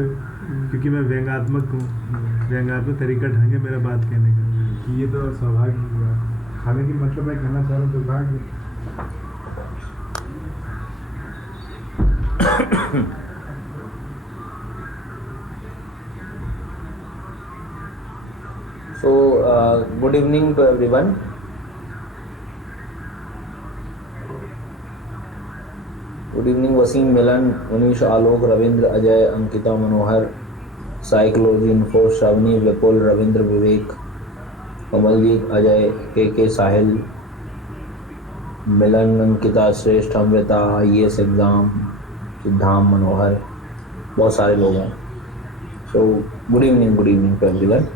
क्योंकि मैं व्यंग्यात्मक हूँ, व्यंग्यात्मक तरीका ढंग है मेरा बात कहने का। कि ये तो सौभाग्य हुआ। हालांकि मतलब मैं कहना चाह रहा हूँ दुर्भाग्य। So, good evening to everyone. Good evening Waseem, Milan, Manish, Alok, Ravindra, Ajay, Ankita, Manohar, psychology info, Shravani, Vipul, Ravindra, Vivek, Kamaljeet, Ajay, K Sahil, Milan, Ankita, Shreshth, Amrita, IAS exam, सिद्धांत, मनोहर, बहुत सारे लोग हैं। So good evening to everyone.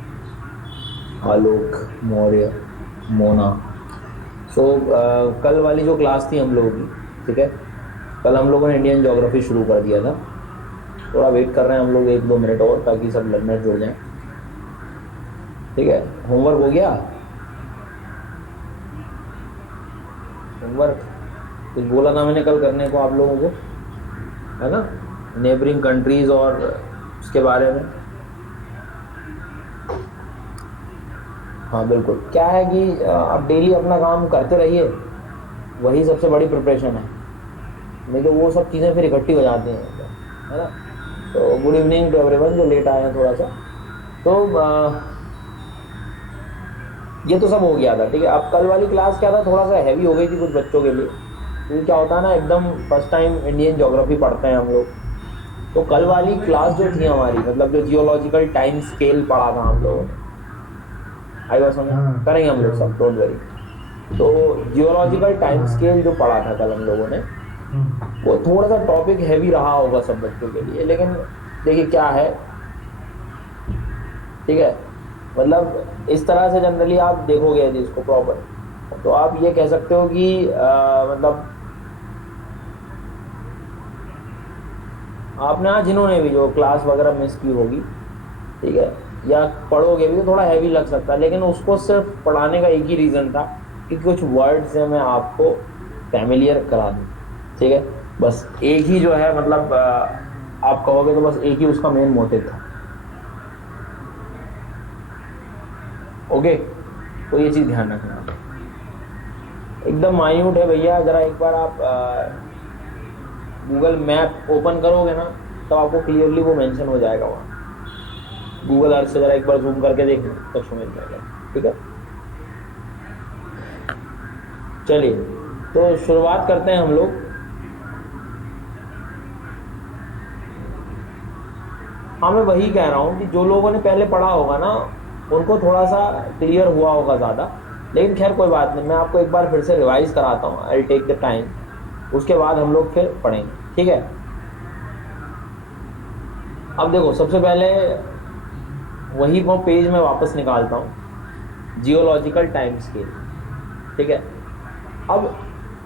Alok, Maurya, Mona. So कल वाली जो क्लास थी हम लोगों की, ठीक है, कल हम लोगों ने इंडियन ज्योग्राफी शुरू कर दिया था। थोड़ा वेट कर रहे हैं हम लोग 1-2 मिनट और, ताकि सब लर्नर जुड़ जाएं। ठीक है, होमवर्क हो गया? होमवर्क कुछ बोला था मैंने कल करने को आप लोगों को, है ना, नेबरिंग कंट्रीज और उसके बारे में। हाँ बिल्कुल, क्या है कि आप डेली अपना काम करते रहिए, वही सबसे बड़ी प्रिपरेशन है, नहीं तो वो सब चीज़ें फिर इकट्ठी हो जाती हैं, है ना। तो गुड इवनिंग टू एवरीवन जो लेट आए हैं थोड़ा सा। तो ये तो सब हो गया था, ठीक है। अब कल वाली क्लास क्या था, थोड़ा सा हैवी हो गई थी कुछ बच्चों के लिए, क्योंकि क्या होता है ना, एकदम फर्स्ट टाइम इंडियन ज्योग्राफी पढ़ते हैं हम लोग। तो कल वाली क्लास जो थी हमारी, मतलब जो जियोलॉजिकल टाइम स्केल पढ़ा था हम लोगों ने, आई बात समझ, करेंगे हम लोग सब, डोंट वरी। तो जियोलॉजिकल टाइम स्केल जो पढ़ा था कल हम लोगों ने, वो थोड़ा सा टॉपिक हैवी रहा होगा सब बच्चों के लिए, लेकिन देखिए क्या है, ठीक है, मतलब इस तरह से जनरली आप देखोगे यदि इसको प्रॉपर, तो आप ये कह सकते हो कि मतलब आपने आज जिन्होंने भी जो क्लास वगैरह मिस की होगी, ठीक है, या पढ़ोगे भी, तो थोड़ा हैवी लग सकता है, लेकिन उसको सिर्फ पढ़ाने का एक ही रीज़न था कि कुछ वर्ड्स हैं मैं आपको फैमिलियर करा दूँ, ठीक है, बस एक ही जो है, मतलब आप कहोगे तो बस एक ही उसका मेन मोटिव था। ओके, तो ये चीज़ ध्यान रखना, एकदम माइन्यूट है भैया। ज़रा एक बार आप गूगल मैप ओपन करोगे ना, तो आपको क्लियरली वो मेंशन हो जाएगा वहाँ। गूगल अर्थ से ज़रा एक बार जूम करके देखना, तब समझ जाएगा, ठीक है। चलिए, तो शुरुआत करते हैं हम लोग। हाँ, मैं वही कह रहा हूँ कि जो लोगों ने पहले पढ़ा होगा ना, उनको थोड़ा सा क्लियर हुआ होगा ज़्यादा, लेकिन खैर कोई बात नहीं, मैं आपको एक बार फिर से रिवाइज कराता हूँ। I will take the time, उसके बाद हम लोग फिर पढ़ेंगे, ठीक है। अब देखो, सबसे पहले वही वो पेज में वापस निकालता हूँ, जियोलॉजिकल टाइम स्केल, ठीक है। अब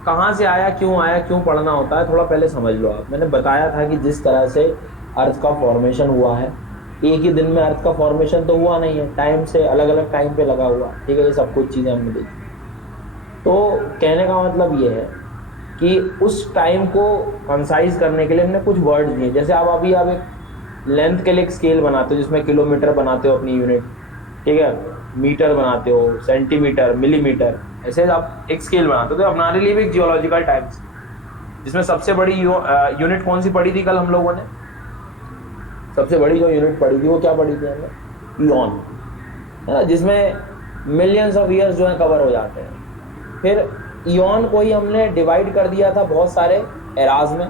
कहाँ से आया, क्यों पढ़ना होता है, थोड़ा पहले समझ लो आप। मैंने बताया था कि जिस तरह से अर्थ का फॉर्मेशन हुआ है, एक ही दिन में अर्थ का फॉर्मेशन तो हुआ नहीं है, टाइम से अलग अलग टाइम पे लगा हुआ, ठीक है। ये सब कुछ चीज़ें हमने देखी। तो कहने का मतलब ये है कि उस टाइम को कंसाइज करने के लिए हमने कुछ वर्ड्स दिए। जैसे आप एक लेंथ के लिए एक स्केल बनाते हो, जिसमें किलोमीटर बनाते हो अपनी यूनिट, ठीक है, मीटर बनाते हो, सेंटीमीटर, मिलीमीटर, ऐसे आप एक स्केल बनाते हो। तो हमारे लिए भी एक जियोलॉजिकल टाइम, जिसमें सबसे बड़ी यूनिट कौन सी पढ़ी थी कल हम लोगों ने? सबसे बड़ी जो यूनिट पढ़ी थी वो क्या पढ़ी थी हमने? ईयॉन, है ना, जिसमें मिलियंस ऑफ ईयर्स जो है कवर हो जाते हैं। फिर ईयॉन को ही हमने डिवाइड कर दिया था बहुत सारे एराज में,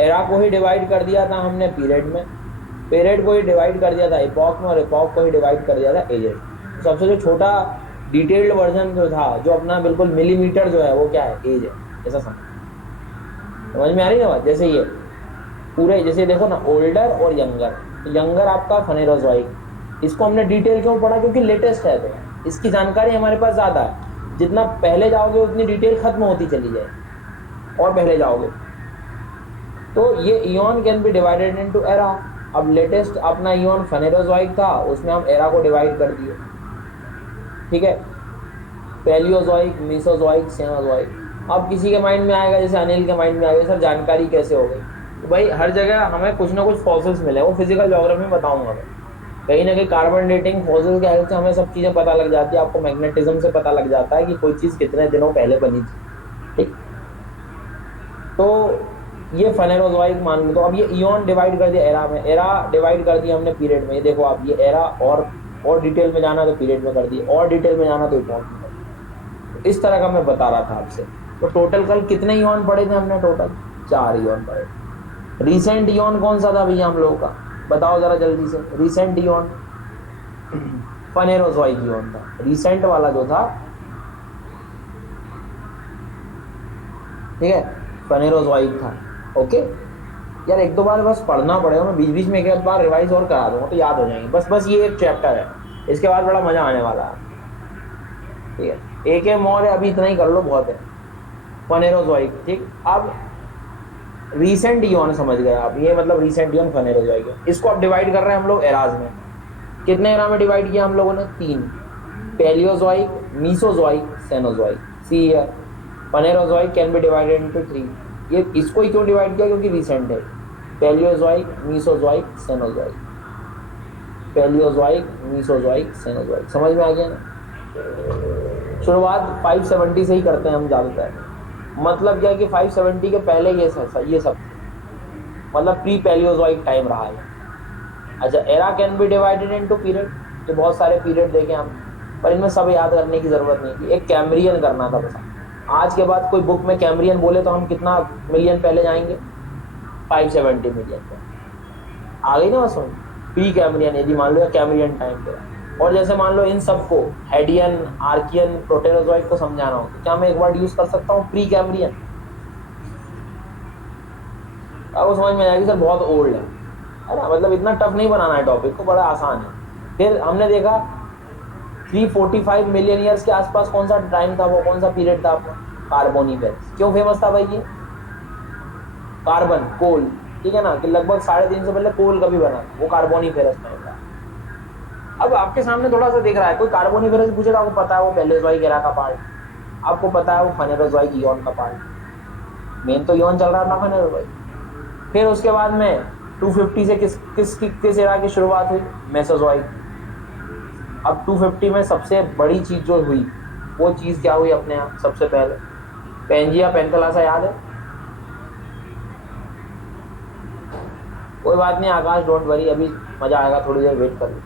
एरा को ही डिवाइड कर दिया था हमने पीरियड में, पीरियड को ही डिवाइड कर दिया था एपॉक में, और एपॉक को ही डिवाइड कर दिया था एजेस। तो सबसे जो छोटा डिटेल्ड वर्जन जो था, जो अपना बिल्कुल मिलीमीटर जो है, वो क्या है? एज है। ऐसा समझ में आ रही है बात? जैसे ये पूरे, जैसे देखो ना, ओल्डर और यंगर, तो यंगर आपका फेनेरोजोइक, इसको हमने डिटेल क्यों पढ़ा? क्योंकि लेटेस्ट है, तो इसकी जानकारी हमारे पास ज़्यादा है। जितना पहले जाओगे उतनी डिटेल खत्म होती चली जाए, और पहले जाओगे तो ये ion can be divided into era. अब लेटेस्ट अपना इयॉन फेनेरोजोइक था, उसमें हम एरा को डिवाइड कर दिए, ठीक है। Palaeozoic, Mesozoic, Cenozoic. अब किसी के माइंड में आएगा, जैसे अनिल के माइंड में आ गया, सर जानकारी कैसे हो गई? तो भाई हर जगह हमें कुछ ना कुछ फॉसिल्स मिले, वो फिजिकल ज्योग्राफी में बताऊंगा मैं। कहीं ना कहीं कार्बन डेटिंग फॉसिल के हेल्प से हमें सब चीज़ें पता लग जाती है। आपको मैग्नेटिज्म से पता लग जाता है कि कोई चीज़ कितने दिनों पहले बनी थी, ठीक। तो ये फेनेरोजोइक मान लो। तो अब ये इयॉन डिवाइड कर दिया एरा में, एरा डिवाइड कर दिया हमने पीरियड में। ये देखो आप, ये एरा और डिटेल में जाना तो पीरियड में कर दिए, और डिटेल में जाना तो इपॉन में कर दिए। तो इस तरह का मैं बता रहा था आपसे। तो टोटल कल कितने इयॉन पढ़े थे हमने? टोटल 4 इयॉन पढ़े। रिसेंट इयॉन कौन सा था भैया हम लोगों का? बताओ जरा जल्दी से। रिसेंट इयॉन फेनेरोजोइक इयॉन था, रिसेंट वाला जो था, ठीक है, फेनेरोजोइक था। ओके यार, एक दो बार बस पढ़ना पड़ेगा, मैं बीच बीच में एक बार रिवाइज और करा दूंगा तो याद हो जाएंगे। बस ये एक चैप्टर है, इसके बाद बड़ा मजा आने वाला है, ठीक है। एक और है, अभी इतना ही कर लो, बहुत है। फेनेरोजोइक, ठीक। अब रीसेंट इयॉन समझ गए आप, ये मतलब रीसेंट इयॉन फेनेरोजोइक। इसको अब डिवाइड कर रहे हैं हम लोग एराज में। कितने एरा में डिवाइड किया हम लोगों ने? 3। Paleozoic, Mesozoic, Cenozoic. See here, Phanerozoic can be divided into 3। ये इसको ही क्यों डिवाइड किया? क्योंकि रीसेंट है। Palaeozoic, Mesozoic, Cenozoic. Palaeozoic, Mesozoic, Cenozoic. समझ में आ गया ना? शुरुआत 570 से ही करते हैं हम ज़्यादातर। मतलब क्या है कि 570 के पहले ये सब मतलब प्री पैलियोजोइक टाइम रहा है। अच्छा, era can be divided into period. तो बहुत सारे पीरियड देखे हम, पर इनमें सब याद करने की जरूरत नहीं थी। एक कैम्ब्रियन करना था बस। आज के बाद कोई बुक में कैम्ब्रियन बोले तो हम कितना मिलियन पहले जाएंगे? 570 मिलियन पे आ गई ना बस। प्री कैम्ब्रियन, यदि मान लो या कैम्ब्रियन टाइम पे। और जैसे मान लो इन सबको हेडियन, आर्कियन, प्रोटेरोजोइक को समझाना हो तो क्या मैं एक वर्ड यूज कर सकता हूँ? Pre Cambrian. आपको समझ में आएगी सर बहुत ओल्ड है ना। मतलब इतना टफ नहीं बनाना है टॉपिक को, बड़ा आसान है। फिर हमने देखा 345 मिलियन ईयर्स के आसपास कौन सा टाइम था, वो कौन सा पीरियड था आपका? कार्बोनिफेरस। क्यों फेमस था भाई ये? कार्बन, कोल, ठीक है ना, कि लगभग 350 से पहले कोल कभी बना, वो कार्बोनिफेरस टाइम था। अब आपके सामने थोड़ा सा दिख रहा है, कोई कार्बोनिफेरस पूछेगा, आपको पता है वो पैलियोजोइक एरा का पार्ट, आपको पता है वो फेनेरोजोइक इयॉन का पार्ट। मेन तो इयॉन चल रहा था फेनेरोजोइक। फिर उसके बाद में 250 से किस एरा की शुरुआत हुई? मेसोजोइक। अब 250 में सबसे बड़ी चीज जो हुई, वो चीज क्या हुई अपने यहाँ? सबसे पहले पेंजिया पेंथेलासा, याद है? कोई बात नहीं आकाश, डोंट वरी, अभी मजा आएगा, थोड़ी देर वेट कर लो।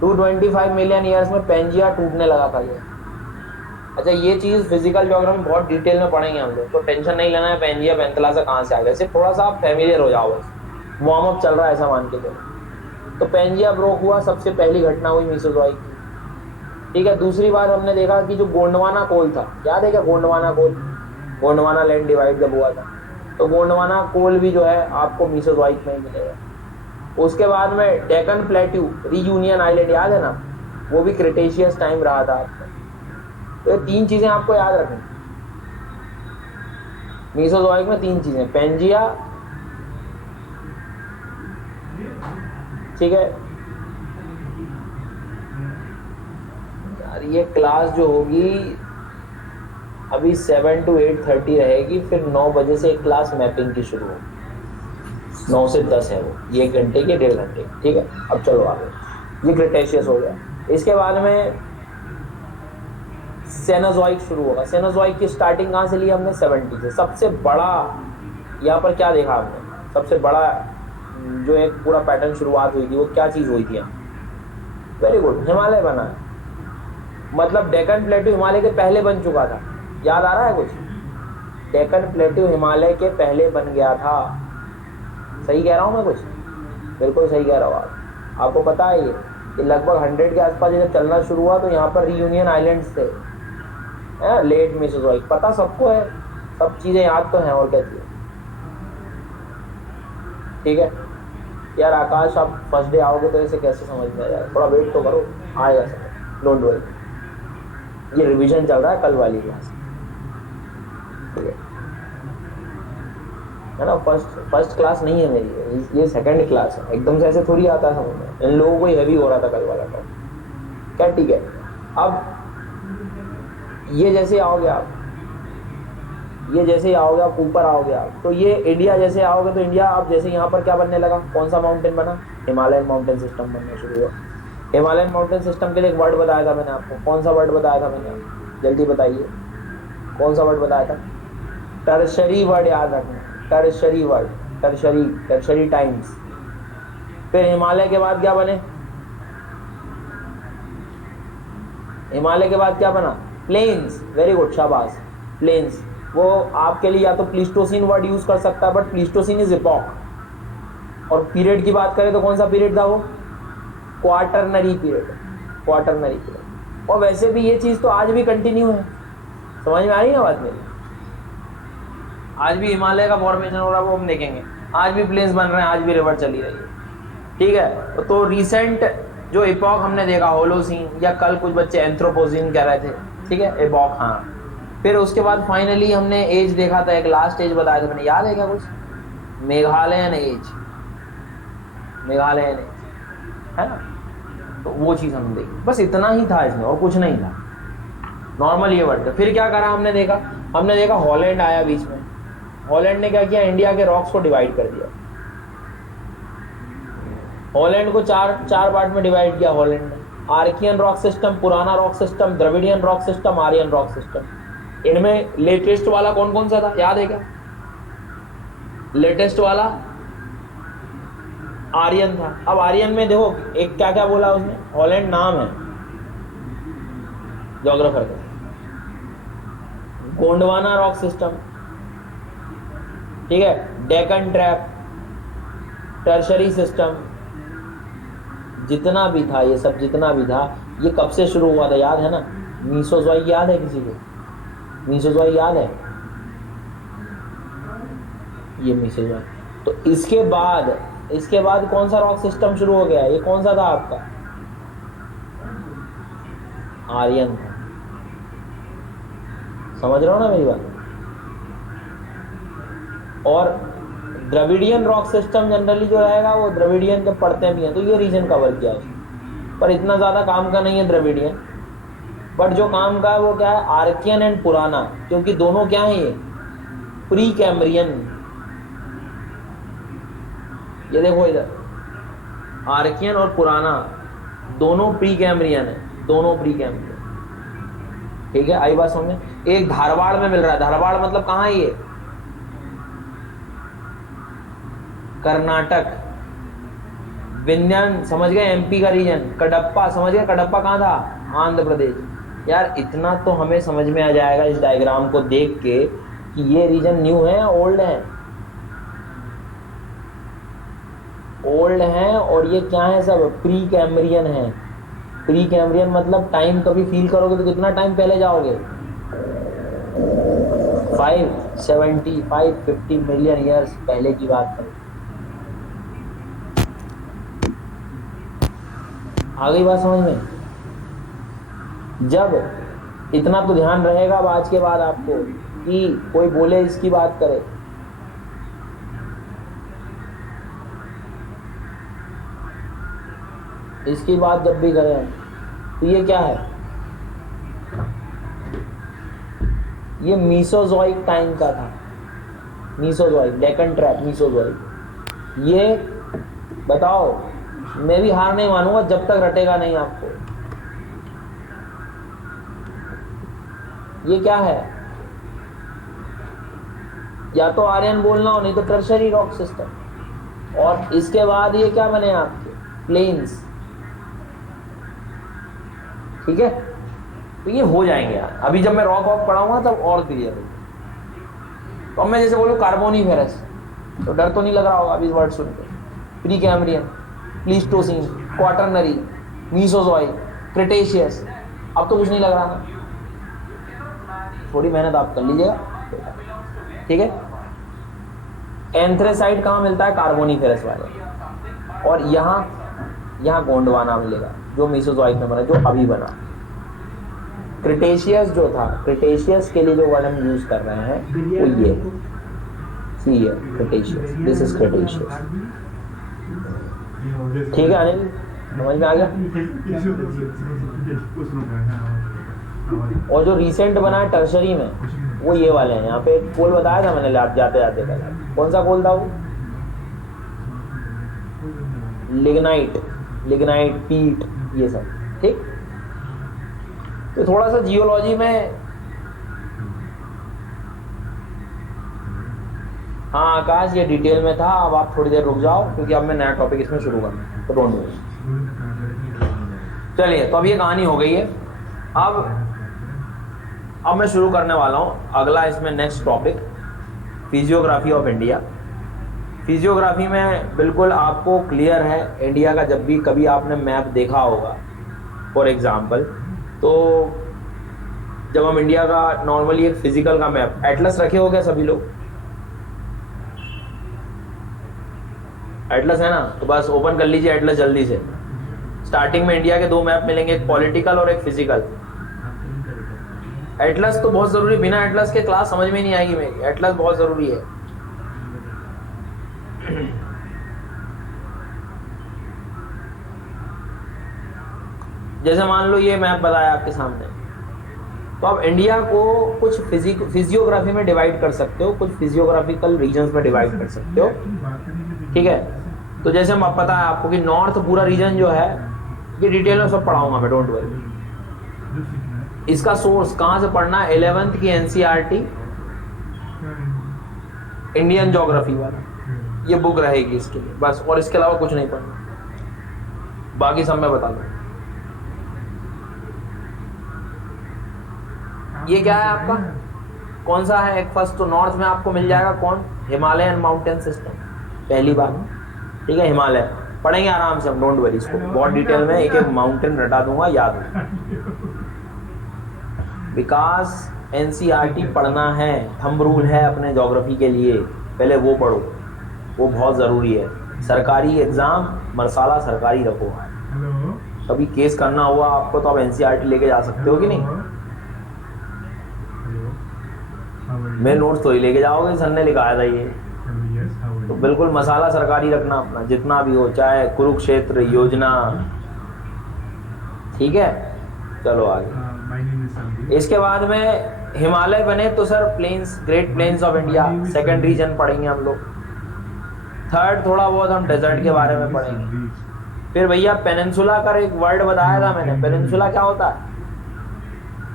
225 मिलियन ईयर्स में पेंजिया टूटने लगा था ये। अच्छा, ये चीज फिजिकल ज्योग्राफी में बहुत डिटेल में पढ़ेंगे हम लोग, तो टेंशन नहीं लेना है पेंजिया पेंथेलासा कहाँ से आ गया। सिर्फ थोड़ा सा आप फैमिलियर हो जाओ, बस वार्म अप चल रहा है ऐसा मान के चलो। तो पेंजिया ब्रोक हुआ, सबसे पहली घटना हुई मीसोजोइक की, ठीक है। दूसरी बात हमने देखा कि जो गोंडवाना कोल था, याद है क्या? गोंडवाना कोल, गोंडवाना लैंड डिवाइड जब हुआ था, तो गोंडवाना कोल भी जो है आपको मीसोजोइक में ही मिलेगा। उसके बाद में डेक्कन प्लेट्यू, रीयूनियन आइलैंड, याद है ना, वो भी क्रिटेशियस टाइम रहा था आपका। तो ये 3 चीजें आपको याद रखनी। मीसोजोइक में 3 चीजें, पेंजिया, ठीक है यार। ये क्लास जो होगी अभी 7 to 8:30 रहेगी, फिर 9 बजे से एक क्लास मैपिंग की शुरू होगी। 9 से 10 है वो, ये 1 घंटे की, 1.5 घंटे की, ठीक है। अब चलो आगे, ये क्रिटेशियस हो गया। इसके बाद में सेनोजोइक शुरू होगा। सेनोजोइक की स्टार्टिंग कहाँ से ली हमने? 70 से। सबसे बड़ा यहाँ पर क्या देखा हमने? सबसे बड़ा जो एक पूरा पैटर्न शुरुआत हुई थी, वो क्या चीज़ हुई थी यहाँ? वेरी गुड, हिमालय बना है। मतलब डेक्कन प्लेट्यू हिमालय के पहले बन चुका था, याद आ रहा है कुछ? डेक्कन प्लेट्यू हिमालय के पहले बन गया था। सही कह रहा हूँ मैं कुछ? बिल्कुल सही कह रहा हूँ आप। आपको पता है ये लगभग 100 के आसपास जब चलना शुरू हुआ तो यहाँ पर रीयूनियन आइलैंड्स थे, लेट मीसोजोइक। पता सबको है, सब चीज़ें याद तो हैं, और क्या चाहिए, ठीक है यार। आकाश, आप फर्स्ट डे आओगे तो इसे कैसे समझ में आ जाएगा? थोड़ा वेट तो करो, आएगा समझ, डोंट वरी। ये रिवीजन चल रहा है कल वाली क्लास, ठीक है ना। फर्स्ट क्लास नहीं है मेरी, ये सेकंड क्लास है। एकदम से ऐसे थोड़ी आता है समझ में, इन लोगों को ही हैवी हो रहा था कल वाला टॉप, क्या, ठीक है। अब ये जैसे आओगे आप, ये जैसे ही आओगे आप ऊपर आओगे आप, तो ये इंडिया जैसे आओगे तो इंडिया आप जैसे यहाँ पर क्या बनने लगा, कौन सा माउंटेन बना, हिमालयन माउंटेन सिस्टम बनना शुरू हुआ। हिमालयन माउंटेन सिस्टम के लिए एक वर्ड बताया था मैंने आपको, कौन सा वर्ड बताया था मैंने, जल्दी बताइए कौन सा वर्ड बताया था, टर्शरी वर्ड याद रखना, टर्शरी वर्ड, टर्शरी टाइम्स। फिर हिमालय के बाद क्या बने, हिमालय के बाद क्या बना, प्लेन्स, वेरी गुड शाबाश, प्लेन्स। वो आपके लिए या तो प्लीस्टोसिन वर्ड यूज कर सकता है, बट प्लीस्टोसिन इज इपॉक। और पीरियड की बात करें तो कौन सा पीरियड था वो, क्वार्टरनरी पीरियड, क्वार्टरनरी पीरियड। और वैसे भी ये चीज तो आज भी कंटिन्यू है, समझ में आ रही है ना बात मेरी, आज भी हिमालय का फॉर्मेशन हो रहा है, वो हम देखेंगे, आज भी प्लेन्स बन रहे हैं, आज भी रिवर चली रही है, ठीक है। तो रिसेंट जो इपॉक हमने देखा होलोसीन, या कल कुछ बच्चे एंथ्रोपोसीन कह रहे थे, ठीक है, इपॉक, हाँ। फिर उसके बाद फाइनली हमने एज देखा था, एक लास्ट एज बताया था मैंने, याद है क्या कुछ, मेघालयन एज, मेघालयन एज है ना, तो वो चीज हमने देखी, बस इतना ही था इसमें और कुछ नहीं था, नॉर्मल ये वर्ड। फिर क्या करा हमने देखा हॉलैंड आया बीच में। हॉलैंड ने क्या किया, इंडिया के रॉक्स को डिवाइड कर दिया, हॉलैंड को चार पार्ट में डिवाइड किया हॉलैंड ने, आर्कियन रॉक सिस्टम, पुराना rock system, Dravidian rock system, Aryan rock system. इनमें लेटेस्ट वाला कौन कौन सा था, याद है क्या, लेटेस्ट वाला आर्यन था। अब आर्यन में देखो एक क्या क्या बोला उसने, हॉलैंड नाम है ज्योग्राफर का, गोंडवाना रॉक सिस्टम, ठीक है, डेकन ट्रैप, टर्शरी सिस्टम, जितना भी था ये सब, जितना भी था ये कब से शुरू हुआ था याद है ना, मीसोजोइक याद है किसी को, मीसोजोइक याद है, ये मीसोजोइक। तो इसके बाद कौन सा रॉक सिस्टम शुरू हो गया, ये कौन सा था आपका, आर्यन था, समझ रहे हो ना मेरी बात। और द्रविडियन रॉक सिस्टम जनरली जो रहेगा वो द्रविडियन के पढ़ते भी हैं, तो ये रीजन कवर किया उसने, पर इतना ज़्यादा काम का नहीं है द्रविडियन, बट जो काम का है वो क्या है, आर्कियन एंड पुराना, क्योंकि दोनों क्या है, ये प्री कैम्ब्रियन। ये देखो इधर, आर्कियन और पुराना दोनों प्री कैम्ब्रियन है, दोनों प्री कैम्ब्रियन, ठीक है। आई बात समझ में। एक धारवाड़ में मिल रहा है, धारवाड़ मतलब कहाँ है ये, कर्नाटक, विंध्यान समझ गए, एमपी का रीजन, कडप्पा समझ गए, कडप्पा कहाँ था, आंध्र प्रदेश। यार इतना तो हमें समझ में आ जाएगा इस डायग्राम को देख के कि ये रीजन न्यू है या ओल्ड है, ओल्ड है, और ये क्या है, सब प्री कैम्ब्रियन है। प्री कैम्ब्रियन मतलब टाइम कभी फील करोगे तो कितना टाइम पहले जाओगे, 550 मिलियन ईयर्स पहले की बात करें। आ गई बात समझ में। जब इतना तो ध्यान रहेगा अब आज के बाद आपको कि कोई बोले इसकी बात करे, इसकी बात जब भी करें तो ये क्या है, ये मीसोजोइक टाइम का था, मीसोजोइक, डेकन ट्रैप, मीसोजोइक। ये बताओ, मैं भी हार नहीं मानूंगा जब तक रटेगा नहीं आपको। ये क्या है, या तो आर्यन बोलना हो, नहीं तो टर्शरी रॉक सिस्टम। और इसके बाद ये क्या बने आपके, प्लेन्स, ठीक है। तो ये हो जाएंगे यार, अभी जब मैं रॉक वॉक पढ़ाऊंगा तब और क्लियर होगा। तो अब मैं जैसे बोलूँ कार्बोनिफेरस, तो डर तो नहीं लग रहा होगा अभी इस वर्ड सुन के, pre Cambrian, Pleistocene, quaternary, Mesozoic, Cretaceous, अब तो कुछ नहीं लग रहा ना, थोड़ी मेहनत आप कर लीजिएगा, ठीक है। एंथ्रेसाइट कहाँ मिलता है, कार्बोनिफेरस वाले, और यहाँ गोंडवाना मिलेगा जो मीसोजोइक में बना, जो अभी बना। क्रिटेशियस जो था, क्रिटेशियस के लिए जो वर्ड हम यूज कर रहे हैं वो ये है, क्रिटेशियस, दिस इज क्रिटेशियस, ठीक है अनिल, समझ में आ गया। और जो रिसेंट बना है टर्शरी में, वो ये वाले हैं। यहाँ पे एक कोल बताया था मैंने आप जाते जाते कल, कौन सा कोल था वो? लिग्नाइट, लिग्नाइट, पीट, ये सब। ठीक, तो थोड़ा सा जियोलॉजी में, हाँ आकाश ये डिटेल में था, अब आप थोड़ी देर रुक जाओ क्योंकि अब मैं नया टॉपिक इसमें शुरू करना है, तो डोंट वरी। चलिए, तो अब ये कहानी हो गई है। अब मैं शुरू करने वाला हूँ अगला इसमें next topic, physiography of India. Physiography में बिल्कुल आपको क्लियर है, इंडिया का जब भी कभी आपने मैप देखा होगा फॉर एग्जांपल, तो जब हम इंडिया का नॉर्मली एक फिजिकल का मैप, एटलस रखे हो क्या सभी लोग? एटलस है ना, तो बस ओपन कर लीजिए एटलस जल्दी से। स्टार्टिंग में इंडिया के दो मैप मिलेंगे, एक पॉलिटिकल और एक फिजिकल। एटलस तो बहुत जरूरी, बिना एटलस के क्लास समझ में नहीं आएगी मेरी, एटलस बहुत जरूरी है। जैसे मान लो ये मैप बताया आपके सामने, तो आप इंडिया को कुछ फिजियोग्राफी में डिवाइड कर सकते हो, कुछ फिजियोग्राफिकल रीजन्स में डिवाइड कर सकते हो। ठीक है, तो जैसे हम आप पता है आपको कि नॉर्थ पूरा रीजन जो है, ये डिटेल में सब पढ़ाऊंगा मैं, डोंट वरी। इसका सोर्स कहाँ से पढ़ना है? 11th की एनसीईआरटी इंडियन ज्योग्राफी वाला, ये बुक रहेगी इसके लिए बस, और इसके अलावा कुछ नहीं पढ़ना, बाकी सब मैं बता दूँ। ये क्या है आपका, कौन सा है? एक फर्स्ट तो नॉर्थ में आपको मिल जाएगा कौन? हिमालयन माउंटेन सिस्टम, पहली बात। ठीक है, हिमालय पढ़ेंगे आराम से हम, डोंट वरी, इसको बहुत डिटेल में एक एक माउंटेन रटा दूंगा, याद हो। विकास एनसीईआरटी पढ़ना है, थंब रूल है अपने ज्योग्राफी के लिए, पहले वो पढ़ो, वो बहुत ज़रूरी है। सरकारी एग्ज़ाम मरसाला सरकारी रखो, कभी केस करना हुआ आपको तो आप एनसीईआरटी लेके जा सकते हो कि नहीं? मैं नोट्स तो ही लेके जाओगे, सर ने लिखाया था ये, तो बिल्कुल मसाला सरकारी रखना अपना, जितना भी हो, चाहे कुरुक्षेत्र योजना। ठीक है, चलो आगे। इसके बाद में हिमालय बने तो sir plains, great plains of India, second region पढ़ेंगे हम लोग। थर्ड थोड़ा बहुत हम डेजर्ट के बारे में पढ़ेंगे। फिर भैया पेनिनसुला का एक वर्ड बताया था मैंने, पेनिनसुला क्या होता है?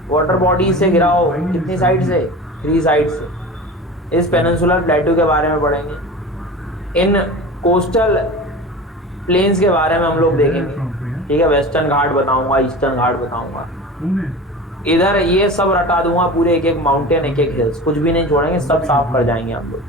वाटर बॉडी से घिरा हो, कितनी साइड से? 3 साइड से। इस पेनिनसुलर प्लेटू के बारे में पढ़ेंगे। इन कोस्टल प्लेन्स के बारे में हम लोग देखेंगे। ठीक है, वेस्टर्न घाट बताऊंगा, ईस्टर्न घाट बताऊंगा, इधर ये सब रटा दूंगा, पूरे एक एक माउंटेन, एक एक हिल्स, कुछ भी नहीं छोड़ेंगे, सब साफ कर जाएंगे हम लोग।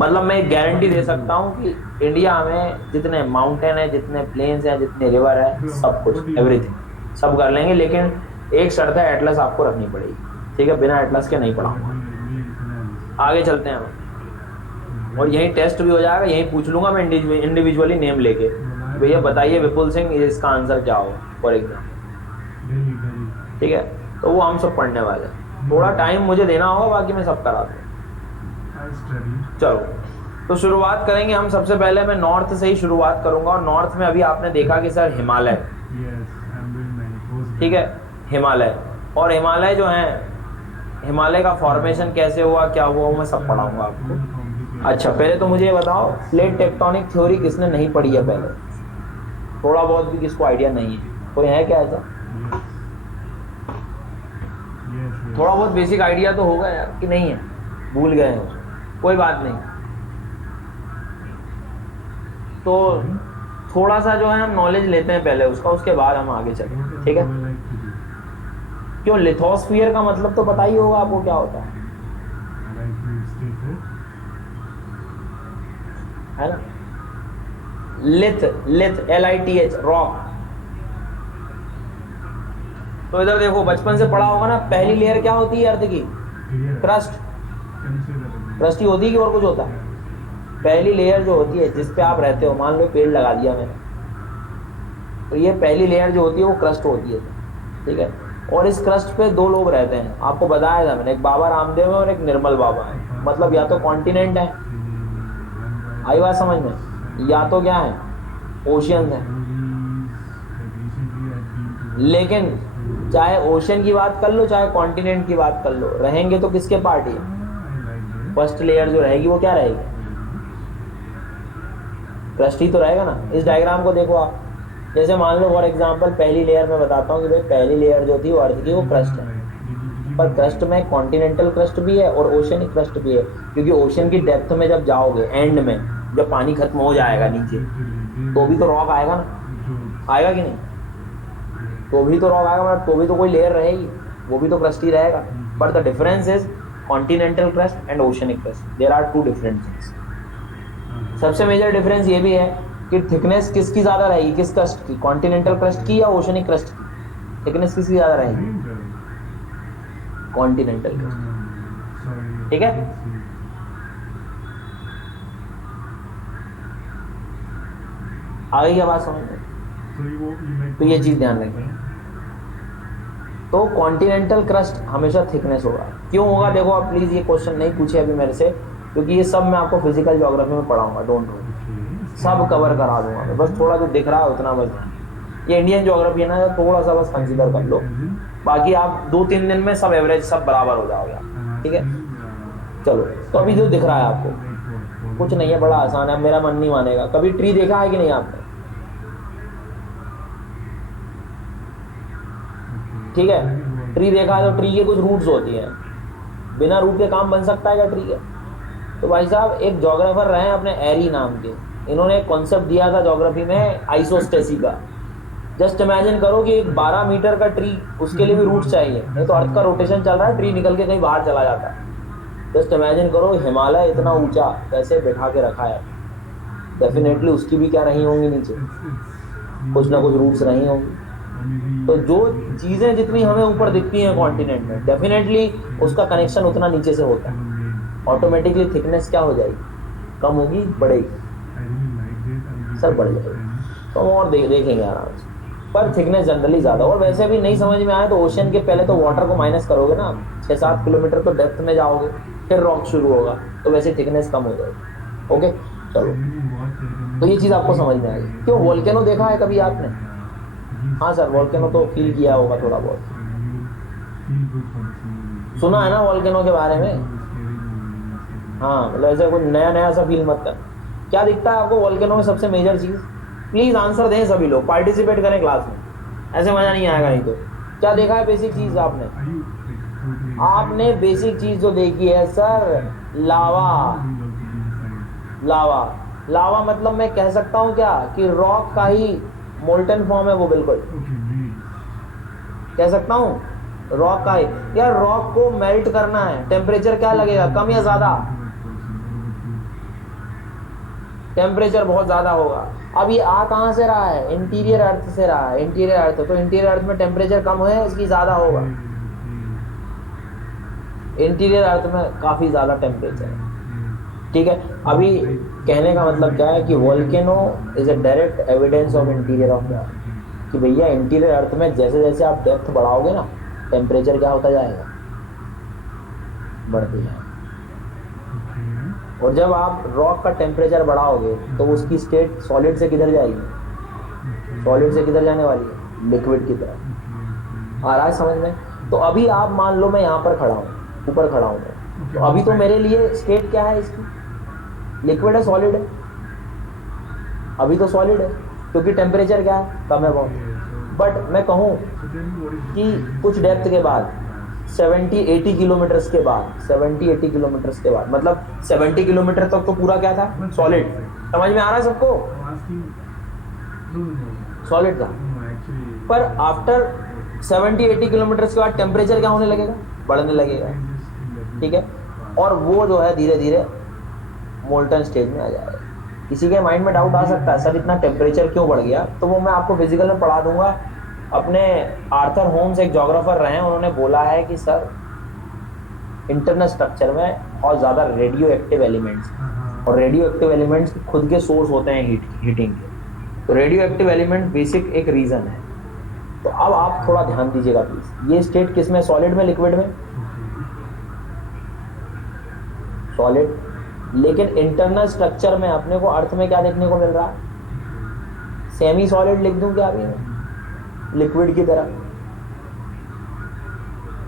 मतलब मैं एक गारंटी दे सकता हूँ कि इंडिया में जितने माउंटेन है, जितने प्लेन्स हैं, जितने रिवर है, सब कुछ, एवरीथिंग सब कर लेंगे। लेकिन एक शर्त है, एटलस आपको रखनी पड़ेगी। ठीक है, बिना एटलस के नहीं पढ़ाऊंगा। आगे चलते हैं, और यही टेस्ट भी हो जाएगा, यही पूछ लूंगा मैं इंडिविजुअली नेम लेके, भैया बताइए विपुल सिंह इसका आंसर क्या होगा फॉर एग्जाम्पल। ठीक है, तो वो हम सब पढ़ने वाले हैं, थोड़ा टाइम मुझे देना होगा, बाकी मैं सब करा दूँ। चलो, तो शुरुआत करेंगे हम। सबसे पहले मैं नॉर्थ से ही शुरुआत करूंगा, और नॉर्थ में अभी आपने देखा कि सर हिमालय, ठीक है, हिमालय, और हिमालय जो है, हिमालय का फॉर्मेशन कैसे हुआ, क्या हुआ, मैं सब पढ़ाऊंगा आपको। अच्छा, पहले तो मुझे ये बताओ, प्लेट टेक्टोनिक थ्योरी किसने नहीं पढ़ी है पहले? थोड़ा बहुत भी किसको आइडिया नहीं है? कोई है क्या ऐसा? थोड़ा बहुत बेसिक आइडिया तो होगा यार, कि नहीं है, भूल गए हैं? कोई बात नहीं, तो थोड़ा सा जो है हम नॉलेज लेते हैं पहले उसका, उसके बाद हम आगे चलें। ठीक है, क्यों लिथोस्फीयर का मतलब तो पता ही होगा आपको क्या होता है ना? लिथ, लिथ, LITH, रॉक। तो इधर देखो, बचपन से पढ़ा होगा ना, पहली लेयर क्या होती है अर्थ की? क्रस्ट। क्रस्ट ही होती है कि और कुछ होता है? पहली लेयर जो होती है जिस पे आप रहते हो, मान लो पेड़ लगा दिया मैंने, तो ये पहली लेयर जो होती है वो क्रस्ट होती है। ठीक है, और इस क्रस्ट पे 2 लोग रहते हैं, आपको बताया था मैंने, एक बाबा रामदेव है और एक निर्मल बाबा है। मतलब या तो कॉन्टिनेंट है, आई बात समझ में, या तो क्या है, ओशियन है। लेकिन चाहे ओशन की बात कर लो चाहे कॉन्टिनेंट की बात कर लो, रहेंगे तो किसके पार्ट ही? फर्स्ट लेयर जो रहेगी वो क्या रहेगी? क्रस्ट ही तो रहेगा ना। इस डायग्राम को देखो आप, जैसे मान लो फॉर एग्जांपल पहली लेयर में बताता हूँ कि भाई पहली लेयर जो थी वो अर्थ की वो क्रस्ट है, पर क्रस्ट में कॉन्टिनेंटल क्रस्ट भी है और ओशनिक क्रस्ट भी है, क्योंकि ओशन की डेप्थ में जब जाओगे एंड में जब पानी खत्म हो जाएगा नीचे तो भी तो रॉक आएगा ना, आएगा कि नहीं? तो भी तो रॉक आएगा, मतलब तो भी तो कोई लेयर रहेगी, वो भी तो क्रस्ट ही रहेगा। But the difference is continental crust and oceanic crust, there are two different things. सबसे मेजर डिफरेंस ये भी है कि थिकनेस किसकी ज्यादा रहेगी, किस क्रस्ट की, कॉन्टिनेंटल क्रस्ट की या ओशनिक क्रस्ट की? थिकनेस किसकी ज्यादा रहेगी? Continental crust. ठीक है, आगे क्या बात समझ में? तो ये चीज ध्यान रखें। तो कॉन्टिनेंटल क्रस्ट हमेशा थिकनेस होगा। क्यों होगा? देखो आप प्लीज ये क्वेश्चन नहीं पूछे अभी मेरे से, क्योंकि ये सब मैं आपको फिजिकल ज्योग्राफी में पढ़ाऊंगा, डोंट वरी, सब कवर करा दूंगा मैं, बस थोड़ा जो दिख रहा है उतना बस। ये इंडियन ज्योग्राफी है ना, थोड़ा सा बस कंसीडर कर लो, बाकी आप 2-3 दिन में सब एवरेज सब बराबर हो जाओगे। ठीक है, चलो। तो अभी जो दिख रहा है आपको कुछ नहीं है, बड़ा आसान है, मेरा मन नहीं मानेगा। कभी ट्री देखा है कि नहीं आपने? ठीक है, ट्री देखा है तो ट्री के कुछ रूट्स होती हैं, बिना रूट के काम बन सकता है क्या ट्री के? तो भाई साहब एक ज्योग्राफर रहे हैं अपने एरी नाम के, इन्होंने एक कॉन्सेप्ट दिया था ज्योग्राफी में आइसोस्टेसी का। जस्ट इमेजिन करो कि एक 12 मीटर का ट्री, उसके लिए भी रूट चाहिए, नहीं तो अर्थ का रोटेशन चल रहा है, ट्री निकल के कहीं बाहर चला जाता है। जस्ट इमेजिन करो हिमालय इतना ऊंचा कैसे बैठा के रखा है, डेफिनेटली उसकी भी क्या रही होंगी नीचे, कुछ ना कुछ रूट्स रही होंगी। तो जो चीजें जितनी हमें ऊपर दिखती हैं कॉन्टिनेंट में, डेफिनेटली उसका कनेक्शन उतना नीचे से होता है। ऑटोमेटिकली थिकनेस क्या हो जाएगी? कम होगी, बढ़ेगी? सर बढ़ जाएगी। तो हम और देखेंगे आराम से, पर थिकनेस जनरली ज्यादा। और वैसे भी नहीं समझ में आए तो ओशन के पहले तो वाटर को माइनस करोगे ना, 6-7 किलोमीटर तो डेप्थ में जाओगे, फिर रॉक शुरू होगा, तो वैसे थिकनेस कम हो जाएगी। ओके, चलो। तो ये चीज आपको समझ में आएगी। क्यों, वोल्केनो देखा है कभी आपने? हाँ सर, वोल्केनो तो फील किया होगा थोड़ा बहुत, सुना है ना वोल्केनो के बारे में? हाँ, मतलब ऐसे कोई नया नया सा फील मत कर। क्या दिखता है आपको वोल्केनो में सबसे मेजर चीज? प्लीज आंसर दें सभी लोग, पार्टिसिपेट करें क्लास में, ऐसे मजा नहीं आएगा नहीं तो। क्या देखा है बेसिक चीज आपने? आपने बेसिक चीज जो देखी है सर, लावा। लावा, लावा मतलब मैं कह सकता हूँ क्या कि रॉक का ही मोल्टन फॉर्म है वो, बिल्कुल कह सकता हूँ रॉक का ही। यार रॉक को मेल्ट करना है, टेम्परेचर क्या लगेगा, कम या ज्यादा? टेम्परेचर बहुत ज्यादा होगा। अब ये आ कहां से रहा है? इंटीरियर अर्थ से रहा है, इंटीरियर अर्थ। तो इंटीरियर अर्थ में टेम्परेचर कम है, इसकी ज्यादा होगा। इंटीरियर अर्थ में काफी ज्यादा टेम्परेचर है। ठीक है, अभी कहने का मतलब क्या है कि volcano is a direct evidence of interior of the earth, कि भैया इंटीरियर अर्थ में जैसे जैसे आप डेप्थ बढ़ाओगे ना, टेम्परेचर क्या होता जाएगा? बढ़ते जाएगा। और जब आप रॉक का टेम्परेचर बढ़ाओगे तो उसकी स्टेट सॉलिड से किधर जाएगी? सॉलिड से किधर जाने वाली है? लिक्विड की तरफ। आ रहा है समझ में? तो अभी आप मान लो मैं यहाँ पर खड़ा हूँ, ऊपर खड़ा हूँ, तो अभी तो मेरे लिए स्टेट क्या है इसकी? लिक्विड है, सॉलिड है? अभी तो सॉलिड है, क्योंकि टेम्परेचर क्या है? कम है बहुत। बट मैं कहूँ कि कुछ डेप्थ के बाद 70-80 किलोमीटर्स के बाद, 70-80 किलोमीटर्स के बाद, मतलब 70 किलोमीटर तक तो पूरा क्या था? सॉलिड। समझ में आ रहा है सबको? सॉलिड था। पर आफ्टर 70-80 किलोमीटर्स के बाद टेम्परेचर क्या होने लगेगा? बढ़ने लगेगा। ठीक है, और वो जो है धीरे धीरे मोल्टन स्टेज में आ जाएगा। किसी के माइंड में डाउट आ सकता है सर इतना टेम्परेचर क्यों बढ़ गया? तो वो मैं आपको फिजिकल में पढ़ा दूंगा। अपने आर्थर होम्स एक ज्योग्राफर रहे हैं, उन्होंने बोला है कि सर इंटरनल स्ट्रक्चर में बहुत ज़्यादा रेडियो एक्टिव एलिमेंट्स, और रेडियो एक्टिव एलिमेंट्स खुद के सोर्स होते हैं हीटिंग के। तो रेडियो एक्टिव एलिमेंट बेसिक एक रीज़न है। तो अब आप थोड़ा ध्यान दीजिएगा प्लीज, ये स्टेट किस में? सॉलिड में, लिक्विड में? सॉलिड। लेकिन इंटरनल स्ट्रक्चर में अपने को अर्थ में क्या देखने को मिल रहा है? सेमी सॉलिड लिख दूं क्या अभी मैं? लिक्विड की तरह।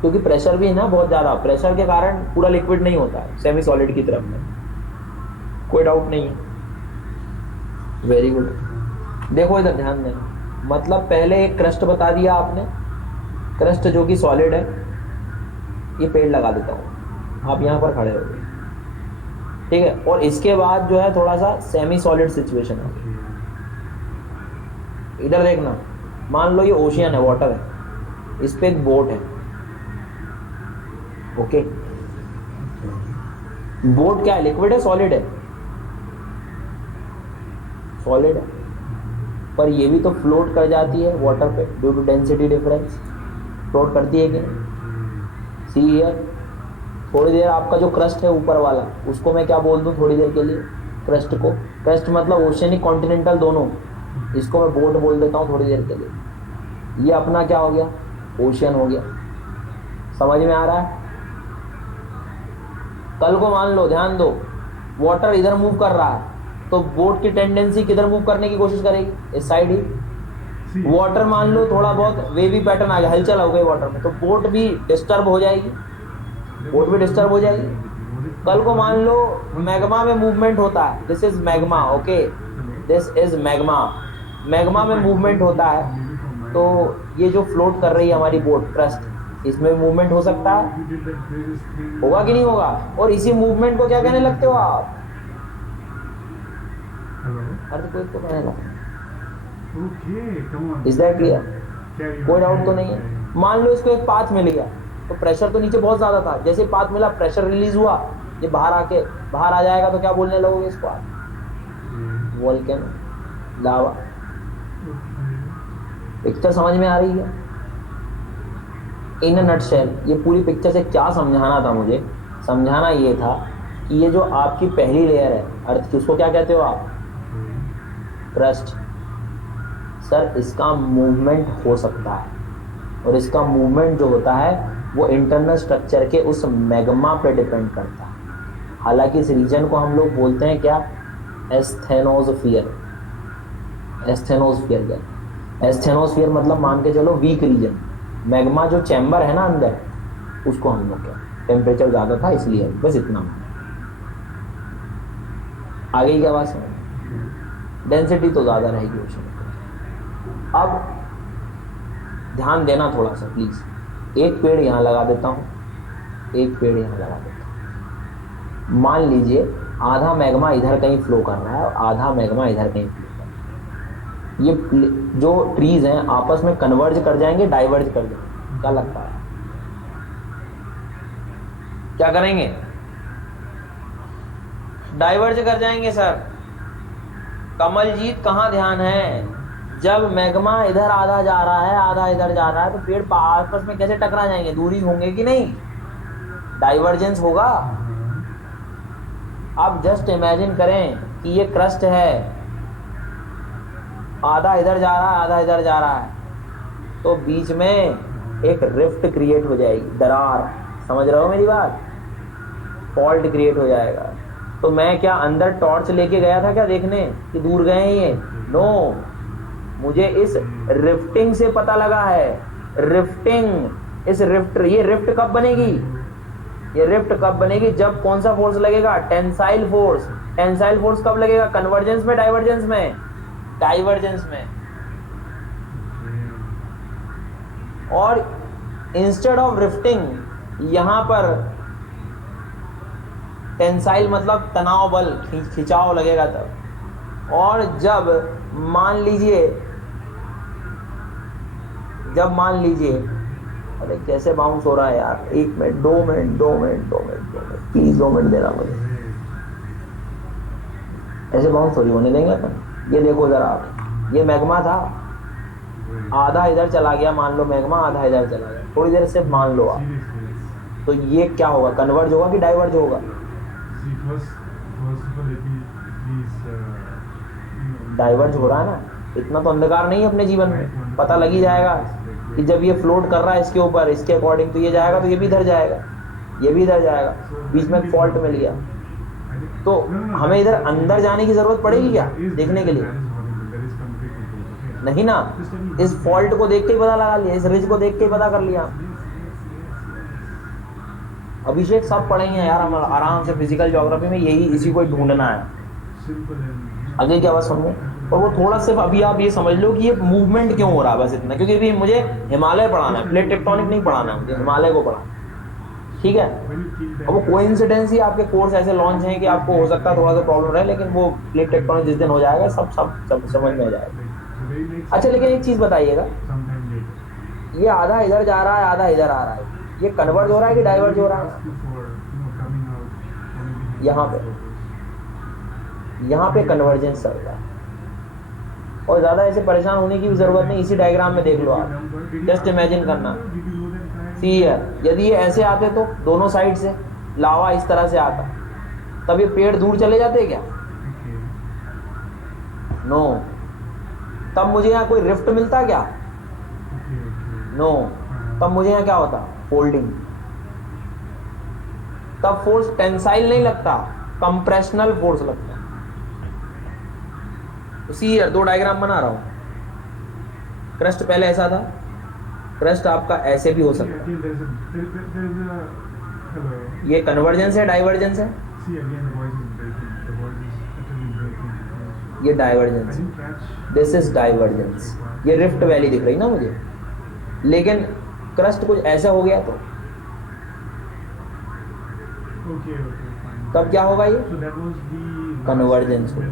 क्योंकि प्रेशर भी है ना बहुत ज़्यादा, प्रेशर के कारण पूरा लिक्विड नहीं होता है सेमी सॉलिड की तरफ में, कोई डाउट नहीं है। Very good. देखो इधर ध्यान देना, मतलब पहले एक क्रस्ट बता दिया आपने, क्रस्ट जो कि सॉलिड है। ये पेड़ लगा देता हूँ, आप यहाँ पर खड़े हो गए, ठीक है। और इसके बाद जो है थोड़ा सा सेमी सॉलिड सिचुएशन है। इधर देखना, मान लो ये ओशियन है, वाटर है, इस पे एक बोट है, ओके। बोट क्या है, लिक्विड है सॉलिड है? सॉलिड है, पर ये भी तो फ्लोट कर जाती है वाटर पे due to density difference. Float करती है कि नहीं? सी हियर, थोड़ी देर आपका जो क्रस्ट है ऊपर वाला, उसको मैं क्या बोल दूं थोड़ी देर के लिए? क्रस्ट को, क्रस्ट मतलब ओशियनिक कॉन्टिनेंटल दोनों, इसको मैं बोट बोल देता हूँ थोड़ी देर के लिए। ये अपना क्या हो गया, ओशियन हो गया। समझ में आ रहा है? कल को मान लो, ध्यान दो, वाटर इधर मूव कर रहा है, तो बोट की टेंडेंसी किधर मूव करने की कोशिश करेगी? इस साइड ही। वाटर मान लो थोड़ा बहुत वेवी पैटर्न आ गया, हलचल हो गई वाटर में, तो बोट भी डिस्टर्ब हो जाएगी, बोट भी डिस्टर्ब हो जाएगी। कल को मान लो मैग्मा में मूवमेंट होता है, this is magma, okay, this is magma, magma में मूवमेंट होता है, तो ये जो फ्लोट कर रही है हमारी बोट क्रस्ट, इसमें मूवमेंट हो सकता है, होगा कि नहीं होगा? और इसी मूवमेंट को क्या कहने लगते हो आप? अर्थक्वेक को कहने लगते हैं। Is that clear? कोई डाउट तो नहीं है? मान लो इसको एक पाथ मिल गया, तो प्रेशर तो नीचे बहुत ज्यादा था, जैसे पाथ मिला प्रेशर रिलीज हुआ, ये बाहर आ जाएगा, तो क्या बोलने लगोगे इसको आप? वोल्केनो, लावा। पिक्चर समझ में आ रही है? इन अ नटशेल, ये पूरी पिक्चर से क्या समझाना था मुझे? समझाना ये था कि ये जो आपकी पहली लेयर है अर्थ की, उसको क्या कहते हो आप? क्रस्ट। सर इसका मूवमेंट हो सकता है, और इसका मूवमेंट जो होता है वो इंटरनल स्ट्रक्चर के उस मैग्मा पे डिपेंड करता है। हालांकि इस रीजन को हम लोग बोलते हैं क्या? एस्थेनोस्फीयर। एस्थेनोस्फीयर क्या? एस्थेनोस्फीयर मतलब मान के चलो वीक रीजन। मैग्मा जो चैम्बर है ना अंदर, उसको हम लोग क्या, टेम्परेचर ज़्यादा था इसलिए, बस इतना। आगे की आवाज़ समझ, डेंसिटी तो ज़्यादा रहेगी ओशन। अब ध्यान देना थोड़ा सा प्लीज़, एक पेड़ यहाँ लगा देता हूँ, एक पेड़ यहाँ लगा देता हूँ। मान लीजिए आधा मैग्मा इधर कहीं फ्लो कर रहा है और आधा मैग्मा इधर कहीं फ्लो कर रहा है। ये जो ट्रीज हैं आपस में कन्वर्ज कर जाएंगे, डाइवर्ज कर जाएंगे? क्या लगता है क्या करेंगे? डाइवर्ज कर जाएंगे सर। कमलजीत कहाँ ध्यान है? जब मैग्मा इधर आधा जा रहा है आधा इधर जा रहा है, तो पेड़ आपस में कैसे टकरा जाएंगे? दूरी होंगे कि नहीं? डाइवर्जेंस होगा। अब जस्ट इमेजिन करें कि ये क्रस्ट है, आधा इधर जा रहा है आधा इधर जा रहा है, तो बीच में एक रिफ्ट क्रिएट हो जाएगी, दरार। समझ रहे हो मेरी बात? फॉल्ट क्रिएट हो जाएगा। तो मैं क्या अंदर टॉर्च लेके गया था क्या देखने कि दूर गए हैं ये? नो, मुझे इस रिफ्टिंग से पता लगा है। रिफ्टिंग, इस रिफ्ट, ये रिफ्ट कब बनेगी? ये रिफ्ट कब बनेगी? जब कौन सा फोर्स लगेगा? Tensile force. टेंसाइल फोर्स कब लगेगा? कन्वर्जेंस में, डाइवर्जेंस में? डाइवर्जेंस में। और इंस्टेड ऑफ रिफ्टिंग यहां पर टेंसाइल मतलब तनाव बल, खिंचाव लगेगा तब। और जब मान लीजिए अरे कैसे बाउंस हो रहा है यार, 1 minute 2 minute 2 minute 2 minute 2 minute please 2 minute देना मुझे। ऐसे बाउंस थोड़ी होने देंगे अपन। ये देखो जरा आप, ये मैग्मा था, आधा इधर चला गया, मान लो मैग्मा आधा इधर चला गया, थोड़ी देर से मान लो आप, तो ये क्या होगा? कन्वर्ज होगा कि डाइवर्ज होगा? डाइवर्ज हो रहा है ना। इतना तो अंधकार नहीं है अपने जीवन में, पता लग ही जाएगा कि जब ये फ्लोट कर रहा है इसके ऊपर, इसके अकॉर्डिंग तो ये जाएगा, तो ये भी इधर जाएगा, ये भी इधर जाएगा, बीच में फॉल्ट मिल गया। तो हमें इधर अंदर जाने की जरूरत पड़ेगी क्या देखने के लिए? नहीं ना। इस फॉल्ट को देख के ही पता लगा लिया, इस रिज को देख के ही पता कर लिया। अभिषेक सब पढ़ेंगे यार, हम आराम से फिजिकल ज्योग्राफी में यही इसी को ढूंढना है। सिंपल है। आगे क्या बात समझो, और वो थोड़ा सिर्फ अभी आप ये समझ लो कि ये मूवमेंट क्यों हो रहा है, बस इतना, क्योंकि अभी मुझे हिमालय पढ़ाना है, प्लेट टेक्टोनिक नहीं पढ़ाना है मुझे, हिमालय को पढ़ाना है, ठीक है। अब वो कोइंसिडेंस ही आपके कोर्स ऐसे लॉन्च हैं कि आपको हो सकता है थोड़ा सा प्रॉब्लम रहे, लेकिन वो प्लेट टेक्टोनिक जिस दिन हो जाएगा सब समझ में आ जाएगा। अच्छा लेकिन एक चीज बताइएगा, ये आधा इधर जा रहा है आधा इधर आ रहा है, ये कन्वर्ज हो रहा है कि डाइवर्ज हो रहा है? यहाँ पे कन्वर्जेंस चल रहा है, और ज्यादा ऐसे परेशान होने की भी जरूरत नहीं, इसी डायग्राम में देख लो आप, जस्ट इमेजिन करना। सी यदि ये ऐसे आते तो दोनों साइड से लावा इस तरह से आता, तब ये पेड़ दूर चले जाते क्या? नो। तब मुझे यहाँ कोई रिफ्ट मिलता क्या? नो। तब मुझे यहाँ क्या होता? फोल्डिंग। तब फोर्स टेंसाइल नहीं लगता, कंप्रेशनल फोर्स लगता। सी दो डायग्राम बना रहा हूं। क्रस्ट पहले ऐसा था, क्रस्ट आपका ऐसे भी हो सकता है। ये कन्वर्जेंस है डाइवर्जेंस है? ये डाइवर्जेंस, दिस इज डाइवर्जेंस। ये रिफ्ट वैली दिख रही ना मुझे, लेकिन क्रस्ट कुछ ऐसा हो गया तो तब क्या होगा? ये कन्वर्जेंस होगा।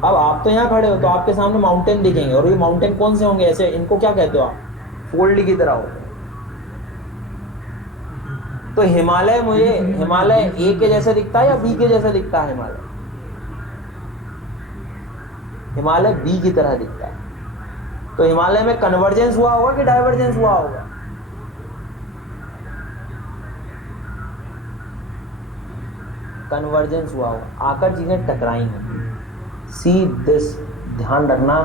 अब आप तो यहाँ खड़े हो तो आपके सामने माउंटेन दिखेंगे, और ये माउंटेन कौन से होंगे? ऐसे, इनको क्या कहते हो आप? फोल्ड की तरह होते हैं। तो हिमालय मुझे, हिमालय ए के जैसा दिखता है या बी के जैसा दिखता है? हिमालय, हिमालय बी की तरह दिखता है। तो हिमालय में कन्वर्जेंस हुआ होगा कि डाइवर्जेंस हुआ होगा? कन्वर्जेंस हुआ होगा, आकर चीजें टकराई हैं। सी दिस, ध्यान रखना,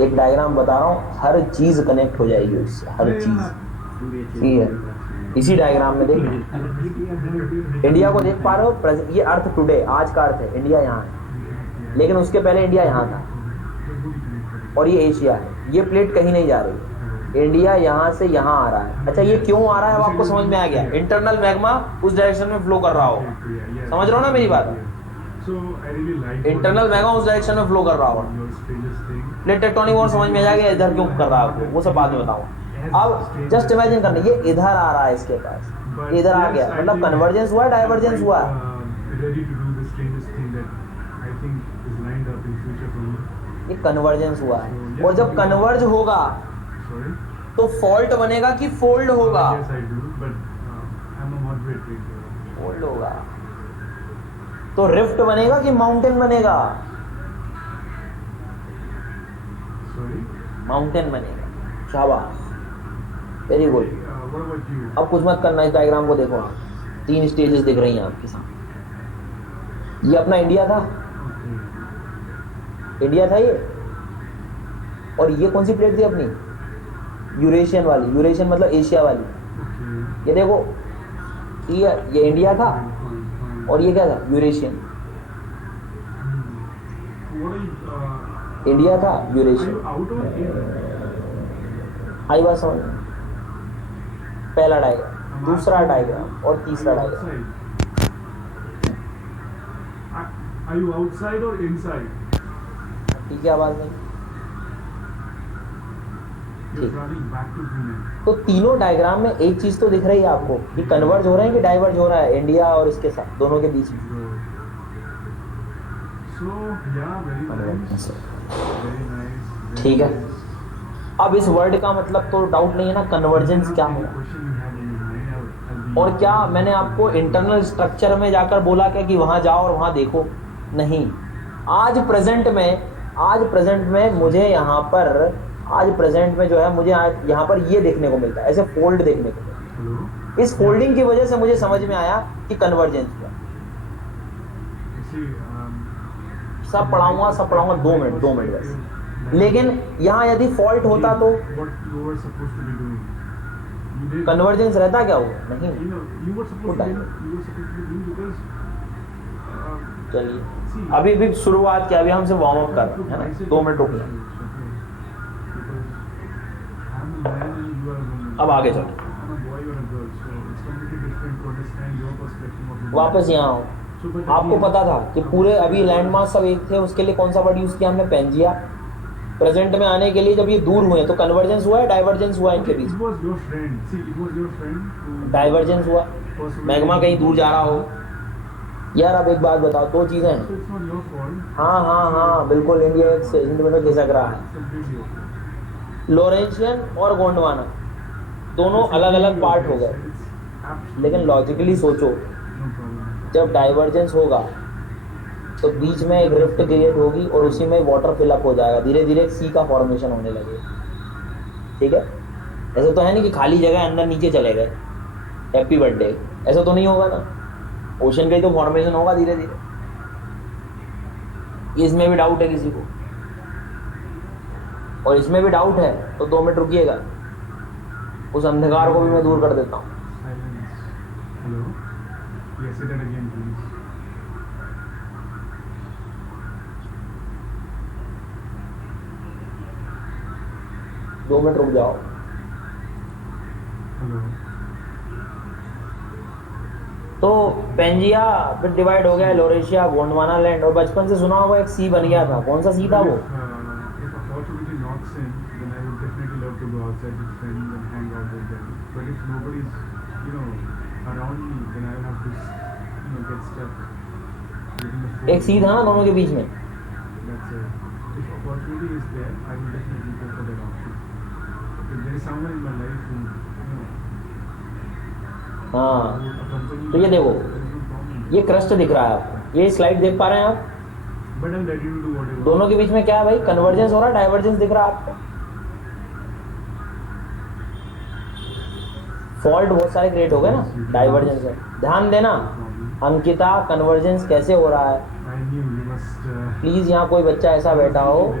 एक डायग्राम बता रहा हूं, हर चीज कनेक्ट हो जाएगी उससे, हर चीज। सी है, इसी डायग्राम में देख, इंडिया को देख पा रहे हो? ये अर्थ टुडे, आज का अर्थ है, इंडिया यहाँ है, लेकिन उसके पहले इंडिया यहाँ था, और ये एशिया है। ये प्लेट कहीं नहीं जा रही, इंडिया यहाँ से यहाँ आ रहा है। अच्छा ये क्यों आ रहा है, अब आपको समझ में आ गया? इंटरनल मैग्मा उस डायरेक्शन में फ्लो कर रहा हो, समझ रहे हो ना मेरी बात? इंटरनल मैग्मा उस डायरेक्शन में फ्लो कर रहा होगा। प्लेट टेक्टोनिक और समझ में आ जाएगा इधर क्यों कर रहा है आपको, वो सब बाद में बताऊंगा। अब जस्ट इमेजिन करना, ये इधर आ रहा है, इसके पास इधर आ गया, मतलब कन्वर्जेंस हुआ है, डाइवर्जेंस हुआ है? ये कन्वर्जेंस हुआ है, और जब कन्वर्ज होगा तो फॉल्ट बनेगा कि फोल्ड होगा? फोल्ड होगा। तो रिफ्ट बनेगा कि माउंटेन बनेगा? माउंटेन बनेगा। शाबाश, वेरी गुड। अब कुछ मत करना, इस डायग्राम को देखो आप, 3 स्टेजेस दिख रही हैं आपके सामने। ये अपना इंडिया था, इंडिया था ये, और ये कौन सी प्लेट थी अपनी? यूरेशियन वाली। यूरेशियन मतलब एशिया वाली। ये देखो, ये इंडिया था, और ये क्या था? यूरेशियन। इंडिया था, यूरेशियन। आई बात समझ? पहला डायग्राम, दूसरा डायग्राम, और तीसरा diagram. Are you outside or inside? ठीक है, आवाज नहीं You're traveling back to Pune. तो तीनों डायग्राम में एक चीज तो दिख रही है आपको कि कन्वर्ज हो रहे हैं कि डाइवर्ज हो रहा है, इंडिया और इसके साथ दोनों के बीच में। So yeah, very nice. Very nice. ठीक है, अब इस वर्ड का मतलब तो डाउट नहीं है ना, कन्वर्जेंस क्या होगा? और क्या मैंने आपको इंटरनल स्ट्रक्चर में जाकर बोला क्या कि वहां जाओ और वहां देखो? नहीं। आज प्रेजेंट में मुझे यहाँ पर, आज प्रेजेंट में जो है, मुझे आज यहाँ पर ये देखने को मिलता है, ऐसे फोल्ड देखने को मिलता है। इस फोल्डिंग की वजह से मुझे समझ में आया कि कन्वर्जेंस हुआ। सब पढ़ाऊंगा 2 मिनट बस। लेकिन यहाँ यदि फॉल्ट होता तो कन्वर्जेंस रहता क्या हुआ? नहीं। चलिए, अभी भी शुरुआत किया, अभी हमसे वार्म अप कर रहे हैं ना, 2 मिनट रुकिए, अब आगे चलो। वापस यहाँ आओ। आपको पता था कि पूरे अभी लैंड मास सब एक थे, उसके लिए कौन सा वर्ड यूज किया हमने? पेंजिया। प्रेजेंट में आने के लिए जब ये दूर हुए तो कन्वर्जेंस हुआ है, डाइवर्जेंस हुआ है इनके बीच? डाइवर्जेंस हुआ। मैग्मा कहीं दूर जा रहा हो यार। अब एक बात बताओ, दो चीजें हैं। हाँ बिल्कुल, इंडिया एक सेंटीमीटर खिसक रहा है। लोरेंशियन और गोंडवाना दोनों अलग अलग पार्ट हो गए, लेकिन लॉजिकली सोचो, जब डाइवर्जेंस होगा तो बीच में एक रिफ्ट क्रिएट होगी और उसी में वाटर फिलअप हो जाएगा, धीरे धीरे सी का फॉर्मेशन होने लगेगा। ठीक है, ऐसा तो है नहीं कि खाली जगह अंदर नीचे चले गए, हैप्पी बर्थडे, ऐसा तो नहीं होगा ना। ओशन का ही तो फॉर्मेशन होगा धीरे धीरे। इसमें भी डाउट है किसी को? और इसमें भी डाउट है तो 2 मिनट रुकिएगा, उस अंधकार को भी मैं दूर कर देता हूँ। Hello, yes, say that again, please. 2 minute रुक जाओ। हेलो। तो पेंजिया फिर डिवाइड हो गया, लोरेशिया, गोंडवाना लैंड, और बचपन से सुना होगा एक सी बन गया था। कौन सा सी था वो? If opportunity knocks in, then I would definitely love to go outside with friends and hang out with them. But if nobody's, around me, then I will have to, get stuck within the four एक सी था ना दोनों के बीच में। That's it. If opportunity is there, I will definitely go for that option. If there is someone in my life who, हाँ, accompany तो ये देखो, there is no problem. ये क्रस्ट दिख रहा है आपको, ये स्लाइड देख पा रहे हैं आप? But I'm ready to do whatever. दोनों के बीच में क्या है भाई? कन्वर्जेंस हो रहा है, डाइवर्जेंस दिख रहा है आपको? फॉल्ट बहुत सारे क्रिएट हो गए ना डाइवर्जेंस में। ध्यान देना अंकिता, कन्वर्जेंस कैसे हो रहा है? I knew you must. Please यहाँ कोई बच्चा ऐसा बैठा हो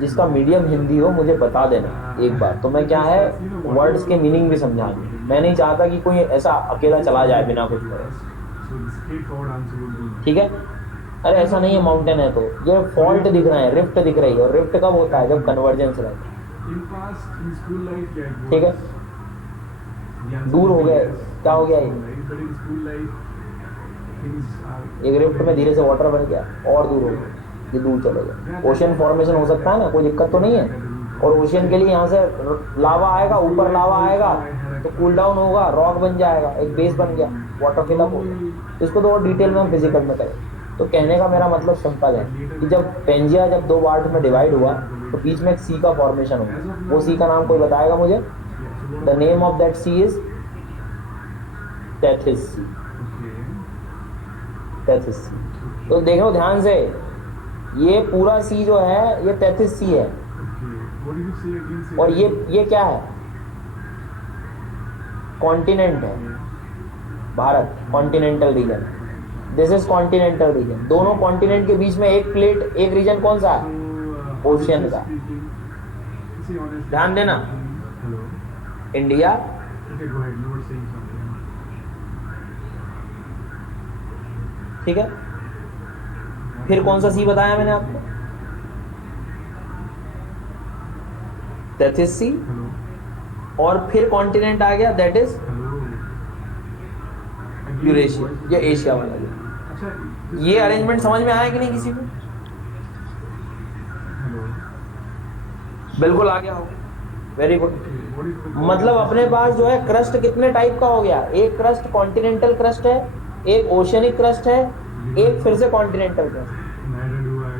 जिसका मीडियम हिंदी हो, मुझे बता देना एक बार, तो मैं क्या है वर्ड्स के मीनिंग भी समझाऊंगी। मैं नहीं चाहता कि कोई ऐसा अकेला चला जाए बिना कुछ करे। So the straightforward answer would be ठीक है, अरे ऐसा नहीं है माउंटेन है तो ये फॉल्ट दिख रहा है, रिफ्ट दिख रही है, और रिफ्ट कब होता है? जब कन्वर्जेंस रहता है। in past in school life, yeah, it was. ठीक है, The answer दूर would हो be गए, yes, क्या हो गया ये? right? But in school life, things are. एक रिफ्ट में धीरे से वाटर बन गया और दूर हो गया, ये दूर चले गए। ओशन फॉर्मेशन हो सकता है ना, कोई दिक्कत तो नहीं है। और ओशन के लिए यहाँ से लावा आएगा, ऊपर लावा आएगा तो कूल डाउन होगा, रॉक बन जाएगा, एक बेस बन गया, वाटर फिलअप होगा। इसको तो और डिटेल में हम फिजिकल में करें। तो कहने का मेरा मतलब सिंपल है कि जब पेंजिया जब 2 पार्ट में डिवाइड हुआ तो बीच में एक सी का फॉर्मेशन हुआ। वो सी का नाम कोई बताएगा मुझे? The name of that sea is Tethys sea. Tethys sea, तो देखो ध्यान से, ये पूरा सी जो है ये 33 सी है, What did you say again? Say और that ये क्या है? कॉन्टिनेंट है, Bharat, continental region. This is continental region. दोनों कॉन्टिनेंट के बीच में एक प्लेट, एक रीजन कौन सा है? ओशियन का। ध्यान देना, Hello. India, Okay, go ahead. You were saying something. ठीक है। फिर कौन सा सी बताया मैंने आपको? 33 सी, Hello. और फिर कॉन्टिनेंट आ गया, दैट इज Hello. यूरेशिया, ये एशिया वाला। अच्छा, ये अरेंजमेंट समझ में आया कि नहीं किसी को? हेलो। बिल्कुल आ गया हो, very good. What is the मतलब अपने पास जो है क्रस्ट कितने टाइप का हो गया? एक क्रस्ट कॉन्टिनेंटल क्रस्ट है, एक ओशियनिक क्रस्ट है, एक फिर से continental crust. Neither do I.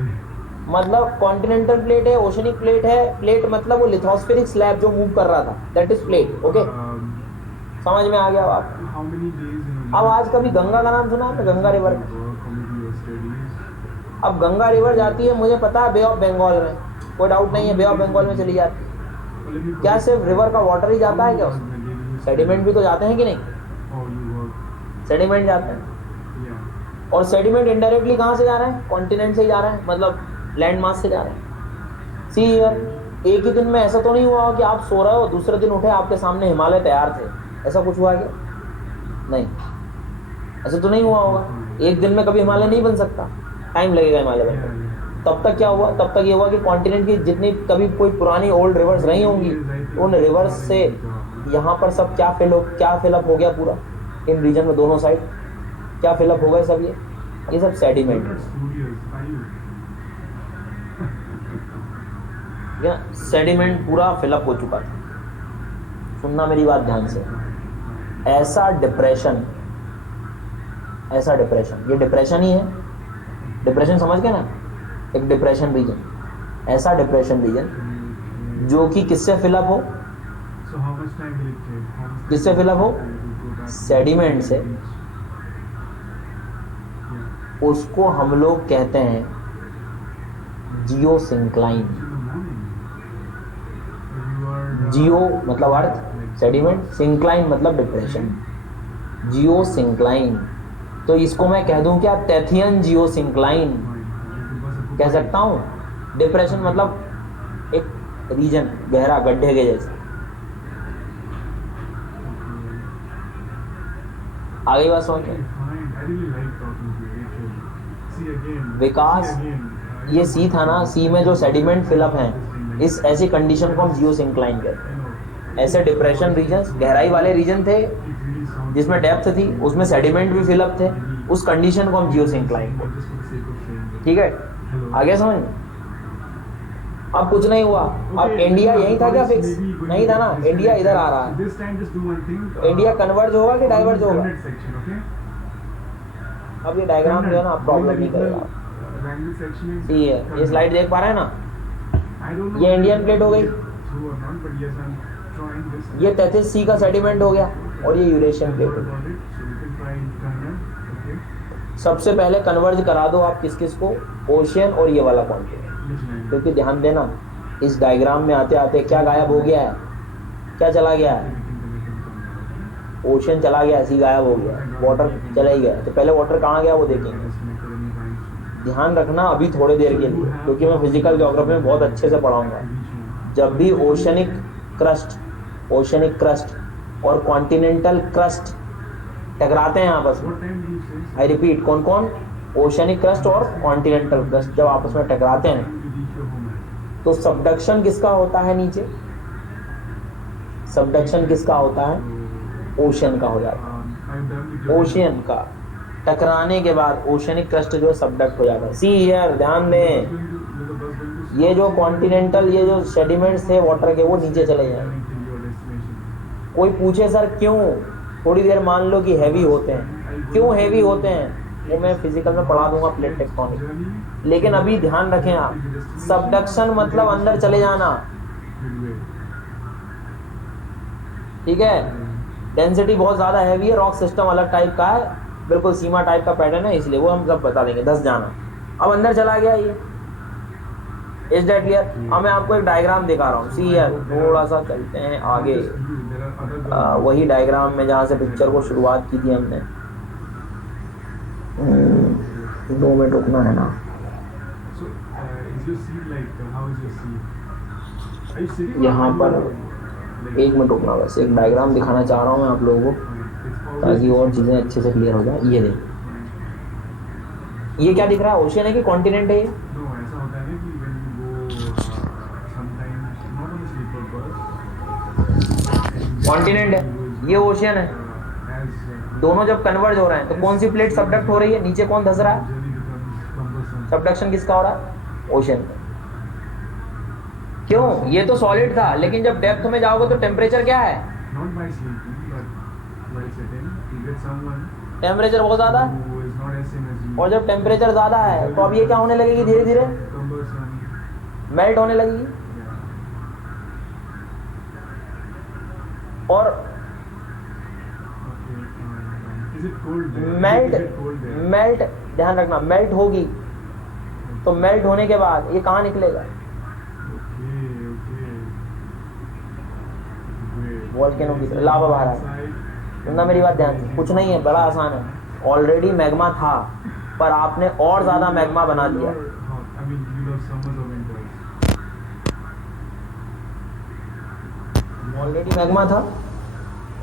मतलब कॉन्टिनेंटल प्लेट है, ओशियनिक प्लेट है। प्लेट मतलब वो लिथोस्फेरिक स्लैब जो मूव कर रहा था, दैट इज प्लेट। ओके, समझ में आ गया अब आपको? How many days in a अब आज कभी गंगा का नाम सुना आपने? गंगा रिवर का? studies. अब गंगा रिवर जाती है, मुझे पता है, बे ऑफ बंगाल में, कोई डाउट नहीं है, बे ऑफ बंगाल में चली जाती है। क्या सिर्फ रिवर का वाटर ही जाता है क्या उसमें? सेडिमेंट भी तो जाते हैं कि नहीं? सेडिमेंट जाते हैं, और सेडिमेंट इनडायरेक्टली कहाँ से जा रहे हैं? कॉन्टिनेंट से ही जा रहे हैं, मतलब लैंड मास से जा रहे हैं। सी हियर, एक ही दिन में ऐसा तो नहीं हुआ कि आप सो रहे हो, दूसरे दिन उठे आपके सामने हिमालय तैयार थे, ऐसा कुछ हुआ क्या? नहीं, ऐसा तो नहीं हुआ होगा। एक दिन में कभी हिमालय नहीं बन सकता, टाइम लगेगा हिमालय बनने। तब तक क्या हुआ? तब तक ये हुआ कि कॉन्टिनेंट की जितनी कभी कोई पुरानी ओल्ड रिवर्स रही होंगी, उन रिवर्स से यहाँ पर सब क्या फिलअप हो गया पूरा इन रीजन में, दोनों साइड क्या फिलअप हो गए सब ये सब You're sediment not studious, are you? या सेडिमेंट पूरा फिलअप हो चुका था। सुनना मेरी बात ध्यान से, ऐसा डिप्रेशन ये डिप्रेशन ही है। डिप्रेशन समझ गए ना, एक डिप्रेशन रीजन, ऐसा डिप्रेशन रीजन जो कि किससे फिलअप हो, So how much time will it take? How much किससे time fill up हो? will it take to go back to Sediment से। Yeah. उसको हम लोग कहते हैं geosyncline. In the morning, you are, जियो मतलब अर्थ, सेडिमेंट, सिंक्लाइन मतलब डिप्रेशन, जियोसिंक्लाइन। तो इसको मैं कह दूं क्या, टेथियन जियोसिंक्लाइन कह सकता हूँ। डिप्रेशन मतलब एक रीजन गहरा गड्ढे के जैसे। आगे बात समझ में? I really like talking to you. See again. Vikas, See again. ये सी था ना, सी में जो सेडिमेंट फिलअप हैं, इस ऐसी कंडीशन को हम जियोसिंक्लाइन कहते हैं। ऐसे डिप्रेशन रीजन, गहराई वाले रीजन थे जिसमें डेप्थ थी, उसमें सेडिमेंट भी फिलअप थे, उस कंडीशन को हम जियोसिंक्लाइन कहते हैं। ठीक है, आगे समझ में? अब कुछ नहीं हुआ। अब इंडिया यही था क्या फिक्स? नहीं था ना, इंडिया इधर आ रहा है। This time just do one thing. India converge होगा कि डाइवर्ज होगा? Convert section, okay? अब ये डायग्राम जो है ना प्रॉब्लम नहीं करेगा। Language section is सी है, ये स्लाइड देख पा रहे हैं ना, I don't know ये इंडियन प्लेट हो गई, true or not, but yes, I'm trying this. ये 33 सी का सेडिमेंट हो गया और ये यूरेशियन प्लेट हो गई। About it, so we can try in Kannada, okay? सबसे पहले कन्वर्ज करा दो आप किस किस को, ओशियन और ये वाला कॉन्टिनेंट। Which language? क्योंकि ध्यान देना, इस डायग्राम में आते आते क्या गायब हो गया है, क्या चला गया है? ओशन चला गया, सी गायब हो गया, वाटर चला ही गया। तो पहले वाटर कहाँ गया वो देखेंगे। ध्यान रखना अभी थोड़ी देर के लिए, क्योंकि मैं फिजिकल ज्योग्राफी में बहुत अच्छे से पढ़ाऊंगा। जब भी ओशनिक क्रस्ट और कॉन्टिनेंटल क्रस्ट टकराते हैं आपस में, What time do you say? I repeat, कौन कौन? ओशनिक क्रस्ट और कॉन्टिनेंटल क्रस्ट जब आपस में टकराते हैं Time to reach your home at? तो सबडक्शन किसका होता है नीचे? सबडक्शन किसका होता है? ओशन का हो जाता है। I'm done with your ocean का टकराने के बाद ओशनिक क्रस्ट जो है सबडक्ट हो जाता है। सी हियर, ध्यान दें, ये जो कॉन्टिनेंटल, ये जो सेडिमेंट्स थे वाटर के, वो नीचे चले जाएंगे। कोई पूछे सर क्यों, थोड़ी देर मान लो कि हैवी होते हैं, क्यों हैवी होते हैं, वो मैं फिजिकल में पढ़ा दूंगा, प्लेट टेक्टोनिक। लेकिन अभी ध्यान रखें आप, सबडक्शन मतलब अंदर चले जाना, ठीक है। डेंसिटी बहुत ज़्यादा हैवी है, रॉक सिस्टम अलग टाइप का है, बिल्कुल सीमा टाइप का पैटर्न है, इसलिए वो हम सब बता देंगे। 10 जाना, अब अंदर चला गया ये। Is that clear? अब मैं आपको एक डायग्राम दिखा रहा हूँ। सी यार, थोड़ा सा चलते हैं आगे, वही डायग्राम में जहाँ से पिक्चर को शुरुआत की थी हमने। 2 मिनट रुकना है ना। यहाँ पर 1 मिनट रुकना, बस एक डायग्राम दिखाना चाह रहा हूँ मैं आप लोगों को, ताकि और चीज़ें अच्छे से क्लियर हो जाए। ये देख, ये क्या दिख रहा है? ओशियन है कि कॉन्टिनेंट है ये? कॉन्टिनेंट है, ये ओशियन है। दोनों जब कन्वर्ज हो रहे हैं तो कौन सी प्लेट सबडक्ट हो रही है, नीचे कौन धस रहा है? सबडक्शन किसका हो रहा है? ओशियन का। क्यों? ये तो सॉलिड था, लेकिन जब डेप्थ में जाओगे तो टेम्परेचर क्या है? टेम्परेचर बहुत ज़्यादा है, और जब टेम्परेचर ज़्यादा है तो अब ये क्या होने लगेगी, धीरे धीरे मेल्ट होने लगेगी। और मेल्ट ध्यान रखना, मेल्ट होगी तो मेल्ट होने के बाद ये कहाँ निकलेगा? वोल्केनो की तरह लावा बाहर आएगा। सुनना मेरी बात ध्यान से, कुछ नहीं है, बड़ा आसान है। ऑलरेडी मैग्मा था, पर आपने और ज़्यादा मैग्मा बना दिया। ऑलरेडी मैग्मा था,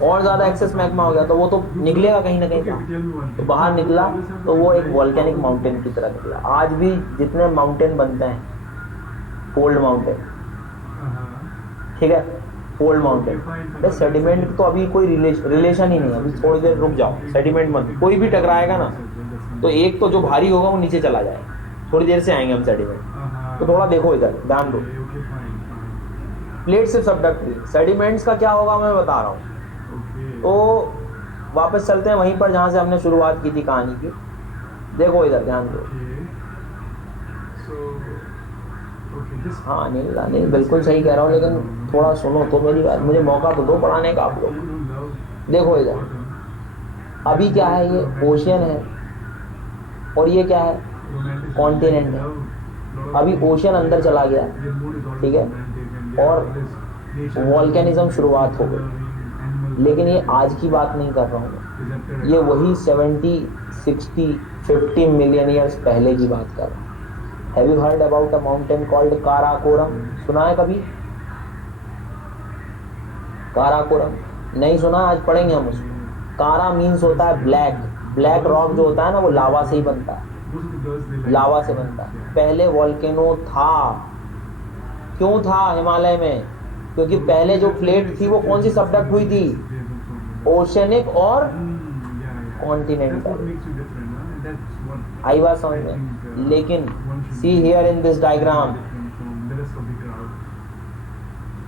और ज़्यादा एक्सेस मैग्मा हो गया, तो वो तो निकलेगा कहीं ना कहीं था। तो बाहर निकला तो वो एक वॉल्केनिक माउंटेन की तरह निकला। आज भी जितने माउंटेन बनते हैं, कोल्ड माउंटेन, ठीक है, फोल्ड माउंटेन। अरे सेडिमेंट तो अभी कोई रिलेशन ही नहीं है, अभी थोड़ी देर रुक जाओ, सेडिमेंट मत, कोई भी टकराएगा ना तो एक तो जो भारी होगा वो नीचे चला जाएगा, थोड़ी देर से आएंगे हम सेडिमेंट। तो थोड़ा देखो इधर, ध्यान दो, प्लेट सिर्फ सबडक्टिव, सेडिमेंट्स का क्या होगा मैं बता रहा हूँ। तो वापस चलते हैं वहीं पर जहाँ से हमने शुरुआत की थी कहानी की। देखो इधर ध्यान दो। हाँ अनिल बिल्कुल सही कह रहा हूँ, लेकिन थोड़ा सुनो तो मेरी बात, मुझे मौका तो दो पढ़ाने का आप लोग। देखो इधर अभी क्या है, ये ओशियन है और ये क्या है, कॉन्टिनेंट है। अभी ओशियन अंदर चला गया, ठीक है, और वॉल्केनिज्म शुरुआत हो गई। लेकिन ये आज की बात नहीं कर रहा हूँ, ये वही 70, 60, 50 मिलियन ईयर्स पहले की बात कर रहा हूँ। Have you heard about a mountain called Karakoram? सुना है कभी काराकोरम? नहीं सुना, आज पढ़ेंगे हम उसको। कारा मीन्स होता है ब्लैक, ब्लैक रॉक जो होता है ना वो लावा से ही बनता है, लावा से बनता है। पहले वॉल्केनो था, क्यों था हिमालय में? क्योंकि पहले जो प्लेट थी वो कौन सी सबडक्ट हुई थी, ओशनिक और कॉन्टिनेंटल। आई बात समझ में? लेकिन see here in this diagram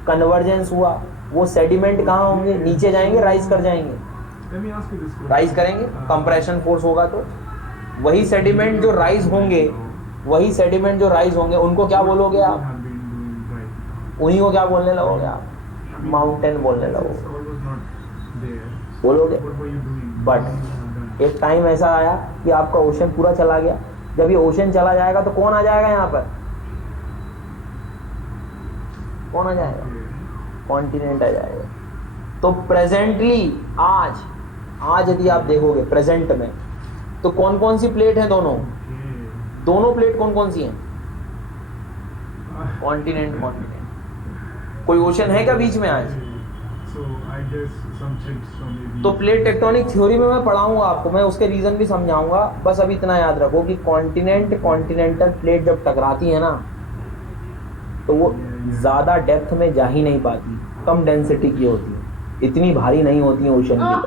convergence हुआ, वो सेडिमेंट कहाँ होंगे, नीचे जाएंगे, राइज कर जाएंगे, राइज करेंगे, कंप्रेशन फोर्स होगा तो वही सेडिमेंट जो राइज होंगे, वही सेडिमेंट जो राइज होंगे उनको क्या बोलोगे आप, उन्हीं को क्या बोलने लगोगे आप, माउंटेन बोलने लगोगे, बोलोगे। बट एक टाइम ऐसा आया कि आपका ओशन पूरा चला गया। जब ये ओशन चला जाएगा तो कौन आ जाएगा यहाँ पर, कौन आ जाएगा, कॉन्टिनेंट आ जाएगा। तो प्रेजेंटली आज यदि आप देखोगे प्रेजेंट में तो कौन कौन सी प्लेट है, दोनों प्लेट कौन कौन सी हैं, कॉन्टिनेंट कॉन्टिनेंट। कोई ओशन है क्या बीच में आज? तो प्लेट टेक्टोनिक थ्योरी में मैं पढ़ाऊंगा आपको, मैं उसके रीजन भी समझाऊंगा। बस अभी इतना याद रखो कि कॉन्टिनेंट कॉन्टिनेंटल प्लेट जब टकराती है ना तो वो ज्यादा डेप्थ में जा ही नहीं पाती, कम डेंसिटी की होती है, इतनी भारी नहीं होती है ओशन की तरह,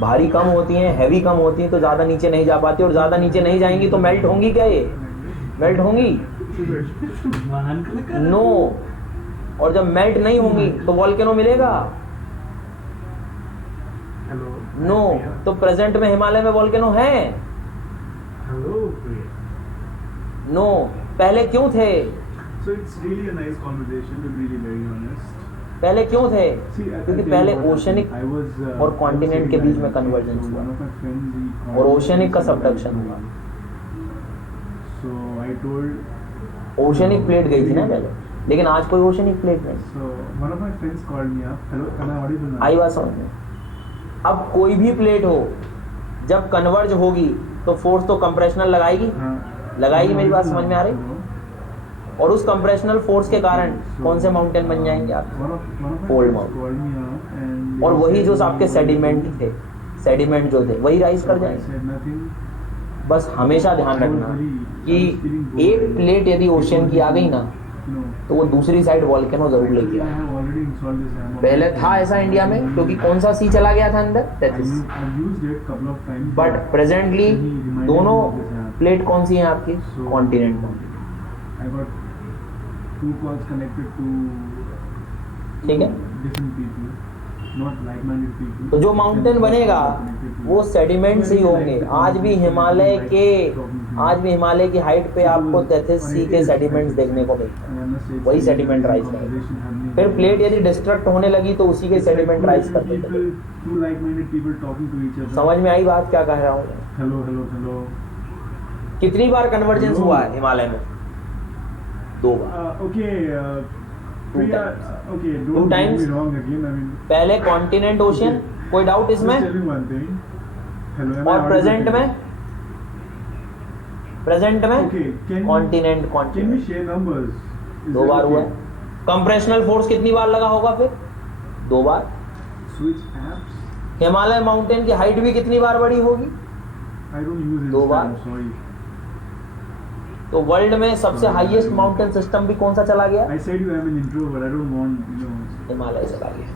भारी कम होती हैं, हैवी कम होती हैं, तो ज्यादा नीचे नहीं जा पाती। और ज्यादा नीचे नहीं जाएंगी तो मेल्ट होंगी क्या, ये मेल्ट होंगी? नो। और जब मेल्ट नहीं होंगी तो वॉल्केनो मिलेगा? नो। तो प्रेजेंट में हिमालय में वॉल्केनो है? नो। पहले क्यों थे? पहले क्यों थे? क्योंकि पहले ओशनिक और कॉन्टिनेंट के बीच में कन्वर्जेंस हुआ और ओशनिक का सबडक्शन हुआ। ओशनिक प्लेट गई थी ना पहले, लेकिन आज कोई ओशनिक प्लेट नहीं। आई बात समझ में? अब कोई भी प्लेट हो जब कन्वर्ज होगी तो फोर्स तो कंप्रेशनल लगाएगी, लगाएगी, मेरी बात समझ में आ रही? और उस कंप्रेशनल फोर्स के कारण कौन से माउंटेन बन जाएंगे आप, फोल्ड माउंटेन। और वही जो आपके सेडिमेंट थे, सेडिमेंट जो थे वही राइज कर जाएंगे। बस हमेशा ध्यान रखना कि एक प्लेट यदि ओशियन की आ गई ना तो वो दूसरी साइड वॉल्केनो जरूर लेके आए। पहले था ऐसा इंडिया में, क्योंकि कौन सा सी चला गया था अंदर, टेथिस। बट प्रेजेंटली दोनों प्लेट कौन सी हैं आपकी, कॉन्टिनेंट। ठीक है, तो जो माउंटेन बनेगा वो सेडिमेंट से ही होंगे। आज भी हिमालय की हाइट पे आपको 33 सी के सेडिमेंट्स देखने को मिलते हैं, वही सेडिमेंट राइज करेंगे। फिर प्लेट यदि डिस्ट्रक्ट होने लगी तो उसी के सेडिमेंट राइज कर देते। समझ में आई बात क्या कह रहा हूँ? हेलो। कितनी बार कन्वर्जेंस हुआ है हिमालय में? 2 बार। Two times. पहले कॉन्टिनेंट ओशियन, कोई डाउट इसमें? और प्रेजेंट में कॉन्टिनेंट कॉन्टिनेंट 2 बार हुआ। कंप्रेशनल फोर्स कितनी बार लगा होगा फिर? 2 बार। हिमालय माउंटेन की हाइट भी कितनी बार बढ़ी होगी? 2 बार। तो वर्ल्ड में सबसे हाईएस्ट माउंटेन सिस्टम भी कौन सा चला गया? I said you am an introvert. I don't want, you know. Himalaya चला गया।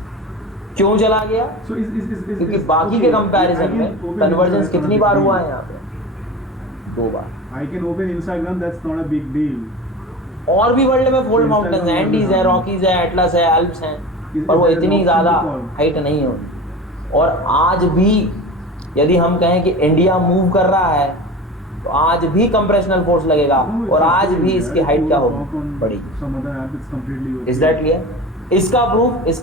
क्यों चला गया? So is क्योंकि बाकी के कंपैरिजन में कन्वर्जेंस कितनी बार हुआ है यहाँ पे? 2 बार। I can open Instagram. That's not a big deal. और भी वर्ल्ड में फोल्ड माउंटेन्स हैं, एंडीज है, रॉकीज है, एटलस है, एल्प्स हैं, पर वो इतनी ज़्यादा हाइट नहीं होती। और आज भी यदि हम कहें कि इंडिया मूव कर रहा है तो आज भी कंप्रेशनल फोर्स लगेगा और आज भी इसकी हाइट क्या होगी? बढ़ेगी। Is that clear? इसका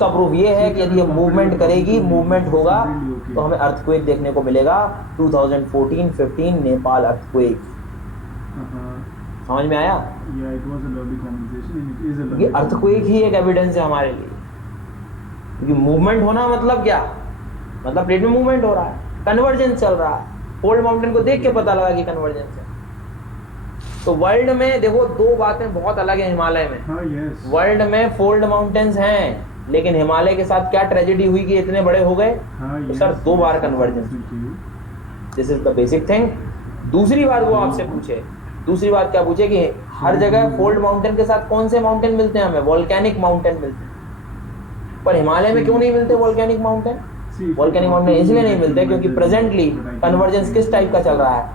प्रूफ ये है कि यदि ये मूवमेंट करेगी, मूवमेंट होगा तो हमें अर्थक्वेक देखने को मिलेगा। 2014-15 नेपाल अर्थक्वेक, समझ में आया? ये अर्थक्वेक ही एक एविडेंस है हमारे लिए, क्योंकि मूवमेंट होना मतलब क्या? मतलब प्लेट में मूवमेंट हो रहा है, कन्वर्जेंस चल रहा है। फोल्ड माउंटेन को देख के पता लगा कि कन्वर्जेंस है। तो वर्ल्ड में देखो 2 बातें बहुत अलग है हिमालय में। वर्ल्ड में फोल्ड माउंटेन्स हैं, लेकिन हिमालय के साथ क्या ट्रेजेडी हुई कि इतने बड़े हो गए? तो sir 2 bar convergence. This is the basic thing. दूसरी बात वो आपसे पूछे, दूसरी बात क्या पूछे कि हर जगह फोल्ड माउंटेन के साथ कौन से माउंटेन मिलते हैं? हमें वोल्केनिक माउंटेन मिलते हैं, पर हिमालय में क्यों नहीं मिलते वोल्केनिक माउंटेन? वोल्केनिक माउंटेन इसलिए नहीं मिलते क्योंकि प्रेजेंटली कन्वर्जेंस किस टाइप का चल रहा है?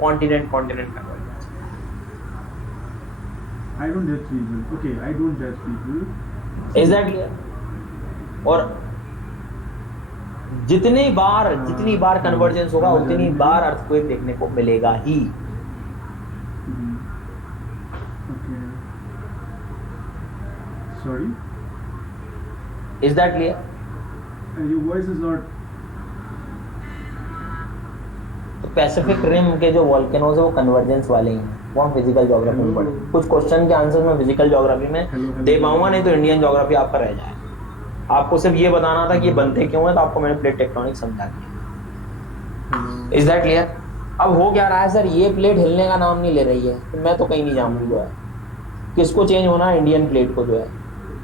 Continent convergence. I don't judge people. Okay, I don't judge people. Is that clear? और जितनी बार कन्वर्जेंस होगा उतनी बार अर्थक्वेक देखने को मिलेगा ही। Okay. Sorry? Is that clear? Your voice is not. तो पैसिफिक रिम के जो वोल्केनोज है वो कन्वर्जेंस वाले ही हैं, वो हम फिजिकल ज्योग्राफी में पढ़े। कुछ क्वेश्चन के आंसर में फिजिकल ज्योग्राफी में दे पाऊंगा, नहीं तो इंडियन ज्योग्राफी आपका रह जाएगा। आपको सिर्फ ये बताना था कि ये बनते क्यों है, तो आपको मैंने प्लेट टेक्टोनिक समझा दिया। Is that clear? अब हो क्या रहा है सर, ये प्लेट हिलने का नाम नहीं ले रही है, तो मैं तो कहीं नहीं जाऊंगी। जो है किसको चेंज होना है? इंडियन प्लेट को जो है।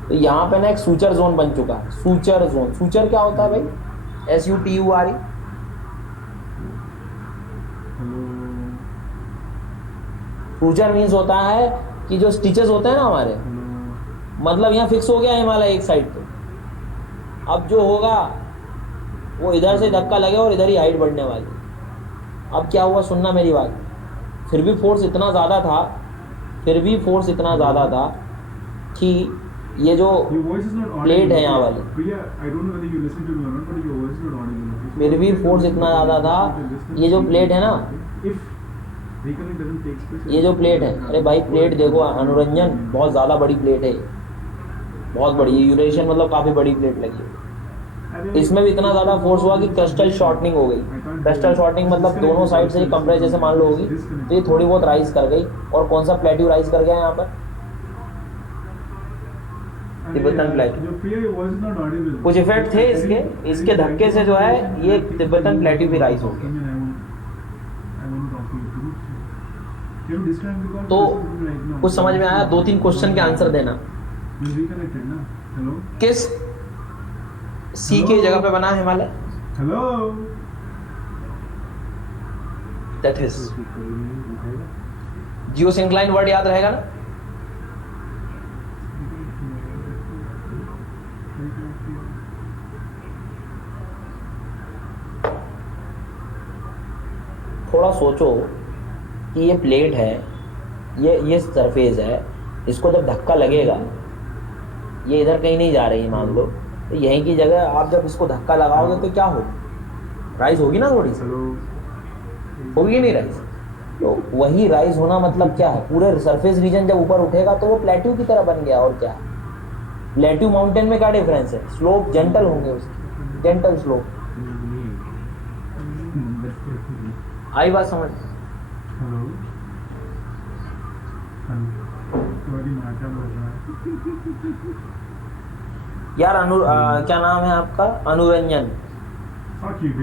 तो यहाँ पे ना एक सूचर जोन बन चुका है। सूचर जोन, सूचर क्या होता है भाई? SUTURE। सूचर मीन्स होता है कि जो स्टिचेस होते हैं ना हमारे, मतलब यहाँ फिक्स हो गया हिमालय एक साइड पे, अब जो होगा वो इधर से धक्का लगे और इधर ही हाइट बढ़ने वाली। अब क्या हुआ, सुनना मेरी बात, फिर भी फोर्स इतना ज़्यादा था कि ये जो प्लेट है यहाँ वाली, फिर भी फोर्स इतना ज़्यादा था, ये जो प्लेट है ना, ये जो प्लेट है, अरे भाई प्लेट देखो अनुरंजन, बहुत ज़्यादा बड़ी प्लेट है, बहुत बड़ी। ये यूरेशियन मतलब काफ़ी बड़ी प्लेट लगी है। इसमें भी इतना ज़्यादा फोर्स हुआ कि क्रिस्टल शॉर्टनिंग हो गई। क्रिस्टल शॉर्टनिंग मतलब दोनों साइड से कंप्रेस जैसे मान लो होगी, तो ये थोड़ी बहुत राइज कर गई। और कौन सा प्लेट्यू राइज कर गया यहाँ पर? Tibetan plateau. कुछ इफेक्ट थे इसके धक्के से जो है ये तिब्बतन प्लेट्यू भी राइज हो गया। तो कुछ समझ में आया? 2-3 क्वेश्चन के आंसर देना। किस सी के जगह पे बना Himalaya? That is geosyncline word याद रहेगा ना? थोड़ा सोचो कि ये प्लेट है, ये सरफेस है, इसको जब धक्का लगेगा, ये इधर कहीं नहीं जा रही मान लो, तो यहीं की जगह आप जब इसको धक्का लगाओगे तो क्या होगा? राइज होगी ना, थोड़ी सी होगी नहीं राइज? तो वही राइज होना मतलब क्या है? पूरे सरफेस रीजन जब ऊपर उठेगा तो वो प्लेट्यू की तरह बन गया। और क्या है? प्लेट्यू माउंटेन में क्या डिफरेंस है? स्लोप जेंटल होंगे उसकी, जेंटल स्लोप। आई बात समझ? यार क्या नाम है आपका? अनुरंजन।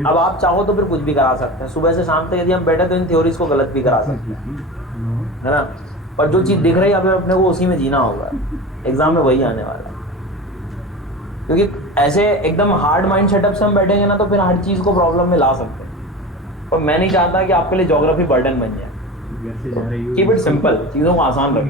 अब आप चाहो तो फिर कुछ भी करा सकते हैं। सुबह से शाम तक यदि हम बैठे तो इन थ्योरीज को गलत भी करा सकते हैं, है ना? पर जो चीज़ दिख रही है अभी अपने को उसी में जीना होगा। एग्जाम में वही आने वाला है, क्योंकि ऐसे एकदम हार्ड माइंड सेटअप से हम बैठेंगे ना तो फिर हर चीज़ को प्रॉब्लम में ला सकते हैं। पर मैं नहीं चाहता कि आपके लिए ज्योग्राफी बर्डन बन जाए। घर से जा रही हो कीप इट सिंपल, चीज़ों को आसान रखो,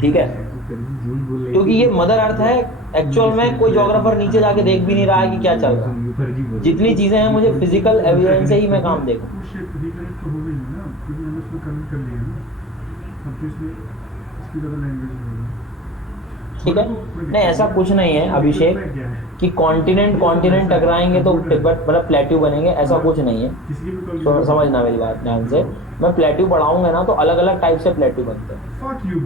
ठीक है? झूठ बोल रही क्योंकि ये मदर अर्थ है, एक्चुअल में कोई जोग्राफर नीचे जाके देख भी नहीं रहा है कि क्या चल रहा है। फर्जी बोल जितनी चीज़ें हैं मुझे फिजिकल एविडेंस से ही मैं काम देखूँ, वो शिफ्ट रिकनेक्ट तो हो गई है ना, क्योंकि हमने उसमें कनेक्ट कर लिया ना, अब तो इसमें इसकी ज़्यादा लैंग्वेज होगा। ठीक है? नहीं, ऐसा कुछ नहीं है अभिषेक कि कॉन्टिनेंट टकराएंगे तो तिब्बत मतलब प्लेट्यू बनेंगे, ऐसा कुछ नहीं है। किसी की भी कॉल समझना मेरी बात ध्यान से, मैं प्लेट्यू पढ़ाऊंगा ना तो अलग अलग टाइप से प्लेट्यू बनते हैं। Fuck you.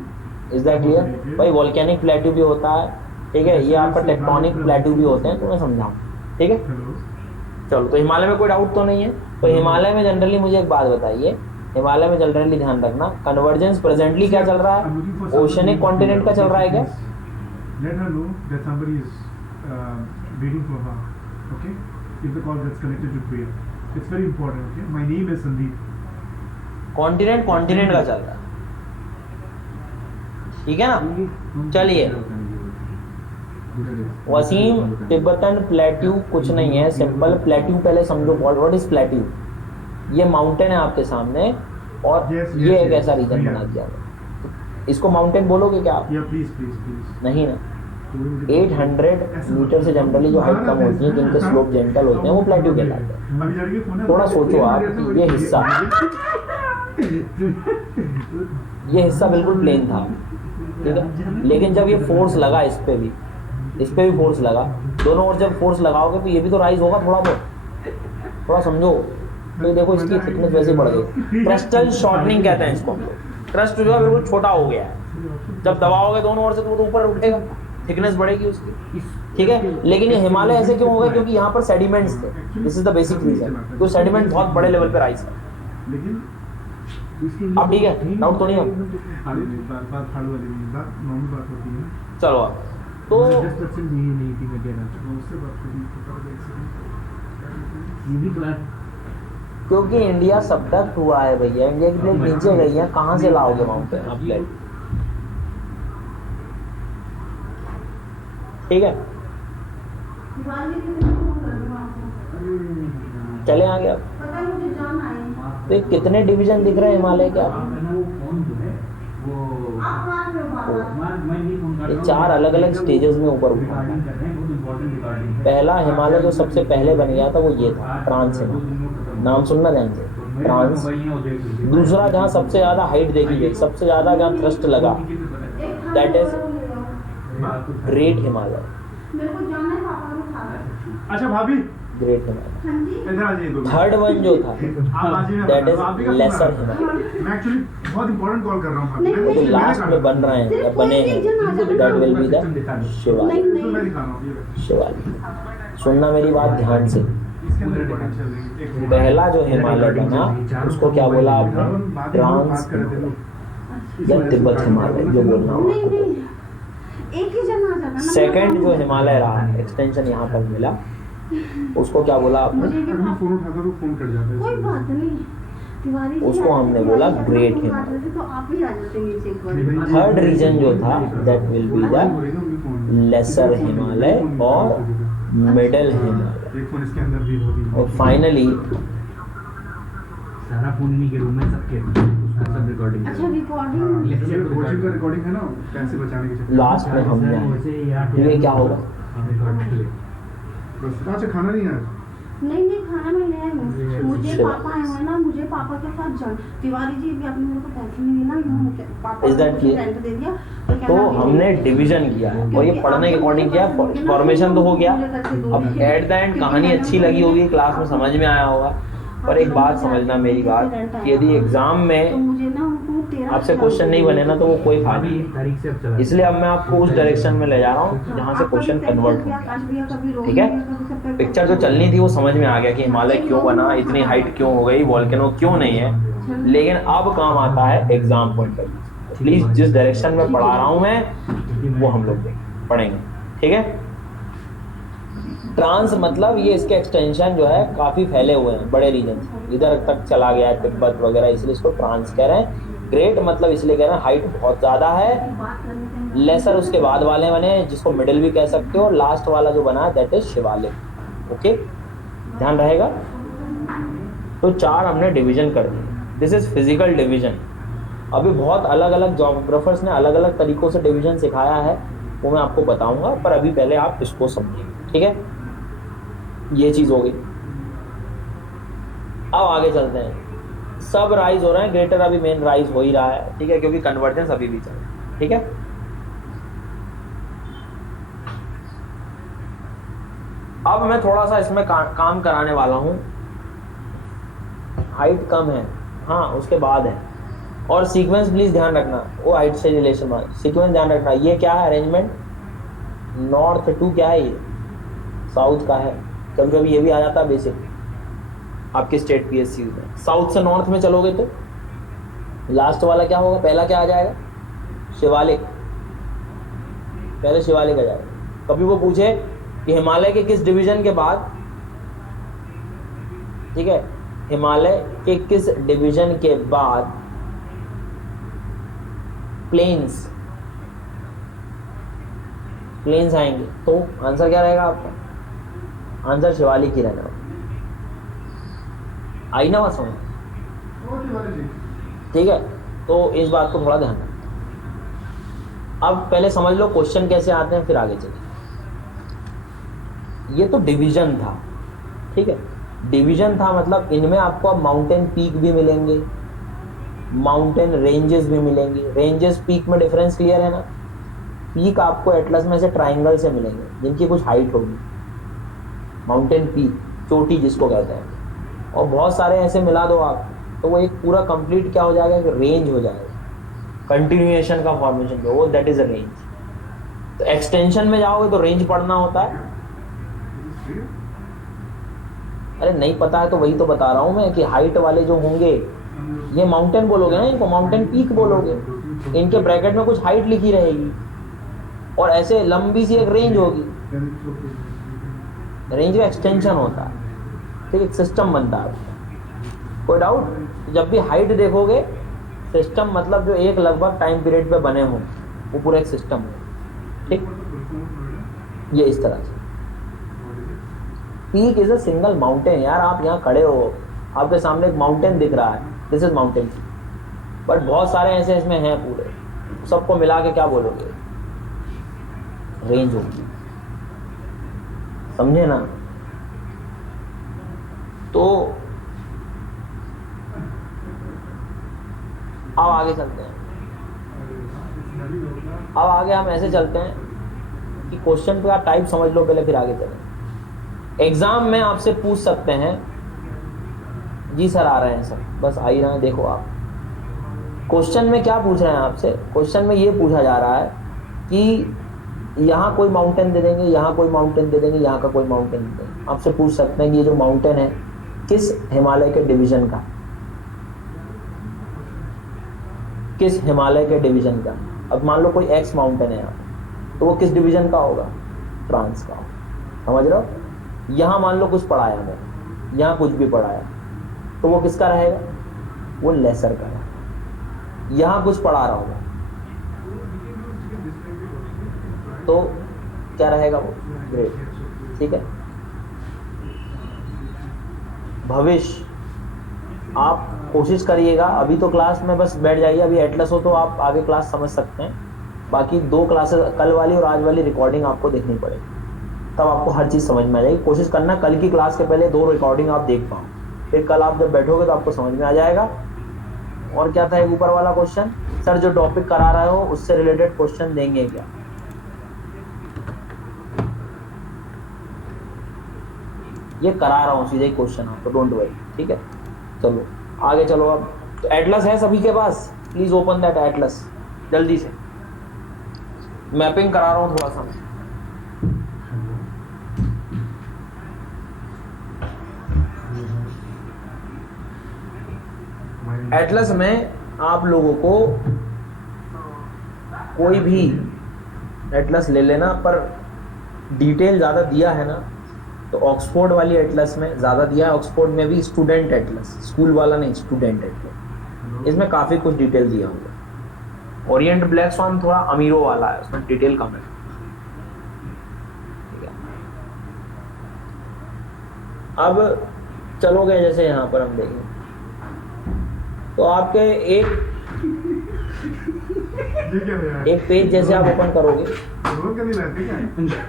Is that clear? भाई वॉल्केनिक प्लेट्यू भी होता है, ठीक है, ये आपका टेक्टोनिक प्लेट्यू भी होते हैं, तो मैं समझाऊँ, ठीक है? हेलो। चलो, तो हिमालय में कोई डाउट तो नहीं है। तो हिमालय में जनरली मुझे एक बात बताइए, हिमालय में जनरली ध्यान रखना, कन्वर्जेंस प्रेजेंटली क्या चल रहा है? ओशनिक कॉन्टिनेंट का चल रहा है क्या? Let her know that somebody is waiting for her. Okay? If the call gets connected to Priya. It's very important. Okay? My name is Sandeep. Continent का चल रहा है, ठीक है ना? चलिए, वसीम, तिब्बतन प्लेट्यू कुछ नहीं है, सिंपल प्लेट्यू पहले समझो। What is plateau? ये माउंटेन है आपके सामने और Yes, ये yes, एक ऐसा yes. Reason Yeah. बना दिया है। इसको माउंटेन बोलोगे क्या आप? Yeah, please, please, please. नहीं ना, 800 मीटर से जनरली जो हाइट कम होती है, जिनके स्लोप जेंटल होते हैं, वो प्लेट्यू कहलाते हैं। अभी जाके फोन है। थोड़ा सोचो आप, ये हिस्सा बिल्कुल प्लेन था, ठीक है, लेकिन जब ये फोर्स लगा इस पे भी फोर्स लगा, दोनों ओर जब फोर्स लगाओगे तो ये भी तो राइज होगा थोड़ा बहुत, थोड़ा समझो। तो ये देखो इसकी थिकनेस वैसे बढ़ गई, क्रिस्टल शॉर्टनिंग कहते हैं इसको। क्रस्ट जो है बिल्कुल छोटा हो गया है, जब दबाओगे दोनों ओर से तो वो तो ऊपर उठेगा, थिकनेस बढ़ेगी उसकी, ठीक है। लेकिन ये हिमालय ऐसे क्यों हो गए? क्योंकि यहाँ पर सेडिमेंट्स थे, this is the basic region. तो सेडिमेंट बहुत बड़े लेवल पे राइज है। लेकिन अब ठीक है, डाउट तो नहीं है? बात हार्ड वाली नहीं, बात नॉर्मल बात होती है। चलो अब तो जस्ट टचिंग नहीं थी मैं कह रहा था उससे बात करनी ये भी क्लास क्योंकि इंडिया सबडक्ट हुआ है भैया, इंडिया की प्लेट नीचे गई है, कहाँ से लाओगे माउंटेन आप प्लेट? ठीक है, चले आगे अब। तो ये कितने डिवीजन दिख रहे हैं हिमालय के आपको? ये 4 अलग अलग स्टेजेस में ऊपर उठा। पहला हिमालय जो सबसे पहले बन गया था वो ये था, ट्रांस हिमालय, नाम सुनना ध्यान से, ट्रांस। दूसरा जहाँ सबसे ज़्यादा हाइट देखी गई, सबसे ज़्यादा जहाँ थ्रस्ट लगा, दैट इज ग्रेट हिमालय। अच्छा भाभी ग्रेट हिमालय। इधर आ जाइए। थर्ड वन जो था आप आ जाइए। दैट आप भी इज का लेसर फोन आ रहा है। हिमालय। मैं एक्चुअली बहुत इंपॉर्टेंट कॉल कर रहा हूँ भाभी। वो जो लास्ट में बन रहे हैं या बने हैं, that will be the Shivalik. मैं दिखा रहा हूँ। शिवालिक, सुनना मेरी बात ध्यान से। इसके अंदर पोटेंशियल नहीं। एक पहला जो हिमालय बना उसको क्या बोला आपने? ट्रांस या तिब्बत हिमालय, जो बोलना हो। सेकंड जो हिमालय रहा, एक्सटेंशन यहाँ पर मिला, उसको क्या बोला आपने? अगर मैं फोन उठाता तो फोन कट जाता है। कोई बात नहीं, उसको हमने बोला ग्रेट हिमालय। तो आप ही आ जाते नीचे एक बार। थर्ड रीजन जो था that will be the lesser Himalaya और मिडल हिमालय। एक फोन इसके अंदर भी होती और फाइनली सारा फोन इन्हीं के रूम में सबके उसका सब रिकॉर्डिंग अच्छा रिकॉर्डिंग कोचिंग का रिकॉर्डिंग है ना, पैसे बचाने के चक्कर लास्ट में हमने ये क्या होगा? अच्छा खाना नहीं है। नहीं खाना मैं ले आई हूँ। मुझे पापा आए हुए ना, मुझे पापा के साथ जान तिवारी जी भी आपने मेरे को पैसे नहीं देना, मुझे पापा Is that ने clear? रेंट दे दिया। तो कहना भी हमने नहीं। डिवीजन किया है और ये पढ़ने के अकॉर्डिंग किया, फॉर्मेशन तो हो गया। अब एट द एंड कहानी अच्छी लगी होगी, क्लास में समझ में आया होगा। पर एक बात समझना मेरी बात, कि यदि एग्जाम तो में मुझे ना उनको 13 आपसे क्वेश्चन नहीं बने ना तो वो कोई फायदा नहीं। तारीख से अब चला इसलिए अब मैं आपको उस डायरेक्शन में ले जा रहा हूँ जहाँ से क्वेश्चन कन्वर्ट हो। ठीक है, पिक्चर जो चलनी थी वो समझ में आ गया कि हिमालय क्यों बना, इतनी हाइट क्यों हो गई, वॉल्केनो क्यों नहीं है। लेकिन अब काम आता है exam point of view. Please जिस डायरेक्शन में पढ़ा रहा हूँ मैं वो हम लोग पढ़ेंगे, ठीक है। ट्रांस मतलब ये इसके एक्सटेंशन जो है काफ़ी फैले हुए हैं, बड़े रीजन इधर तक चला गया है, तिब्बत वगैरह, इसलिए इसको ट्रांस कह रहे हैं। ग्रेट मतलब इसलिए कह रहे हैं हाइट बहुत ज़्यादा है। लेसर उसके बाद वाले बने जिसको मिडिल भी कह सकते हो, लास्ट वाला जो बना है दैट इज शिवालिक। ओके, ध्यान रहेगा। तो 4 हमने डिवीजन कर दिए। This is physical division. अभी बहुत अलग अलग जोग्राफर्स ने अलग अलग तरीकों से डिवीजन सिखाया है, वो मैं आपको बताऊंगा, पर अभी पहले आप इसको समझिए, ठीक है। ये चीज हो गई। अब आगे चलते हैं। सब राइज हो रहे हैं, ग्रेटर अभी मेन राइज हो ही रहा है, ठीक है, क्योंकि कन्वर्जेंस अभी भी चल रहा है, ठीक है। अब मैं थोड़ा सा इसमें काम कराने वाला हूं। हाइट कम है, हाँ उसके बाद है, और सीक्वेंस प्लीज ध्यान रखना, वो हाइट से रिलेशन वाला सीक्वेंस ध्यान रखना। ये क्या है अरेंजमेंट, नॉर्थ टू क्या है, ये साउथ का है। कभी कभी ये भी आ जाता है बेसिक आपके स्टेट पीएससी में। साउथ से नॉर्थ में चलोगे तो लास्ट वाला क्या होगा, पहला क्या आ जाएगा, शिवालिक, पहले शिवालिक आ जाएगा। कभी वो पूछे कि हिमालय के किस डिवीजन के बाद, ठीक है, हिमालय के किस डिवीजन के बाद प्लेन्स आएंगे, तो आंसर क्या रहेगा आपका, आंसर शिवालिक ही रहना। आई ना बात समझ, ठीक है। तो इस बात को थोड़ा ध्यान रखना। अब पहले समझ लो क्वेश्चन कैसे आते हैं, फिर आगे चलें। ये तो डिवीजन था, ठीक है, डिवीजन था, मतलब इनमें आपको अब माउंटेन पीक भी मिलेंगे, माउंटेन रेंजेस भी मिलेंगे। रेंजेस पीक में डिफरेंस क्लियर है ना। पीक आपको एटलस में से ट्राइंगल से मिलेंगे जिनकी कुछ हाइट होगी, माउंटेन पीक, चोटी जिसको कहते हैं। और बहुत सारे ऐसे मिला दो आप, तो वो एक पूरा कंप्लीट क्या हो जाएगा, एक रेंज हो जाएगा, कंटिन्यूएशन का फॉर्मेशन जो वो दैट इज अ रेंज। तो एक्सटेंशन में जाओगे तो रेंज पढ़ना होता है। अरे नहीं पता है तो वही तो बता रहा हूं मैं कि हाइट वाले जो होंगे ये माउंटेन बोलोगे ना, इनको माउंटेन पीक बोलोगे, इनके ब्रैकेट में कुछ हाइट लिखी रहेगी और ऐसे लंबी सी एक रेंज होगी, रेंज का एक्सटेंशन होता है, ठीक, एक सिस्टम बनता है। कोई डाउट, जब भी हाइट देखोगे सिस्टम मतलब जो एक लगभग टाइम पीरियड पे बने हों, वो पूरा एक सिस्टम हो, ठीक। ये इस तरह से peak is a single mountain. यार आप यहाँ खड़े हो, आपके सामने एक माउंटेन दिख रहा है, दिस इज माउंटेन, बट बहुत सारे ऐसे इसमें हैं पूरे, सबको मिला के क्या बोलोगे, रेंज होगी, समझे ना। तो अब आगे चलते हैं। अब आगे हम ऐसे चलते हैं कि क्वेश्चन का टाइप समझ लो पहले, फिर आगे चलें। एग्जाम में आपसे पूछ सकते हैं, जी सर आ रहे हैं सर, बस आ ही रहे हैं, देखो आप क्वेश्चन में क्या पूछ रहे हैं आपसे। क्वेश्चन में ये पूछा जा रहा है कि यहाँ कोई माउंटेन दे देंगे, यहाँ कोई माउंटेन दे देंगे, यहाँ का कोई माउंटेन दे देंगे। आपसे पूछ सकते हैं कि ये जो माउंटेन है किस हिमालय के डिवीजन का, किस हिमालय के डिवीजन का। अब मान लो कोई एक्स माउंटेन है यहाँ, तो वो किस डिवीजन का होगा, फ्रांस का, समझ रहे हो। यहाँ मान लो कुछ पढ़ाया मैंने, यहाँ कुछ भी पढ़ाया, तो वो किसका रहेगा, वो लेसर का रहेगा। यहाँ कुछ पढ़ा रहा होगा तो क्या रहेगा, वो ग्रेट, ठीक है। भविष्य आप कोशिश करिएगा, अभी तो क्लास में बस बैठ जाइए, अभी एटलस हो तो आप आगे क्लास समझ सकते हैं, बाकी 2 क्लासेस कल वाली और आज वाली रिकॉर्डिंग आपको देखनी पड़ेगी, तब आपको हर चीज़ समझ में आ जाएगी। कोशिश करना कल की क्लास के पहले 2 रिकॉर्डिंग आप देख पाओ, फिर कल आप जब बैठोगे तो आपको समझ में आ जाएगा। और क्या था एक ऊपर वाला क्वेश्चन, सर जो टॉपिक करा रहे हो उससे रिलेटेड क्वेश्चन देंगे क्या, ये करा रहा हूँ सीधे ही क्वेश्चन आपको, डोंट वरी, ठीक है। चलो आगे चलो। अब तो एटलस है सभी के पास, प्लीज ओपन दैट एटलस जल्दी से। मैपिंग करा रहा हूँ थोड़ा सा। एटलस में आप लोगों को कोई भी एटलस ले लेना, पर डिटेल ज़्यादा दिया है ना, तो ऑक्सफोर्ड वाली एटलस में ज़्यादा दिया है। ऑक्सफोर्ड में भी स्टूडेंट एटलस, स्कूल वाला नहीं, स्टूडेंट एटलस, इसमें काफ़ी कुछ डिटेल दिया हुआ। ओरिएंट ब्लैक स्वान थोड़ा अमीरों वाला है, उसमें डिटेल कम है, ठीक है। अब चलोगे जैसे यहाँ पर हम देखें तो आपके ये क्या है यार? एक पेज जैसे आप ओपन करोगे रोज का नहीं रहते क्या?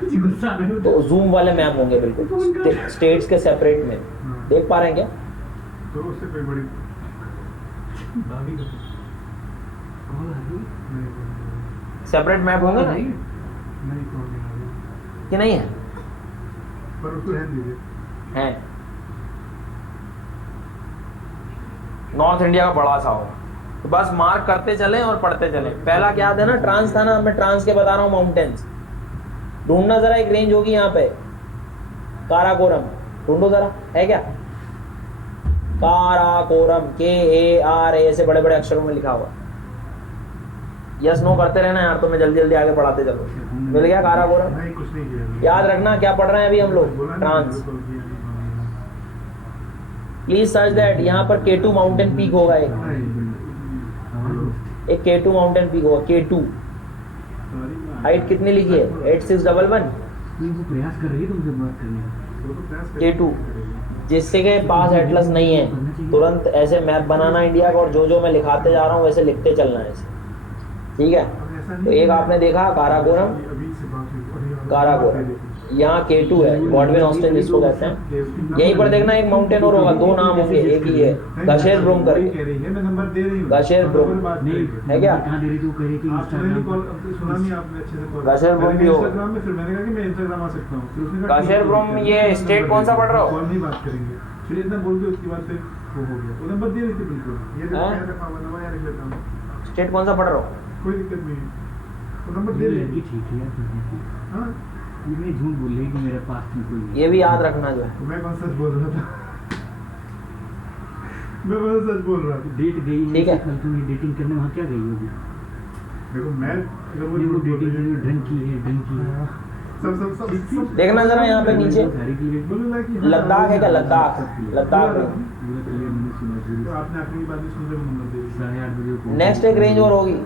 जी गुस्सा आ रहे हो तो जूम वाले मैप होंगे बिल्कुल स्टेट्स के सेपरेट में। देख पा रहे हैं क्या? तो उससे कोई बड़ी भाभी को कॉल आ रही नहीं सेपरेट मैप होंगे ना नहीं कौन नहीं आ रही। कि नहीं है? पर उसको रहने दीजिए। है। नॉर्थ इंडिया का बड़ा सा होगा, तो बस मार्क करते चले और पढ़ते चले। पहला क्या था ना, ट्रांस था ना, मैं ट्रांस के बता रहा हूँ माउंटेन्स। ढूंढना जरा, एक रेंज होगी यहाँ पे काराकोरम, ढूंढो जरा, है क्या? काराकोरम, KARA ऐसे बड़े बड़े अक्षरों में लिखा हुआ। यस नो करते रहना यार, तो मैं जल्दी जल्दी आगे पढ़ाते चलो। मिल गया काराकोरम? नहीं कुछ नहीं किया। याद रखना क्या पढ़ रहे हैं अभी हम लोग, बोला नहीं, ट्रांस। बिल्कुल किया नहीं। Please search that. यहाँ पर K2 माउंटेन पीक होगा, एक K2 माउंटेन पीक होगा, K2। हाइट कितनी लिखी है? 8611 वो प्रयास कर रही है तुमसे बात करने का। K2। जिससे के पास एटलस नहीं है, तुरंत ऐसे मैप बनाना इंडिया का, और जो जो मैं लिखाते जा रहा हूँ वैसे लिखते चलना है ऐसे, ठीक है? तो एक आपने देखा काराकोरम, काराकोरम, यहाँ K2 है, गॉडविन ऑस्टिन जिसको कहते हैं। यहीं पर देखना एक माउंटेन और होगा, दो नाम होंगे, एक ही है, गशेर ब्रूम करके। मैं नंबर दे रही हूँ। गशेर ब्रूम नहीं है क्या? कहाँ दे रही थी? वो कह रही थी आप सुना नहीं इंस्टाग्राम कॉल, सुना नहीं आपने अच्छे से कॉल। गशेर ब्रूम भी हो। इंस्टाग्राम में, फिर मैंने कहा कि मैं इंस्टाग्राम आ सकता हूँ। फिर उसने कहा गशेर ठीक है, ब्रूम, ठीक है, ये नंबर स्टेट दे कौन सा दीजिए। पढ़ रहे हो? कॉल नहीं बात करेंगे, फिर इतना बोल के उसके बाद फिर वो हो गया। वो नंबर दे रही थी बिल्कुल। ये देखो हाँ? मैं रखा हुआ नंबर यार लिख लेता हूँ। स्टेट कौन सा पढ़ रहे हो? कोई दिक्कत नहीं है, वो नंबर दे ये रही लड़की थी। ठीक है यार, ठीक है। हाँ ये नहीं झूठ बोल रही कि मेरे पास में कोई नहीं। ये भी याद रखना जो है। तो मैं कौन सच बोल रहा था? मैं कौन सच बोल रहा था? डेट गई ठीक है। कल तुम डेटिंग करने वहाँ क्या गई होगी? देखो मैं अगर ये वो झूठ बोल डेटिंग रही के है- ड्रिंक की है, ड्रिंक की है। सब देखना जरा यहाँ पे नीचे, सारी क्लियर बोलूँगा कि हाँ, लद्दाख है क्या? लद्दाख, लद्दाख में। पूरा क्लियर मैंने सुना तो पूरी आपने अपनी बात नहीं सुन रहे, नंबर दे दिया। 8:30 बजे को। Next एक range और होगी।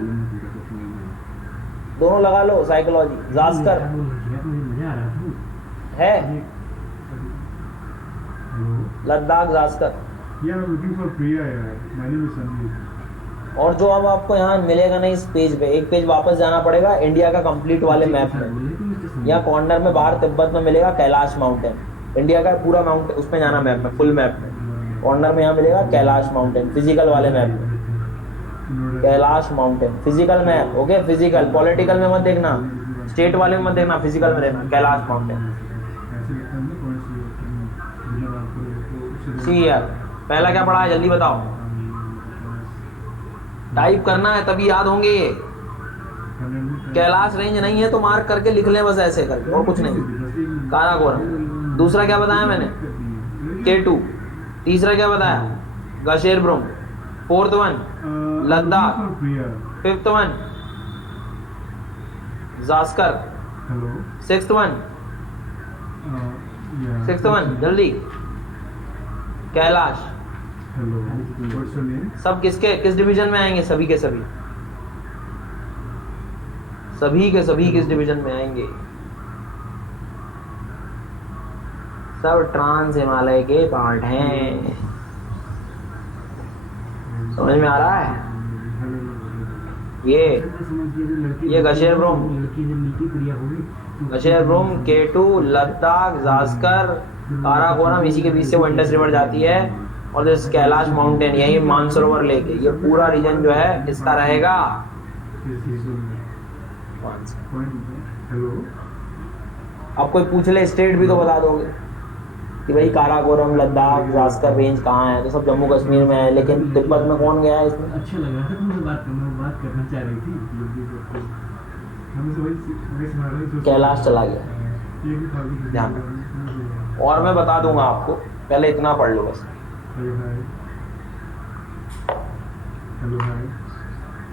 दोनों लगा लो, साइकोलॉजी, जास्कर क्या बोल रही है? मुझे मजा आ रहा था। है, हेलो लद्दाख जास्कर। यार, आई एम लुकिंग फॉर प्रिया यार। My name is Sandeep. और जो अब आपको यहाँ मिलेगा ना इस पेज पे, एक पेज वापस जाना पड़ेगा इंडिया का कंप्लीट वाले मैप में। यहाँ कॉर्नर में बाहर तिब्बत में मिलेगा कैलाश माउंटेन, इंडिया का पूरा माउंटेन, उसमें जाना मैप में, फुल मैप में। कॉर्नर में यहाँ मिलेगा कैलाश माउंटेन, फिजिकल वाले मैप में, Kailash mountain physical map. Okay, physical, political में मत देखना, स्टेट वाले में मत देखना, फिजिकल में देखना कैलाश माउंटेन। ऐसे लगता है ना कौन सी मतलब आपको सी यार, पहला क्या पढ़ा है जल्दी बताओ? टाइप करना है तभी याद होंगे ये। कैलाश रेंज नहीं है तो मार्क करके लिख लें बस, ऐसे करके, और कुछ नहीं। काराकोरम। दूसरा क्या बताया मैंने? K2। तीसरा क्या बताया? Gasherbrum. Fourth one Ladakh. Fifth one Zanskar. Hello sixth one, sixth one जल्दी, Kailash. Hello what's your name? सब किसके किस डिवीजन में आएंगे? सभी के सभी, सभी के सभी किस डिवीजन में आएंगे? सब ट्रांस हिमालय के पार्ट हैं। समझ में आ रहा है? ये गशेर ब्रूम, लड़की जब मिलती प्रिया होगी। गशेर ब्रूम, K2, लद्दाख, जास्कर, काराकोरम, इसी के बीच से वो इंडस रिवर जाती है, और दिस कैलाश माउंटेन, यही मानसरोवर लेके ये पूरा रीजन जो है इसका रहेगा। हेलो अब कोई पूछ ले स्टेट भी तो बता दोगे कि भाई काराकोरम, लद्दाख, जास्कर रेंज कहाँ है, तो सब जम्मू कश्मीर में है, लेकिन तिब्बत में कौन गया है इसमें? अच्छा लग रहा था तुमसे बात करना, बात करना चाह रही थी। हमें से वही सुना रहे थे। कैलाश चला गया। ये भी था भी ध्यान और मैं बता दूंगा आपको, पहले इतना पढ़ लो बस। हेलो हाय, हेलो हाय,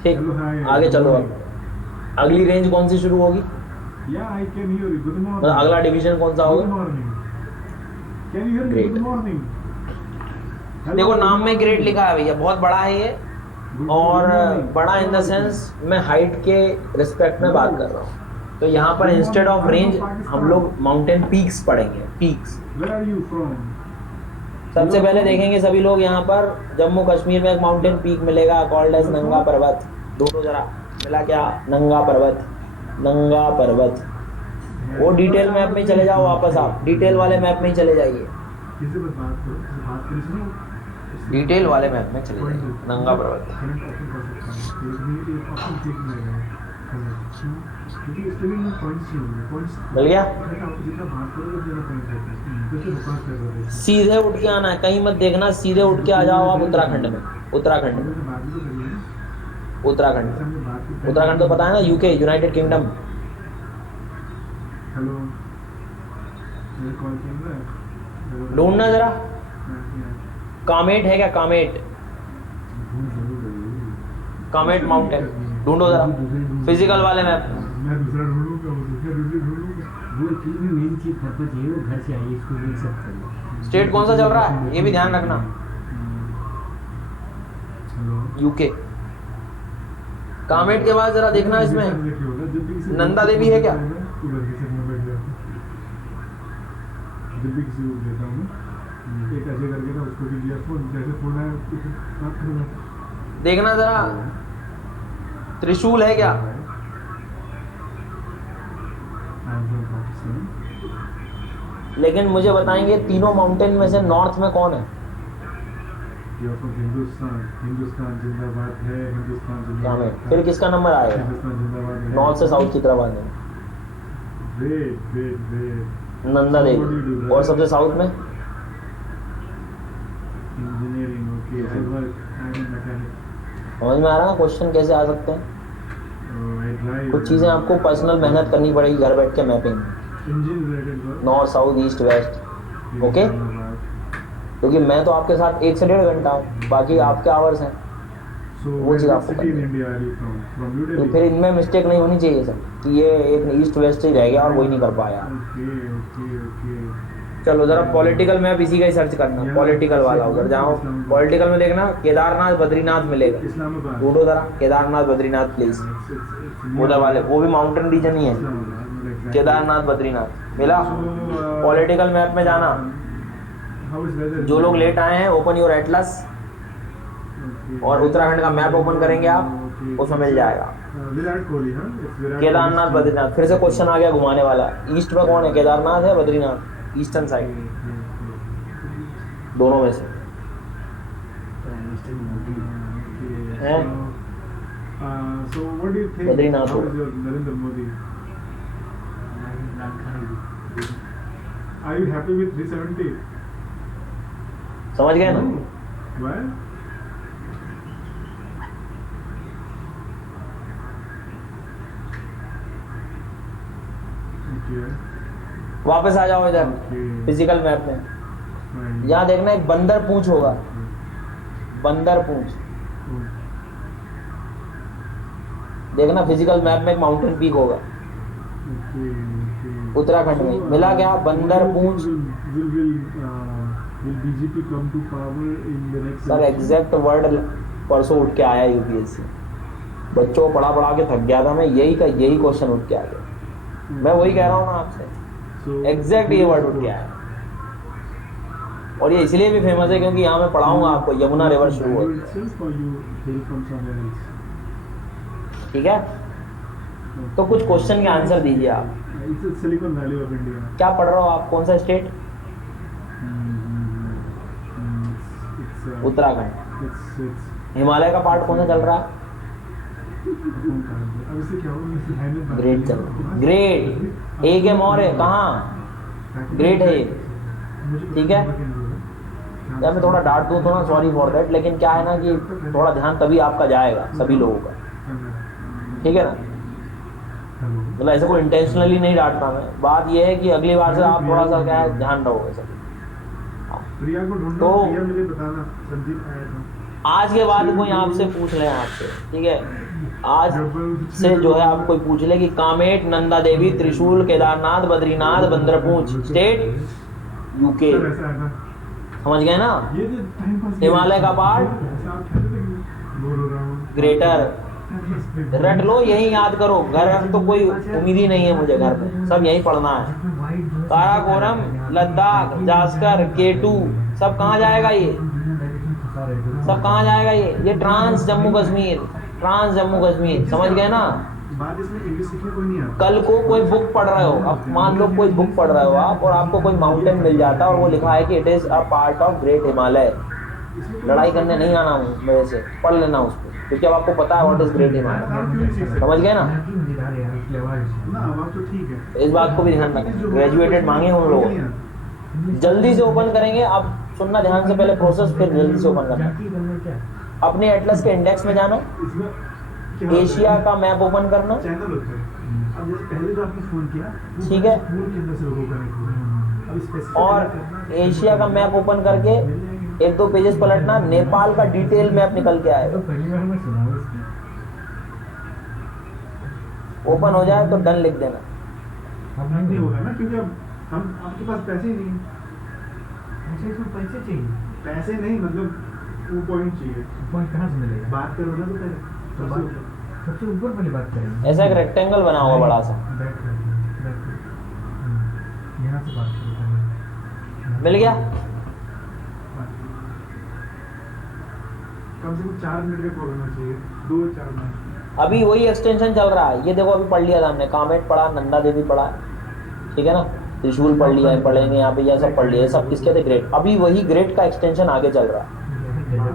ठीक, हेलो हाय। आगे चलो। अब अगली रेंज कौन सी शुरू होगी? या I can hear you. Good morning. मतलब अगला डिवीजन कौन सा गुड होगा? Morning. Can you hear me? Great. Good morning. देखो नाम में ग्रेड लिखा है भैया, बहुत बड़ा है ये, और बड़ा इन द सेंस मैं हाइट के रिस्पेक्ट में बात कर रहा हूँ। तो यहाँ पर इंस्टेड ऑफ रेंज हम लोग माउंटेन पीक्स पढ़ेंगे, peaks. Where are you from? सबसे पहले देखेंगे सभी लोग यहाँ पर जम्मू कश्मीर में एक माउंटेन पीक मिलेगा कॉल्ड एज नंगा पर्वत। ढूंढो जरा, मिला क्या? नंगा पर्वत, नंगा पर्वत। वो डिटेल मैप में चले जाओ, वापस आप डिटेल वाले मैप में ही चले जाइए, किसी पर बात करो, किसी बात करी सुनो। डिटेल वाले मैप में चले जाइए, नंगा पर्वत। करंट ऑप्शन कर सकता हूँ, लेकिन ये ऑप्शन ठीक नहीं है क्योंकि इसके लिए पॉइंट्स चाहिए होंगे, पॉइंट्स मिल गया? आप जितना बात करोगे उतना पॉइंट रहता है, तो फिर रुकावट कर रहे हैं। सीधे उठ के आना है, कहीं मत देखना, सीधे उठ के आ जाओ आप उत्तराखंड में। उत्तराखंड में, बात भी तो करिए ना, उत्तराखंड जैसे में। हमने बात की। उत्तराखंड तो पता है ना, यूके, यूनाइटेड किंगडम। हेलो, मेरे कॉल चल रहा है। ढूंढना जरा, कामेट है क्या? कामेट, कामेट माउंटेन ढूंढो जरा, फिजिकल वाले मैप। मैं दूसरा ढूंढूंगा, वो दूसरा ढूंढूंगा। वो चीज़ में मेन चीज़ पर्पज ये है, वो घर से आई इसको नहीं सब करना। स्टेट कौन सा चल रहा है ये भी ध्यान रखना। Hello, UK. कामेट के बाद जरा देखना इसमें नंदा देवी है क्या? जब भी किसी को देता हूँ ना, एक ऐसे करके ना उसको भी दिया फोन, जैसे फोन आया उसको बात करूँगा। देखना जरा, त्रिशूल है क्या? लेकिन मुझे बताएंगे तीनों माउंटेन में से नॉर्थ में कौन है? हिंदुस्तान, हिंदुस्तान जिंदाबाद है, हिंदुस्तान क्या में? जिंदाबाद। फिर किसका नंबर आएगा? हिंदुस्तान जिंदाबाद है। नॉर्थ से साउथ की तरफ आने में wait wait wait, Nanda Devi. और सबसे साउथ में engineering, okay, civil and mechanic. समझ में आ रहा है क्वेश्चन कैसे आ सकते हैं? कुछ चीज़ें आपको पर्सनल मेहनत करनी पड़ेगी घर बैठ के मैपिंग में, north south east west. Okay, क्योंकि मैं तो आपके साथ 1 से 1.5 घंटा हूँ, बाकी आपके आवर्स हैं, वो चीज़ आपको करनी है। तो फिर इनमें मिस्टेक नहीं होनी चाहिए सर कि ये एक ईस्ट वेस्ट ही रह गया और वही नहीं कर पाया। चलो जरा पॉलिटिकल मैप इसी का ही सर्च करना, पॉलिटिकल वाला उधर जाओ, पॉलिटिकल में देखना केदारनाथ बद्रीनाथ मिलेगा। इस्लामाबाद, ढूंढो जरा केदारनाथ बद्रीनाथ प्लीज, उधर वाले वो भी माउंटेन रीजन ही है। केदारनाथ बद्रीनाथ मिला? पॉलिटिकल मैप में जाना, जो लोग लेट आए हैं ओपन योर एटलस और उत्तराखंड का मैप ओपन करेंगे आप, उसमें मिल जाएगा विराट कोहली। हाँ, केदारनाथ बद्रीनाथ। फिर से क्वेश्चन आ गया घुमाने वाला, ईस्ट में कौन है? केदारनाथ है बद्रीनाथ? ईस्टर्न साइड, दोनों में से है। So what do you think? Badrinath How होगा। is your Narendra Modi? Are you happy with 370? समझ गए ना? Why? Okay. वापस आ जाओ इधर Okay. फिजिकल मैप में। Fine. यहाँ देखना एक बंदर पूंछ होगा, बंदर पूंछ देखना, फिजिकल मैप में एक माउंटेन पीक होगा Okay, okay. उत्तराखंड में। मिला क्या? बंदर पूंछ। Will BJP come to power in the next? Sir exact word परसों उठ के आया यूपीएससी, बच्चों को पढ़ा के थक गया था मैं, यही क्वेश्चन उठ के आ गया। मैं वही कह रहा हूँ ना आपसे, So, एग्जैक्ट ये वर्ड उठ के आया। और ये इसलिए भी फेमस है क्योंकि यहाँ मैं पढ़ाऊंगा आपको, यमुना रिवर शुरू होती है। itself or you hail from somewhere else? ठीक है, तो कुछ क्वेश्चन के आंसर दीजिए आप। It's a Silicon Valley of India. क्या पढ़ रहे हो आप? कौन सा state? It's Uttarakhand. it's Himalaya का पार्ट कौन सा चल रहा है? अब इससे क्या होगा? ग्रेट चल रहा है। ग्रेट ए के मौर्य कहाँ? ग्रेट है ये, ठीक है। या मैं थोड़ा डांट दूँ तो ना, सॉरी फॉर दैट, लेकिन क्या है ना कि थोड़ा ध्यान तभी आपका जाएगा, सभी लोगों का, ठीक है ना। मतलब ऐसे कोई इंटेंशनली नहीं डांटता मैं, बात ये है कि अगली बार से आप थोड़ा सा क्या है ध्यान रहोगे सभी। प्रिया को ढूंढना, तो- प्रिया मुझे बताना, संदीप आया था। आज के बाद कोई आपसे पूछ ले आपसे, ठीक है, आज से जो है आप कोई पूछ ले कि कामेट, नंदा देवी, त्रिशूल, Kedarnath, Badrinath, Bandarpunch, state UK, sir, ऐसा है ना, समझ गए ना। ये जो time pass हिमालय का पार्ट, ऐसा आप कहते थे कि बोर हो रहा हूँ। ग्रेटर रट लो, यही याद करो। घर तो कोई उम्मीद ही नहीं है मुझे, घर पे सब यही पढ़ना है। काराकोरम, लद्दाख, जास्कर, K2 सब कहाँ जाएगा ये? सब कहाँ जाएगा ये ट्रांस जम्मू कश्मीर, ट्रांस जम्मू कश्मीर, समझ गए ना? बात इसमें इंग्लिश सीखने कोई नहीं आता। कल को कोई बुक पढ़ रहे हो, अब मान लो कोई बुक पढ़ रहे हो आप और आपको कोई माउंटेन मिल जाता है और वो लिखा है कि it is a part of great Himalaya, लड़ाई करने नहीं आना मेरे से, पढ़ लेना उसको, क्योंकि अब आपको पता है व्हाट इज ग्रेट हिमालय। समझ गए ना? ना आवाज तो ठीक है। इस बात को भी ध्यान रखें, ग्रेजुएटेड मांगे उन लोगों। जल्दी से ओपन करेंगे, अब सुनना ध्यान से, पहले प्रोसेस फिर जल्दी से ओपन करना। अपने एटलस के इंडेक्स में जाना, इसमें क्या होता है? एशिया का मैप ओपन करना, चैनल होता है। अब जैसे पहले जो आपने फोन किया वो ठीक है। फोन के अंदर से लोगों कनेक्ट हुआ। अब स्पेसिफिक और एशिया का मैप ओपन करके 1-2 पेजेस पलटना, नेपाल का डिटेल मैप निकल के आएगा। पहली बार मैं सुना हूँ इसकी। ओपन हो जाए तो डन लिख देना। अब नहीं होगा ना, क्योंकि अब हम आपके पास पैसे ही नहीं हैं। अच्छा, इसमें पैसे चाहिए? पैसे नहीं, मतलब वो पॉइंट चाहिए। पॉइंट कहाँ से मिलेगा? बात करो ना तो पहले तो बात सबसे ऊपर वाली बात करेंगे। ऐसा एक रेक्टेंगल बना हुआ बड़ा सा, यहाँ से बात करें। मिल गया? कम से कम 4 मिनट का कॉल होना चाहिए, 2-4 मिनट। अभी वही एक्सटेंशन चल रहा है, ये देखो अभी पढ़ लिया था हमने, कामेट पढ़ा, नंदा देवी पढ़ा, ठीक है ना, त्रिशूल पढ़ लिया है, पढ़ेंगे यहाँ पे, यह सब पढ़ लिया, ये सब किसके थे? ग्रेड। अभी वही ग्रेड का एक्सटेंशन आगे चल रहा है,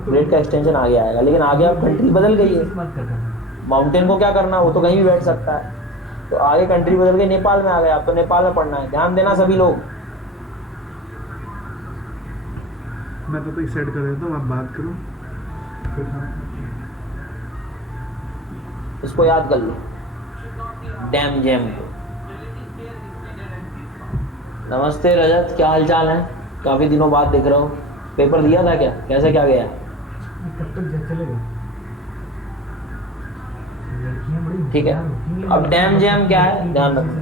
ग्रेड का एक्सटेंशन आगे आएगा, लेकिन आगे अब कंट्री बदल गई है। माउंटेन को क्या करना, वो तो कहीं भी बैठ सकता है, तो आगे कंट्री बदल गई, नेपाल में आ गया, अब तो नेपाल में पढ़ना है, ध्यान देना सभी लोग। मैं तो सेट कर देता हूँ, आप बात करो फिर इसको याद कर लो, डैम जैम को। नमस्ते रजत, क्या हाल चाल है? काफी दिनों बाद दिख रहा हूँ। पेपर दिया था क्या? कैसे क्या गया? कब तक चलेगा? ठीक है, अब डैम जैम क्या है ध्यान रखना।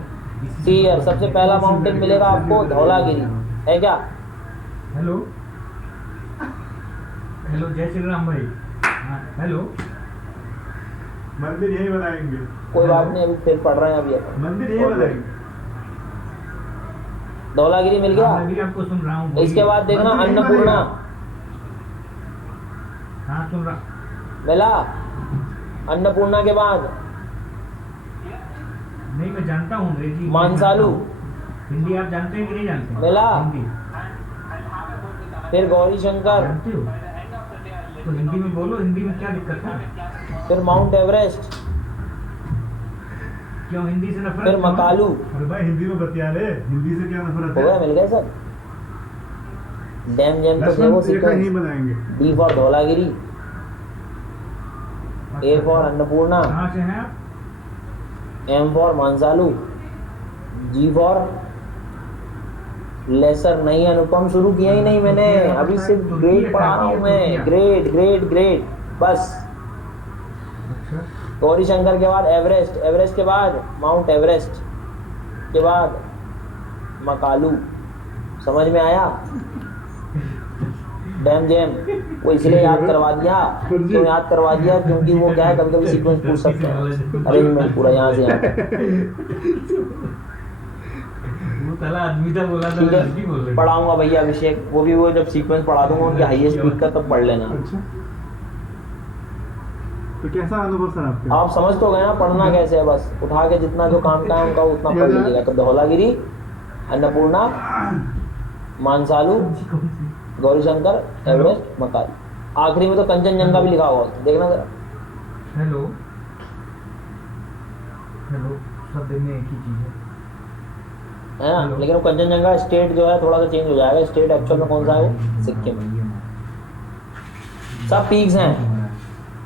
सी यार, सबसे पहला माउंटेन मिलेगा आपको धौलागिरी, है क्या? हेलो हेलो, जय श्री राम भाई। हाँ हेलो। मंदिर यही बनाएंगे। कोई बात नहीं, अभी फिर पढ़ रहे हैं अभी अपन। मंदिर यही बनाएंगे। धौलागिरी मिल गया? मैं भी आपको सुन रहा हूँ। इसके बाद देखना अन्नपूर्णा हाँ सुन रहा। मिला? अन्नपूर्णा के बाद नहीं, मैं जानता हूँ अंग्रेजी। मानसालू हिंदी आप जानते हैं कि नहीं जानते? मिला? हिंदी फिर गौरी शंकर, जानते हो तो हिंदी में बोलो, हिंदी में क्या दिक्कत है? फिर माउंट एवरेस्ट, क्यों हिंदी से नफरत? फिर मकालू। अरे भाई हिंदी में बतिया ले, हिंदी से क्या नफरत हो गया, है? मिल गए सब। डैम जैम तो देखो लक्ष्मण रेखा नहीं सीक्वेंस। बनाएंगे। D for Dhaulagiri, A for Annapurna, कहाँ से हैं आप? M for Manaslu, G for lesser. नहीं अनुपम शुरू किया ही नहीं मैंने, अभी सिर्फ ग्रेड पढ़ा रहा हूँ मैं, ग्रेड ग्रेड ग्रेड बस। अच्छा, गौरी शंकर के बाद एवरेस्ट, एवरेस्ट के बाद माउंट एवरेस्ट के बाद मकालू। समझ में आया? डैम जैम वो इसलिए याद करवा दिया, क्यों याद करवा दिया? क्योंकि वो क्या है, कभी कभी सीक्वेंस पूछ सकते हैं, अरेंजमेंट पूरा यहाँ से यहाँ तक। वो तला आदमी था, बोला था ठीक लड़की बोल है, रही। पढ़ाऊंगा भैया अभिषेक, वो भी वो जब सीक्वेंस पढ़ा दूंगा उनके हाईएस्ट स्पीड का, तब पढ़ लेना। अच्छा, तो कैसा अनुभव सर आपका? आप समझ तो गए ना पढ़ना कैसे है, बस उठा के जितना जो काम का है उनका उतना पढ़ लीजिएगा। तो धौलागिरी, अन्नपूर्णा, मानसालू, गौरी शंकर, एवरेस्ट, मकालू, आखिरी में तो कंचनजंगा भी लिखा हुआ है, देखना जरा। हेलो हेलो, सब दिन में एक ही चीज है ना? लेकिन वो कंचनजंगा स्टेट जो है थोड़ा सा चेंज हो जाएगा, स्टेट एक्चुअल में कौन सा है वो? सिक्किम। सब पीक्स हैं।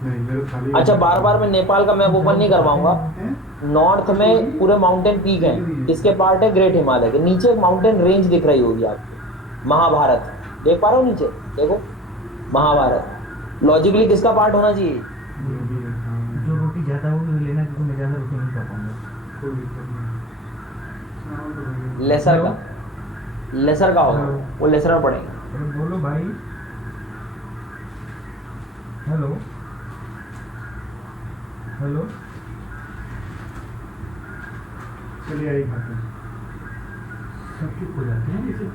नहीं, मेरे खाली अच्छा, बार बार मैं नेपाल का मैप ओपन नहीं करवाऊंगा। नॉर्थ में पूरे माउंटेन पीक हैं, किसके पार्ट है? ग्रेट हिमालय के। नीचे एक माउंटेन रेंज दिख रही होगी आपको, महाभारत, देख पा रहे हो नीचे? देखो महाभारत, लॉजिकली किसका पार्ट होना चाहिए? जो रोटी ज्यादा होगी वो लेना, क्योंकि मैं ज्यादा रोटी नहीं खा पाऊंगा। कोई दिक्कत नहीं। लेसर का, लेसर का होगा, वो लेसर में पड़ेगा। अरे बोलो भाई। हेलो हेलो, चलिए आई खाते हैं। सब चुप हो जाते हैं जैसे।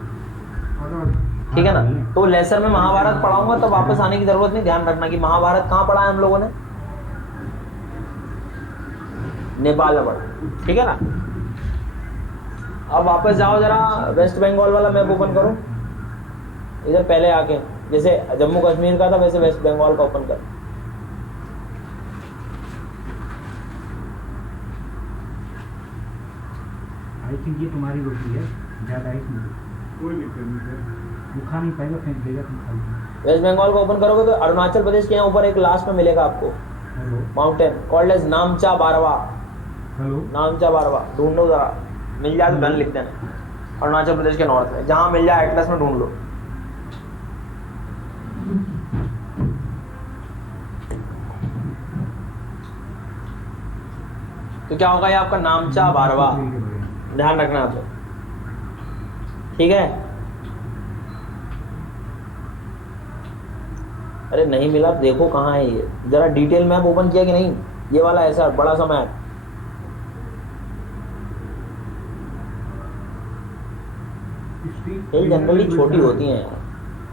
आधा आधा। ठीक है ना। तो लेसन में महाभारत पढ़ाऊंगा तो वापस आने की जरूरत नहीं। ध्यान रखना कि महाभारत कहाँ पढ़ा है हम लोगों ने, नेपाल में पढ़ा। ठीक है ना। अब वापस जाओ जरा, वेस्ट बंगाल वाला मैप ओपन करो इधर पहले आके, जैसे जम्मू कश्मीर का था वैसे वेस्ट बंगाल का ओपन कर। आई थिंक ये तुम्हारी रोटी है, ज़्यादा आई नहीं। कोई दिक्कत नहीं सर। वो खा नहीं पाएगा, फेंक देगा, तुम खा लो। वेस्ट बंगाल को ओपन करोगे तो अरुणाचल प्रदेश के यहाँ ऊपर एक लास्ट में मिलेगा आपको hello mountain called as Namcha Barwa. Hello, नामचा बारवा ढूंढो जरा, मिल जाए तो डन लिख देना। अरुणाचल प्रदेश के नॉर्थ में जहाँ मिल जाए एटलस में ढूंढ लो। तो क्या होगा ये आपका नामचा बारवा, ध्यान रखना आपको। ठीक है। अरे नहीं मिला देखो कहाँ है ये, जरा डिटेल मैप ओपन किया कि नहीं, ये वाला ऐसा बड़ा सा मैप। ये जनरली छोटी होती हैं यार,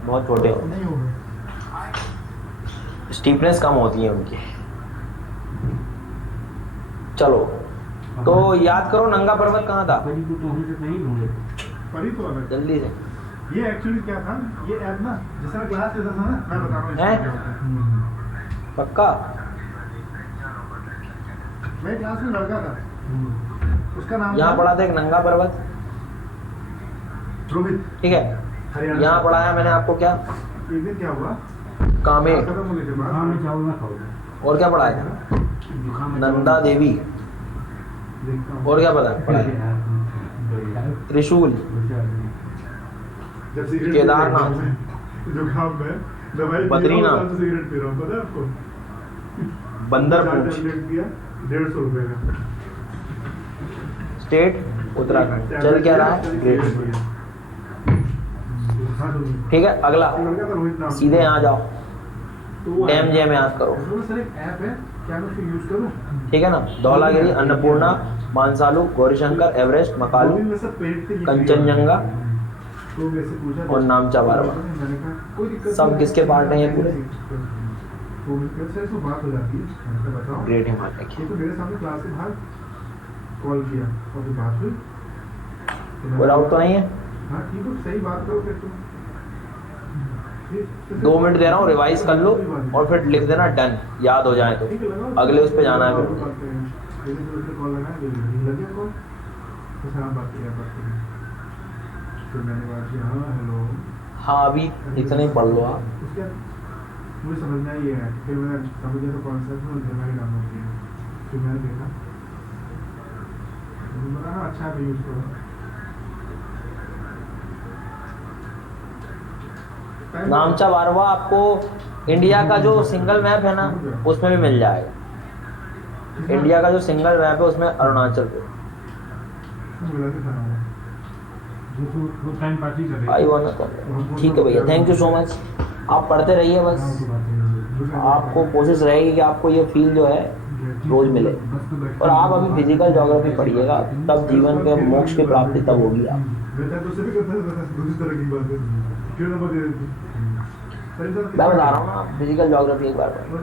बहुत छोटे होते नहीं होगा। हैं, स्टीपनेस कम होती है उनकी। चलो तो याद करो नंगा पर्वत कहाँ था, परी को तो हम से नहीं ढूंढे। परी तो अलग। जल्दी से। ये एक्चुअली क्या था, ये ऐप ना जैसे मैं क्लास लेता था ना, मैं बता रहा हूँ इसमें हैं? क्या होता है। पक्का मैं क्लास में लड़का था, उसका नाम यहाँ था पढ़ा था एक नंगा पर्वत। रोहित। ठीक है। हरियाणा। यहाँ पढ़ाया मैंने आपको क्या, एक दिन क्या हुआ, कामेट। खत्म होने के जुकाम में बाद चावल ना खाओ। और क्या पढ़ाया था, जुकाम में नंदा देवी। देखता हूँ। और क्या पता पढ़ाया, त्रिशूल, जब सिगरेट केदारनाथ। पी रहा हूँ, जुकाम में दवाई बद्रीनाथ। सिगरेट पी रहा हूँ, पता है आपको? बंदर 4 पूंछ, टैबलेट दिया, 150 रुपए का। स्टेट उत्तराखंड। चल क्या रहा है, ग्रेट। हाँ, तो ठीक है। अगला लड़का था रोहित नाम। सीधे यहाँ जाओ, तो वो डैम ऐप- जैम याद करो। उसमें सर एक ऐप है, क्या मैं उसको यूज करूँ? ठीक है ना। धौलागिरी, अन्नपूर्णा, मानसालू, गौरीशंकर, एवरेस्ट, मकालू, दो दिन में सब पेट पे लिख कंचनजंगा लिया। तो मेरे से पूछा और नामचा बारवा। मैंने कहा कोई दिक्कत सब नहीं, किसके पार्ट हैं ये पूरे? तो मेरे से इसमें बात हो जाती है, मैंने कहा बताओ। ग्रेट हिमालय की। ये तो मेरे सामने क्लास के बाहर कॉल किया और फिर बात हुई। तो मैंने कोई डाउट तो कहा, नहीं है। हाँ ठीक है, सही बात करो फिर तुम। फिर- 2 मिनट दे रहा हूँ, रिवाइज कर लो और फिर लिख देना डन, याद हो जाए तो। ठीक है, लगाओ। अगले उस पे जाना है फिर। कॉल लगाया, लगे कॉल, तो सर आप बात करिए। फिर मैंने बात किया, हाँ हेलो। हाँ अभी इतना ही पढ़ लो आप। उसके बाद मुझे समझना ही है, फिर मैंने समझ गया तो कॉन्सेप्ट में जगह ही डाउनलोड किया। फिर मैंने देखा, तो मैंने कहा अच्छा है, यूज़ करो। नामचा बारवा आपको इंडिया का जो सिंगल मैप है ना उसमें भी मिल जाएगा। इंडिया का जो सिंगल मैप है उसमें अरुणाचल पे। मिला के खाना है। वो टाइम पास ही कर रहे आई वाना तो ठीक है भैया, थैंक यू सो मच। आप पढ़ते रहिए बस, आपको कोशिश रहेगी कि आपको ये फील जो है रोज मिले। और आप अभी फिजिकल ज्योग्राफी पढ़िएगा, तब जीवन के मोक्ष की प्राप्ति तब होगी आप। मैं तो भी करता था, दूसरी तरह की बात है, क्यों ना बता देती। मैं बता रहा हूँ ना, आप फिजिकल ज्योग्राफी एक बार पढ़िए।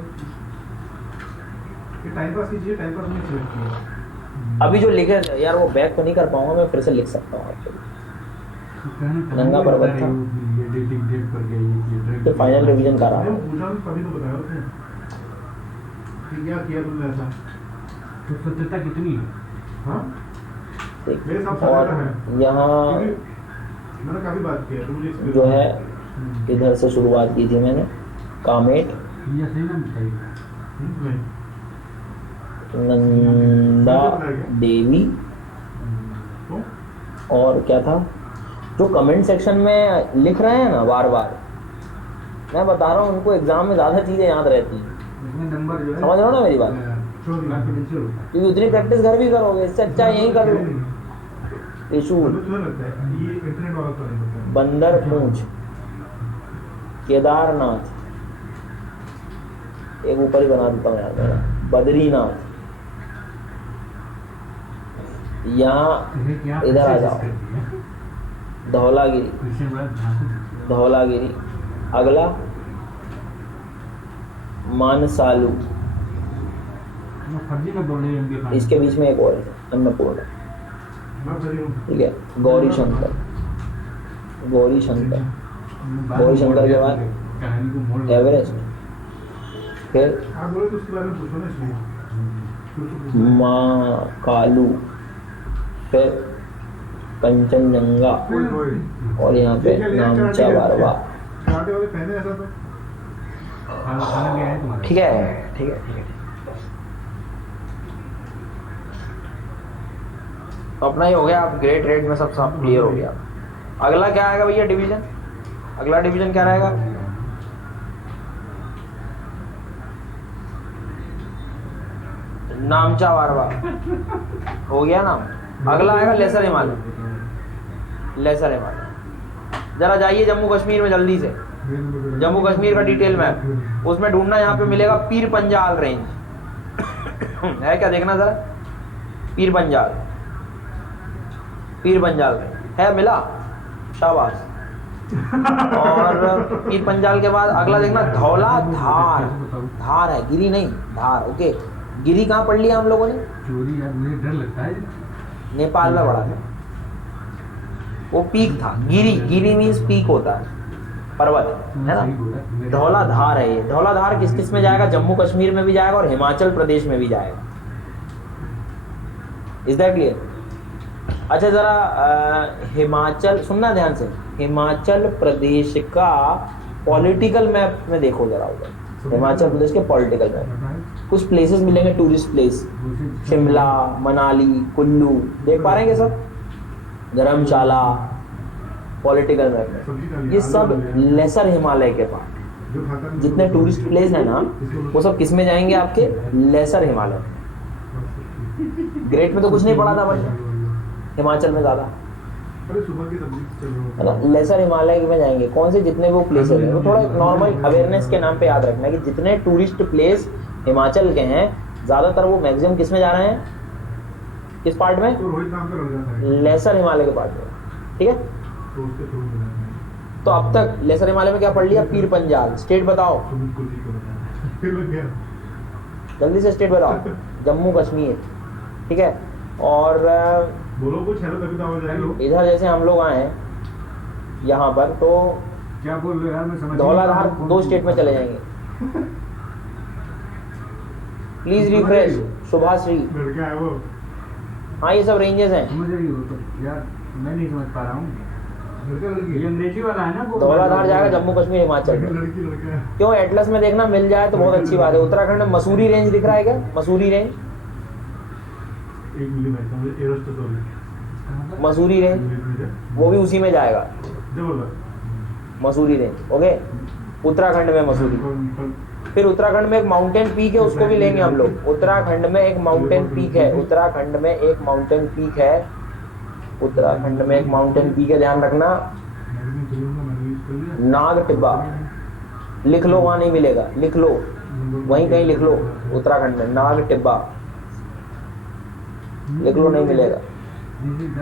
ये टाइम पास कीजिए, टाइम पास नहीं सिलेक्ट किया। अभी जो लिखे यार वो बैक तो नहीं कर पाऊंगा, मैं फिर से लिख सकता हूँ आपके लिए। नंगा पर्वत था। तो फाइनल रिवीजन कर रहा मैंने हूँ। पूछा तभी तो बताया उसने कि क्या किया तुमने ऐसा। तो सत्यता कितनी है? हाँ, ठीक। मेरे हिसाब से और ज़्यादा है। यहाँ क्योंकि मैंने काफी बात की है, तो मुझे experience जो है इधर से शुरुआत की थी मैंने, कामेट, ये सही ना बताइए। नहीं। नंदा देवी, तो और क्या था जो कमेंट सेक्शन में लिख रहे हैं ना बार बार, मैं बता रहा हूँ उनको एग्जाम में ज़्यादा चीज़ें याद रहती हैं। इसमें नंबर जो है समझ रहे हो ना मेरी बात? कॉन्फिडेंशियल होता है। क्योंकि उतनी प्रैक्टिस घर भी करोगे, इससे अच्छा यहीं कर लो। त्रिशूल, मुझे तो लगता है ये इंटरनेट वाला तो नहीं होता है। बंदर पूंछ, केदारनाथ, एक ऊपर ही बना देता हूँ यार मेरा, बद्रीनाथ, यहाँ ये क्या इधर आ process जाओ, कर दिया? धौलागिरी, क्वेश्चन बड़ा ध्यान से देखिए। धौलागिरी, अगला मानसालू, मैं फर्जी में बोल रही हूँ MBA इसके बीच में एक और है अन्नपूर्णा, मैं सही हूँ। ठीक है, गौरी शंकर, गौरी शंकर, गौरी शंकर के बाद कहानी को मोड़ एवरेस्ट, फिर आप बोले तो उसके बारे में पूछो ना, इसलिए कुछ माँ कालू, फिर कंचनजंगा, और यहाँ पे नामचा बारवा। कराटे वाले पहने ऐसा तो खाना गया है तुम्हारा। ठीक है, ठीक है, ठीक है। तो अपना ही हो गया, आप ग्रेड रेट में सब सब क्लियर हो गया। अगला क्या आएगा भैया डिवीजन? अगला डिवीजन क्या रहेगा? नामचा बारवा हो गया नाम। अगला आएगा लेसर हिमालय। लेसर हिमालय जरा जाइए जम्मू कश्मीर में जल्दी से, जम्मू कश्मीर का डिटेल मैप, उसमें ढूंढना, यहाँ पे मिलेगा पीर पंजाल रेंज है क्या, देखना जरा, पीर पंजाल, पीर पंजाल रेंज है, मिला, शाबाश। और पीर पंजाल के बाद अगला देखना धौला धार, धार है, गिरी नहीं, धार। ओके, गिरी कहाँ पढ़ लिया हम लोगों ने? चोरी यार मुझे डर लगता है। नेपाल में पढ़ा था, वो पीक था। गिरी, गिरी मीन्स पीक होता है, पर्वत है ना। धौला धार है ये। धौला धार किस किस में जाएगा? जम्मू कश्मीर में भी जाएगा और हिमाचल प्रदेश में भी जाएगा। Is that clear? अच्छा जरा हिमाचल सुनना ध्यान से, हिमाचल प्रदेश का पॉलिटिकल मैप में देखो जरा उधर, हिमाचल प्रदेश के पॉलिटिकल मैप कुछ प्लेसेस मिलेंगे, टूरिस्ट प्लेस, शिमला, मनाली, कुल्लू, देख पा रहे हैं सब, धर्मशाला, पॉलिटिकल मैप में। ये सब लेसर हिमालय के पास जितने टूरिस्ट प्लेस है ना, वो सब किस में जाएंगे? आपके लेसर हिमालय। ग्रेट में तो कुछ नहीं पड़ा था भाई, हिमाचल में ज्यादा है ना, लेसर हिमालय में जाएंगे। कौन से जितने वो प्लेसेस हैं, वो थोड़ा नॉर्मल अवेयरनेस के नाम पे याद रखना है कि जितने टूरिस्ट प्लेस हिमाचल के हैं, ज्यादातर वो मैक्सिमम किस में जा रहे हैं? किस पार्ट में? लेसर हिमालय के पार्ट में, ठीक है। तो अब तक लेसर हिमालय में क्या पढ़ लिया? पीर पंजाल। स्टेट बताओ जल्दी से, स्टेट बताओ। जम्मू कश्मीर, ठीक है। और बोलो कुछ, हेलो तभी तो आवाज आएगी। इधर जैसे हम लोग आए हैं यहाँ पर, तो क्या बोल रहे हो यार, मैं समझ धौलाधार 2 स्टेट में चले जाएंगे। प्लीज रिफ्रेश, सुभाश्री, लड़का है वो। हाँ ये सब रेंजेस हैं। समझ रही हो तो यार, मैं नहीं समझ पा रहा हूँ। लड़का लड़की ये अंग्रेजी वाला है ना वो। धौलाधार जाएगा जम्मू कश्मीर हिमाचल में। लड़की लड़का है। क्यों? एटलस में देखना मिल जाए तो बहुत अच्छी बात है। उत्तराखंड में मसूरी रेंज दिख रहा है क्या? मसूरी रेंज, 1 मिली बैठा मुझे एरोस्ट तो है। मसूरी रेंज वो भी उसी में जाएगा, जो बोला मसूरी रेंज। ओके, उत्तराखंड में मसूरी। फिर उत्तराखंड में एक माउंटेन पीक है, उसको भी लेंगे हम लोग। उत्तराखंड में एक माउंटेन पीक है, उत्तराखंड में एक माउंटेन पीक है, उत्तराखंड में एक माउंटेन पीक है, ध्यान रखना, नाग टिब्बा। लिख लो, वहां नहीं मिलेगा, लिख लो, वहीं कहीं लिख लो, उत्तराखंड में नाग टिब्बा लिख लो, नहीं मिलेगा।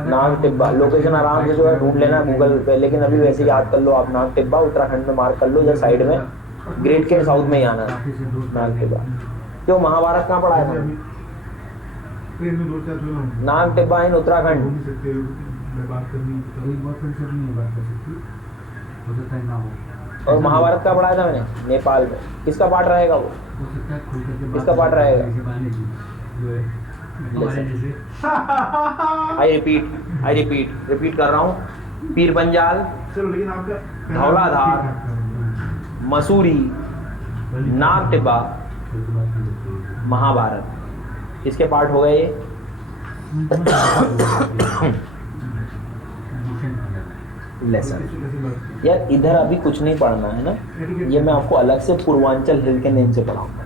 नाग टिब्बा लोकेशन आराम से जो है ढूंढ लेना गूगल पे, लेकिन अभी वैसे याद कर लो आप, नाग टिब्बा उत्तराखंड में मार्क कर लो, इधर साइड में ग्रेट के साउथ में ही आना है नाग टिब्बा। क्यों, महाभारत कहाँ पढ़ा है? ट्रेन में 2-4 जो ना नाग टिब्बा इन उत्तराखंड। घूम सकते हो, मैं बात करनी कोई बॉयफ्रेंड से नहीं बात कर सकती, हो सकता है ना हो। और महाभारत का पढ़ाया था मैंने, नेपाल में। किसका पार्ट रहेगा वो? हो सकता है खुल करके किसका पार्ट रहेगा? ऐसे बहाने की, जो है हमारे जैसे। आई रिपीट कर रहा हूँ। पीर पंजाल, चलो, लेकिन आपका धौलाधार, मसूरी, नाग टिब्बा, महाभारत, किसके पार्ट हो गए ये? लेसन। यार इधर अभी कुछ नहीं पढ़ना है ना, ये मैं आपको अलग से पूर्वांचल हिल के नेम से पढ़ाऊंगा,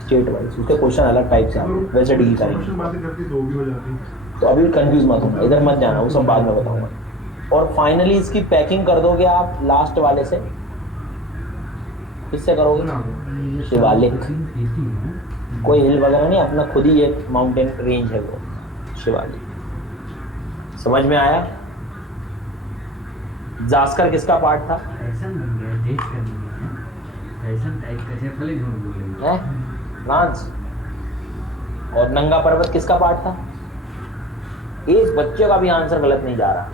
स्टेट वाइज। उसके क्वेश्चन अलग टाइप से आते हैं, वैसे डील करेंगे। बातें करती तो भी हो जाती। तो अभी कंफ्यूज मत होना, इधर मत जाना, वो सब बाद में बताऊंगा। और फाइनली इसकी पैकिंग कर दोगे आप लास्ट वाले से। किससे करोगे? शिवालिक। कोई हिल वगैरह नहीं, अपना खुद ही एक माउंटेन रेंज है वो शिवालिक। समझ में आया? जास्कर किसका पार्ट था? फैशन बन गया, देख कर लिया फैशन टाइप का से भले झूठ बोलेंगे। है फ्रांस। और नंगा पर्वत किसका पार्ट था? एक बच्चे का भी आंसर गलत नहीं जा रहा।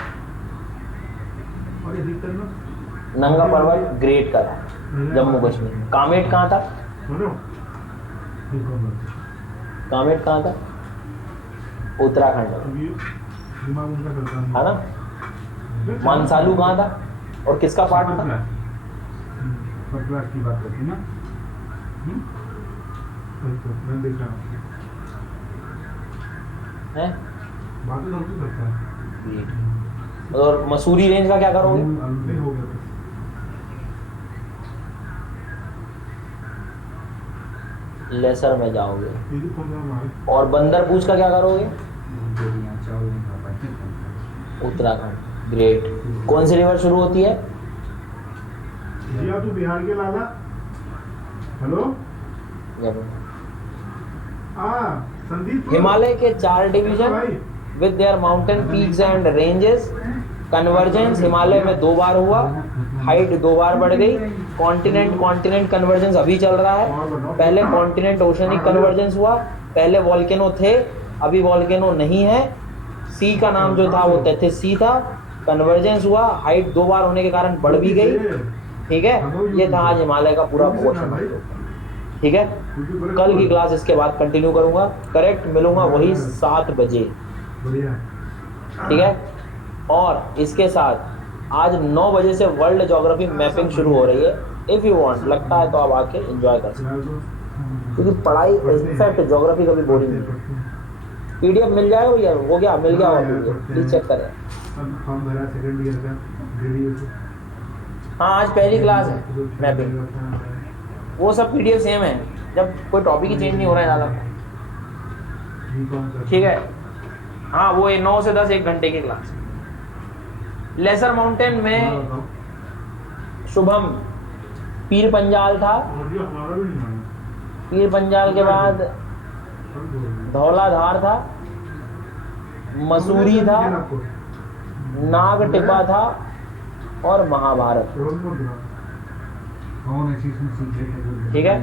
और ये दिक्कत ना नंगा पर्वत ग्रेट का था, जम्मू कश्मीर। कामेट कहाँ था? सुनो कामेट कहाँ था? उत्तराखंड में, अभी दिमाग उनका चलता नहीं है ना? मानसालू कहाँ था और किसका पार्ट था? फर्स्ट की बात करती ना। मैं देख रहा हूँ है? बातें सबसे करता है और मसूरी रेंज का क्या करोगे? नहीं हो गया लेसर में जाओगे। ये भी फोन हमारे और बंदरपूछ का क्या करोगे? दुनिया चावल नहीं खा पाते। उत्तराखंड। ग्रेट। कौन सी रिवर शुरू होती है? जिया तू बिहार के लाला। हेलो संदीप हिमालय के 4 डिवीजन भाई with their mountain peaks and ranges. Convergence Himalaya में 2 बार हुआ, हाइट 2 बार बढ़ गई। कॉन्टिनेंट कॉन्टिनेंट कन्वर्जेंस अभी चल रहा है। पहले कॉन्टिनेंट ओशनिक कन्वर्जेंस हुआ, पहले वॉल्केनो थे, अभी वॉल्केनो नहीं है। सी का नाम जो था वो तेथिस सी था। कन्वर्जेंस हुआ, हाइट 2 बार होने के कारण बढ़ भी गई। ठीक है, ये था आज हिमालय का पूरा पोर्शन। ठीक है, कल की क्लास इसके बाद कंटिन्यू करूंगा। करेक्ट मिलूंगा वही 7 बजे। बढ़िया ठीक है, और इसके साथ आज 9 बजे से वर्ल्ड ज्योग्राफी मैपिंग शुरू हो रही है। इफ यू वांट, लगता है तो आप आके एंजॉय कर सकते हैं, क्योंकि पढ़ाई इनफैक्ट ज्योग्राफी कभी बोरिंग नहीं है। पीडीएफ मिल जाएगा भैया? हो गया, मिल गया होगा पीडीएफ, प्लीज चेक करें। फॉर्म भरा सेकंड ईयर का ग्रेजुएट। हाँ, आज पहली क्लास है मैपिंग। वो सब पीडीएफ सेम है, जब कोई टॉपिक ही चेंज नहीं हो रहा है ज़्यादा। ठीक है, हाँ वो 9 से 10 1 घंटे की क्लास। लेसर माउंटेन में शुभम पीर पंजाल था। हमारा भी नहीं माना। पीर पंजाल के बाद धौलाधार था, मसूरी था, नाग टिब्बा था और महाभारत। कौन ऐसी इसमें सीक्रेट है? ठीक है,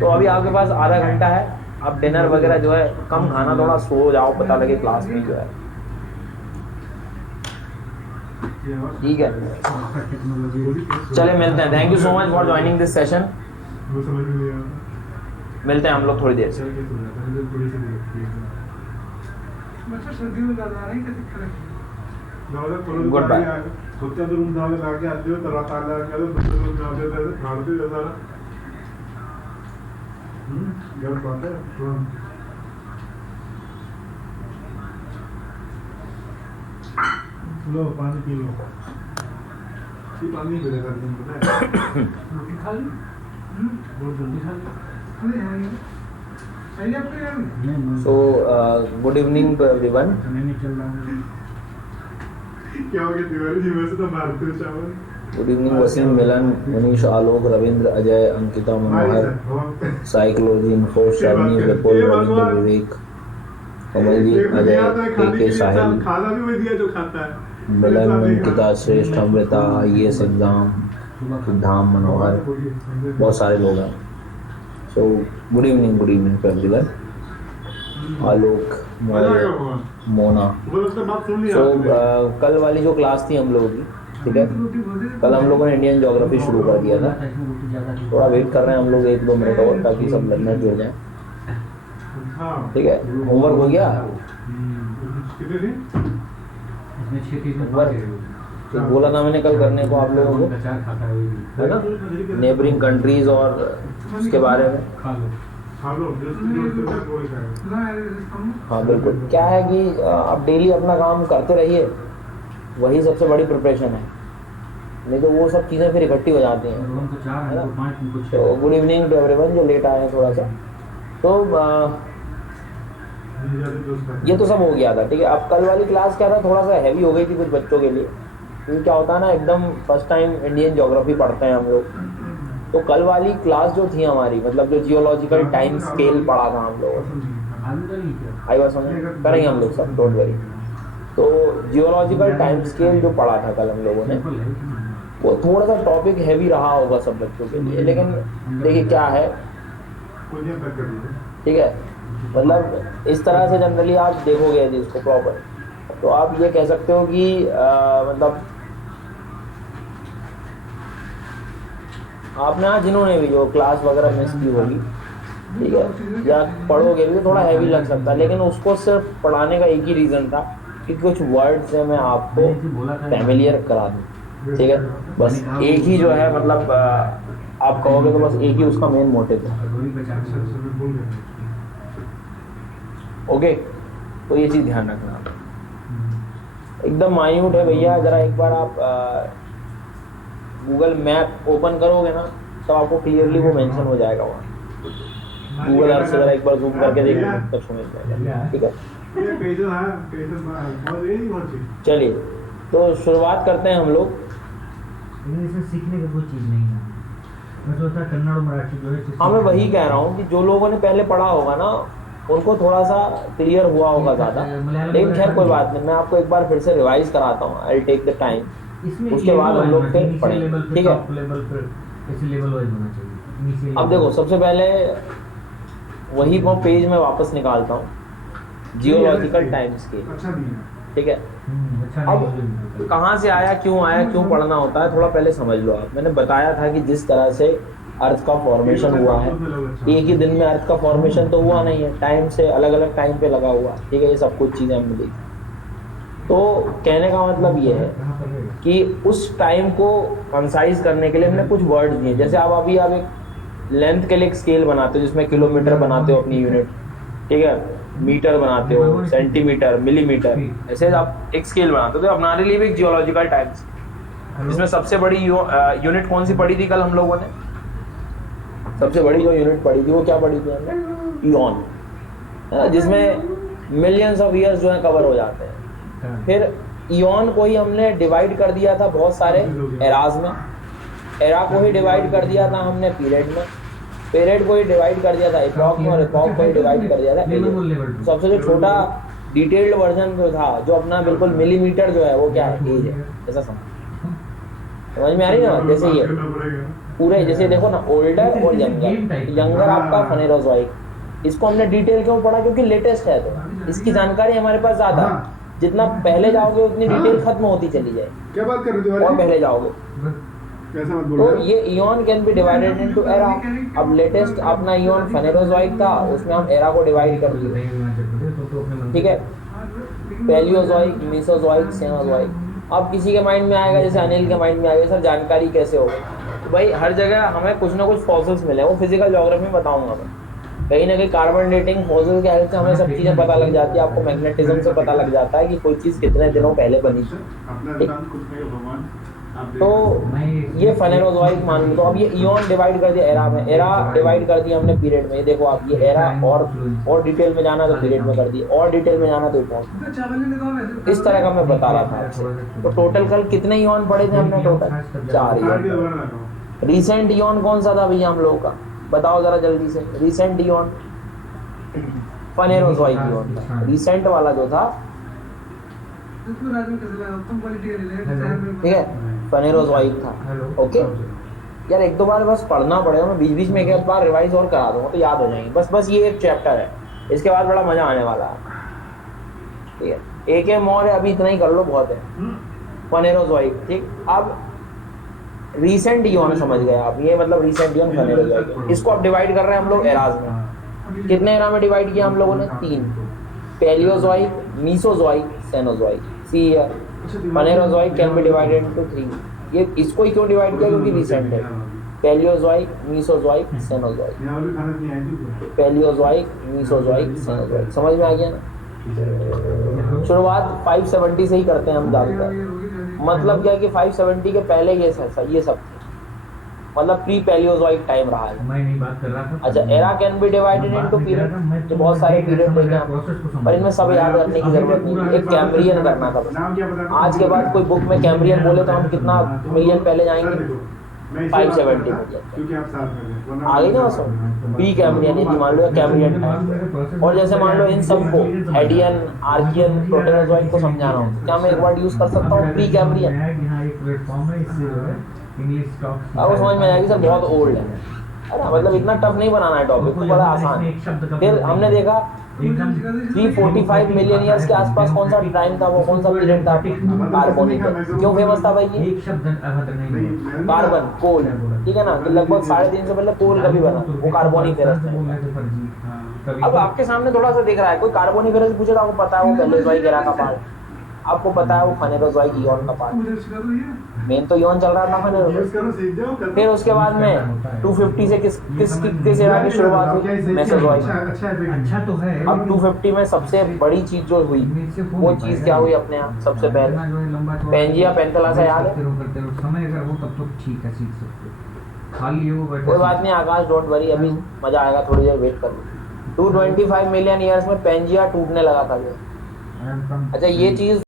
तो अभी आपके पास आधा घंटा है। आप डिनर वगैरह जो है कम खाना, थोड़ा सो जाओ, पता लगे क्लास में जो है। ठीक है, चले मिलते हैं। Thank you so much for joining this session. वो समझ में नहीं आता। मिलते हैं हम लोग थोड़ी देर से। चल के सो जाता है, मुझे थोड़ी सी देर बच्चा सर्दी में ज़्यादा नहीं क्या दिक्कत है? Goodbye. सोचा तो रूम जाके लाके आते हो तो रात आ जाएगा तो दूसरे रूम जाते थे खाते थे सारा। घर पाते हैं लो पानी पी लो। ये पानी नहीं मिलेगा तुम पता है। रोटी खा ली? बहुत जल्दी खा ली। अरे यार, सही है आपके यार। So good evening to everyone. नहीं चल रहा हूँ। क्या हो गया तिवारी जी? वैसे तो मारते हो चावल। Good evening Wasim, Milan, Manish, Alok, Ravindra, Ajay, Ankita, Manohar, psychology info, शर्मी, विपुल, रविंद्र, विवेक, कमल जी, अजय, के साहिल, खाना भी वही दिया जो खाता है। मिलन, अंकिता, श्रेष्ठ, अमृता, IAS एग्जाम, धाम, मनोहर, बहुत सारे लोग हैं। So good evening to everyone. Alok, Mona. So कल वाली जो क्लास थी हम लोगों की, ठीक है, कल हम लोगों ने इंडियन ज्योग्राफी शुरू कर दिया था। थोड़ा वेट कर रहे हैं हम लोग 1-2 मिनट और, ताकि सब लर्नर जुड़ जाएं। ठीक है, होमवर्क हो गया? तो बोला था मैंने कल करने को आप लोगों को, है ना, नेबरिंग कंट्रीज और उसके बारे में। हाँ बिल्कुल। क्या है कि आप डेली अपना काम करते रहिए, वही सबसे बड़ी प्रिपरेशन है, नहीं तो वो सब चीज़ें फिर इकट्ठी हो जाती हैं, है ना। तो गुड इवनिंग टू एवरीवन जो लेट आए हैं थोड़ा सा। तो ये तो सब हो गया था, ठीक है। अब कल वाली क्लास क्या था, थोड़ा सा हैवी हो गई थी कुछ बच्चों के लिए, क्योंकि क्या होता है ना, एकदम फर्स्ट टाइम इंडियन ज्योग्राफी पढ़ते हैं हम लोग, तो कल वाली क्लास जो थी हमारी, मतलब जो जियोलॉजिकल टाइम स्केल पढ़ा था हम लोगों ने, आई बात समझ करेंगे हम लोग सब, डोंट वरी। तो जियोलॉजिकल टाइम स्केल जो पढ़ा था कल हम लोगों ने, वो थोड़ा सा टॉपिक हैवी रहा होगा सब बच्चों के लिए, लेकिन देखिए क्या है, ठीक है, मतलब इस तरह से जनरली आप देखोगे यदि इसको प्रॉपर, तो आप ये कह सकते हो कि मतलब आपने आज जिन्होंने भी जो क्लास वगैरह मिस की होगी, ठीक है, या पढ़ोगे भी तो थोड़ा हैवी लग सकता है, लेकिन उसको सिर्फ पढ़ाने का एक ही रीज़न था कि कुछ वर्ड्स से मैं आपको फैमिलियर करा दूँ, ठीक है, बस एक ही जो है, मतलब आप कहोगे तो बस एक ही उसका मेन मोटिव था। ओके, तो ये चीज़ ध्यान रखना आप, एकदम माइन्यूट है भैया। ज़रा एक बार आप गूगल मैप ओपन करोगे ना, तो आपको क्लियरली वो मेंशन हो जाएगा वहाँ। गूगल अर्थ से ज़रा एक बार जूम करके देखिए, तब समझ जाएगा, ठीक है। चलिए, तो शुरुआत करते हैं हम लोग। इसमें सीखने का कोई चीज़ नहीं है, मैं सोचता कन्नड़ और मराठी जो है। हाँ, मैं वही कह रहा हूँ कि जो लोगों ने पहले पढ़ा होगा ना, उनको थोड़ा सा क्लियर हुआ होगा ज़्यादा, लेकिन खैर कोई बात नहीं, मैं आपको एक बार फिर से रिवाइज कराता हूँ। आई टेक द टाइम, उसके बाद हम लोग फिर पढ़ेंगे, ठीक है। अब देखो, सबसे पहले वही वो पेज में वापस निकालता हूँ, जियोलॉजिकल टाइम स्केल, ठीक है। अब कहाँ से आया, क्यों पढ़ना होता है, थोड़ा पहले समझ लो आप। मैंने बताया था कि जिस तरह से अर्थ का फॉर्मेशन हुआ है, एक ही दिन में अर्थ का फॉर्मेशन तो हुआ नहीं है, टाइम से अलग अलग टाइम पे लगा हुआ, ठीक है। ये सब कुछ चीज़ें हमने देखी। तो कहने का मतलब ये है कि उस टाइम को कंसाइज करने के लिए हमने कुछ वर्ड्स दिए। जैसे आप एक लेंथ के लिए एक स्केल बनाते हो, जिसमें किलोमीटर बनाते हो अपनी यूनिट, ठीक है, मीटर बनाते हो, सेंटीमीटर, मिलीमीटर, ऐसे आप एक स्केल बनाते हो। तो हमारे लिए भी एक जियोलॉजिकल टाइम, जिसमें सबसे बड़ी यूनिट कौन सी पढ़ी थी कल हम लोगों ने? सबसे बड़ी जो यूनिट पढ़ी थी वो क्या पढ़ी थी हमने? ईऑन, जिसमें मिलियंस ऑफ ईयर्स जो है कवर हो जाते हैं। फिर ईऑन को ही हमने डिवाइड कर दिया था बहुत सारे एराज में, एरा को ही डिवाइड कर दिया था हमने पीरियड में, पीरियड को ही डिवाइड कर दिया था इपॉक में, और इपॉक को ही डिवाइड कर दिया था एज। सबसे जो छोटा डिटेल्ड वर्जन जो था, जो अपना बिल्कुल मिलीमीटर जो है, वो क्या है? एज है। ऐसा समझ में आ रही है ना? जैसे ये पूरे, जैसे देखो ना, ओल्डर और यंगर, यंगर आपका फेनेरोजोइक, इसको हमने डिटेल क्यों पढ़ा? क्योंकि लेटेस्ट है, तो इसकी जानकारी हमारे पास ज्यादा है। जितना पहले जाओगे उतनी डिटेल खत्म होती चली जाएगी। क्या बात कर रहे हो? और पहले जाओगे कैसा मत बोल तो रहे? ये ion can be divided into era. अब लेटेस्ट अपना इयॉन फेनेरोजोइक था, उसमें हम एरा को डिवाइड कर दिए, ठीक है। Palaeozoic, Mesozoic, Cenozoic. अब किसी के माइंड में आएगा, जैसे अनिल के माइंड में आएगा, सर जानकारी कैसे होगी? तो भाई हर जगह हमें कुछ ना कुछ फॉसिल्स मिले, वो फिजिकल ज्योग्राफी में बताऊंगा मैं। कहीं ना कहीं कार्बन डेटिंग फॉसिल के हेल्प से हमें सब चीज़ें पता लग जाती है। आपको मैग्नेटिज्म से पता लग जाता है कि कोई चीज़ कितने दिनों पहले बनी थी, ठीक। तो ये फेनेरोजोइक मान लो। तो अब ये इयॉन डिवाइड कर दिया एरा में, एरा डिवाइड कर दिया हमने पीरियड में। ये देखो आप, ये एरा और डिटेल में जाना तो पीरियड में कर दिए, और डिटेल में जाना तो इपॉक। इस तरह का मैं बता रहा था आपसे। तो टोटल कल कितने इयॉन पढ़े थे हमने? Total 4 ion. रिसेंट इयॉन कौन सा था भैया हम लोगों का? बताओ जरा जल्दी से। रिसेंट इयॉन फेनेरोजोइक इयॉन था, रिसेंट वाला जो था, ठीक है, फेनेरोजोइक था। ओके यार, एक दो बार बस पढ़ना पड़ेगा, मैं बीच बीच में एक बार रिवाइज और करा दूंगा तो याद हो जाएंगे। बस ये एक चैप्टर है, इसके बाद बड़ा मजा आने वाला है, ठीक है। एक और है, अभी इतना ही कर लो, बहुत है। फेनेरोजोइक, ठीक। अब रिसेंट इयॉन समझ गए आप, ये मतलब रिसेंट इयॉन फेनेरोजोइक। इसको अब डिवाइड कर रहे हैं हम लोग एराज में। कितने एरा में डिवाइड किया हम लोगों ने? 3। Paleozoic, Mesozoic, Cenozoic. See here, Phanerozoic can be divided into 3। ये इसको ही क्यों डिवाइड किया? क्योंकि रिसेंट है। Palaeozoic, Mesozoic, Cenozoic. Palaeozoic, Mesozoic, Cenozoic. समझ में आ गया ना? शुरुआत 570 से ही करते हैं हम ज़्यादातर। मतलब क्या कि 570 के पहले ये सब मतलब प्री पैलियोजोइक टाइम रहा है। मैं नहीं बात कर रहा था। अच्छा, era can be divided into period. तो बहुत सारे पीरियड देखे हैं, पर इनमें सब याद करने की जरूरत नहीं। एक कैम्ब्रियन करना था बस। आज के बाद कोई बुक में कैम्ब्रियन बोले तो हम कितना मिलियन पहले जाएंगे? मैं इसे 570 बात कर रहा था, million। क्योंकि आप साथ में हैं, वरना आ गई ना मैं उसमें बात कर प्री कैम्ब्रियन, यदि मान लो कैम्ब्रियन टाइम। और जैसे मान लो इन सबको हेडियन, आर्कियन, प्रोटेरोजोइक को समझाना हो तो क्या मैं एक वर्ड यूज कर सकता हूँ प्री कैम्ब्रियन? यहाँ एक प्लेटफॉर्म है, इससे जो है इंग्लिश स्टॉक आपको समझ में आएगी सर बहुत ओल्ड है ना, मतलब इतना टफ नहीं बनाना है टॉपिक को, बड़ा आसान है। फिर हमने देखा 345 मिलियन ईयर्स के आसपास कौन सा टाइम था, वो कौन सा पीरियड था? कार्बोनिफेरस। क्यों फेमस था भाई ये? एक शब्द अभद्र नहीं बोला। कार्बन, कोल, ठीक है ना, कि लगभग 350 से पहले कोल कभी बना, वो कार्बोनिफेरस था। अब आपके सामने थोड़ा सा दिख रहा है, कोई कार्बोनिफेरस पूछे तो आपको पता है वो पैलेओजोइक एरा का पार्ट, आपको पता है वो फेनेरोजोइक ईओन का पार्ट, मेन तो ईओन चल रहा था फेनेरोजोइक। फिर उसके बाद में 250 से किस एरा की शुरुआत हुई? मेसोजोइक। अच्छा तो है। अब 250 में सबसे बड़ी चीज जो हुई वो चीज क्या हुई अपने आप? सबसे पहले पेंजिया पेंथेलासा याद है? समय अगर हो तब तो ठीक है, सीख सकते। खाली वो बैठे कोई बात नहीं आकाश, डोंट वरी, अभी मजा आएगा, थोड़ी देर वेट कर लो। 225 मिलियन ईयर्स में पेंजिया टूटने लगा था जो। अच्छा ये चीज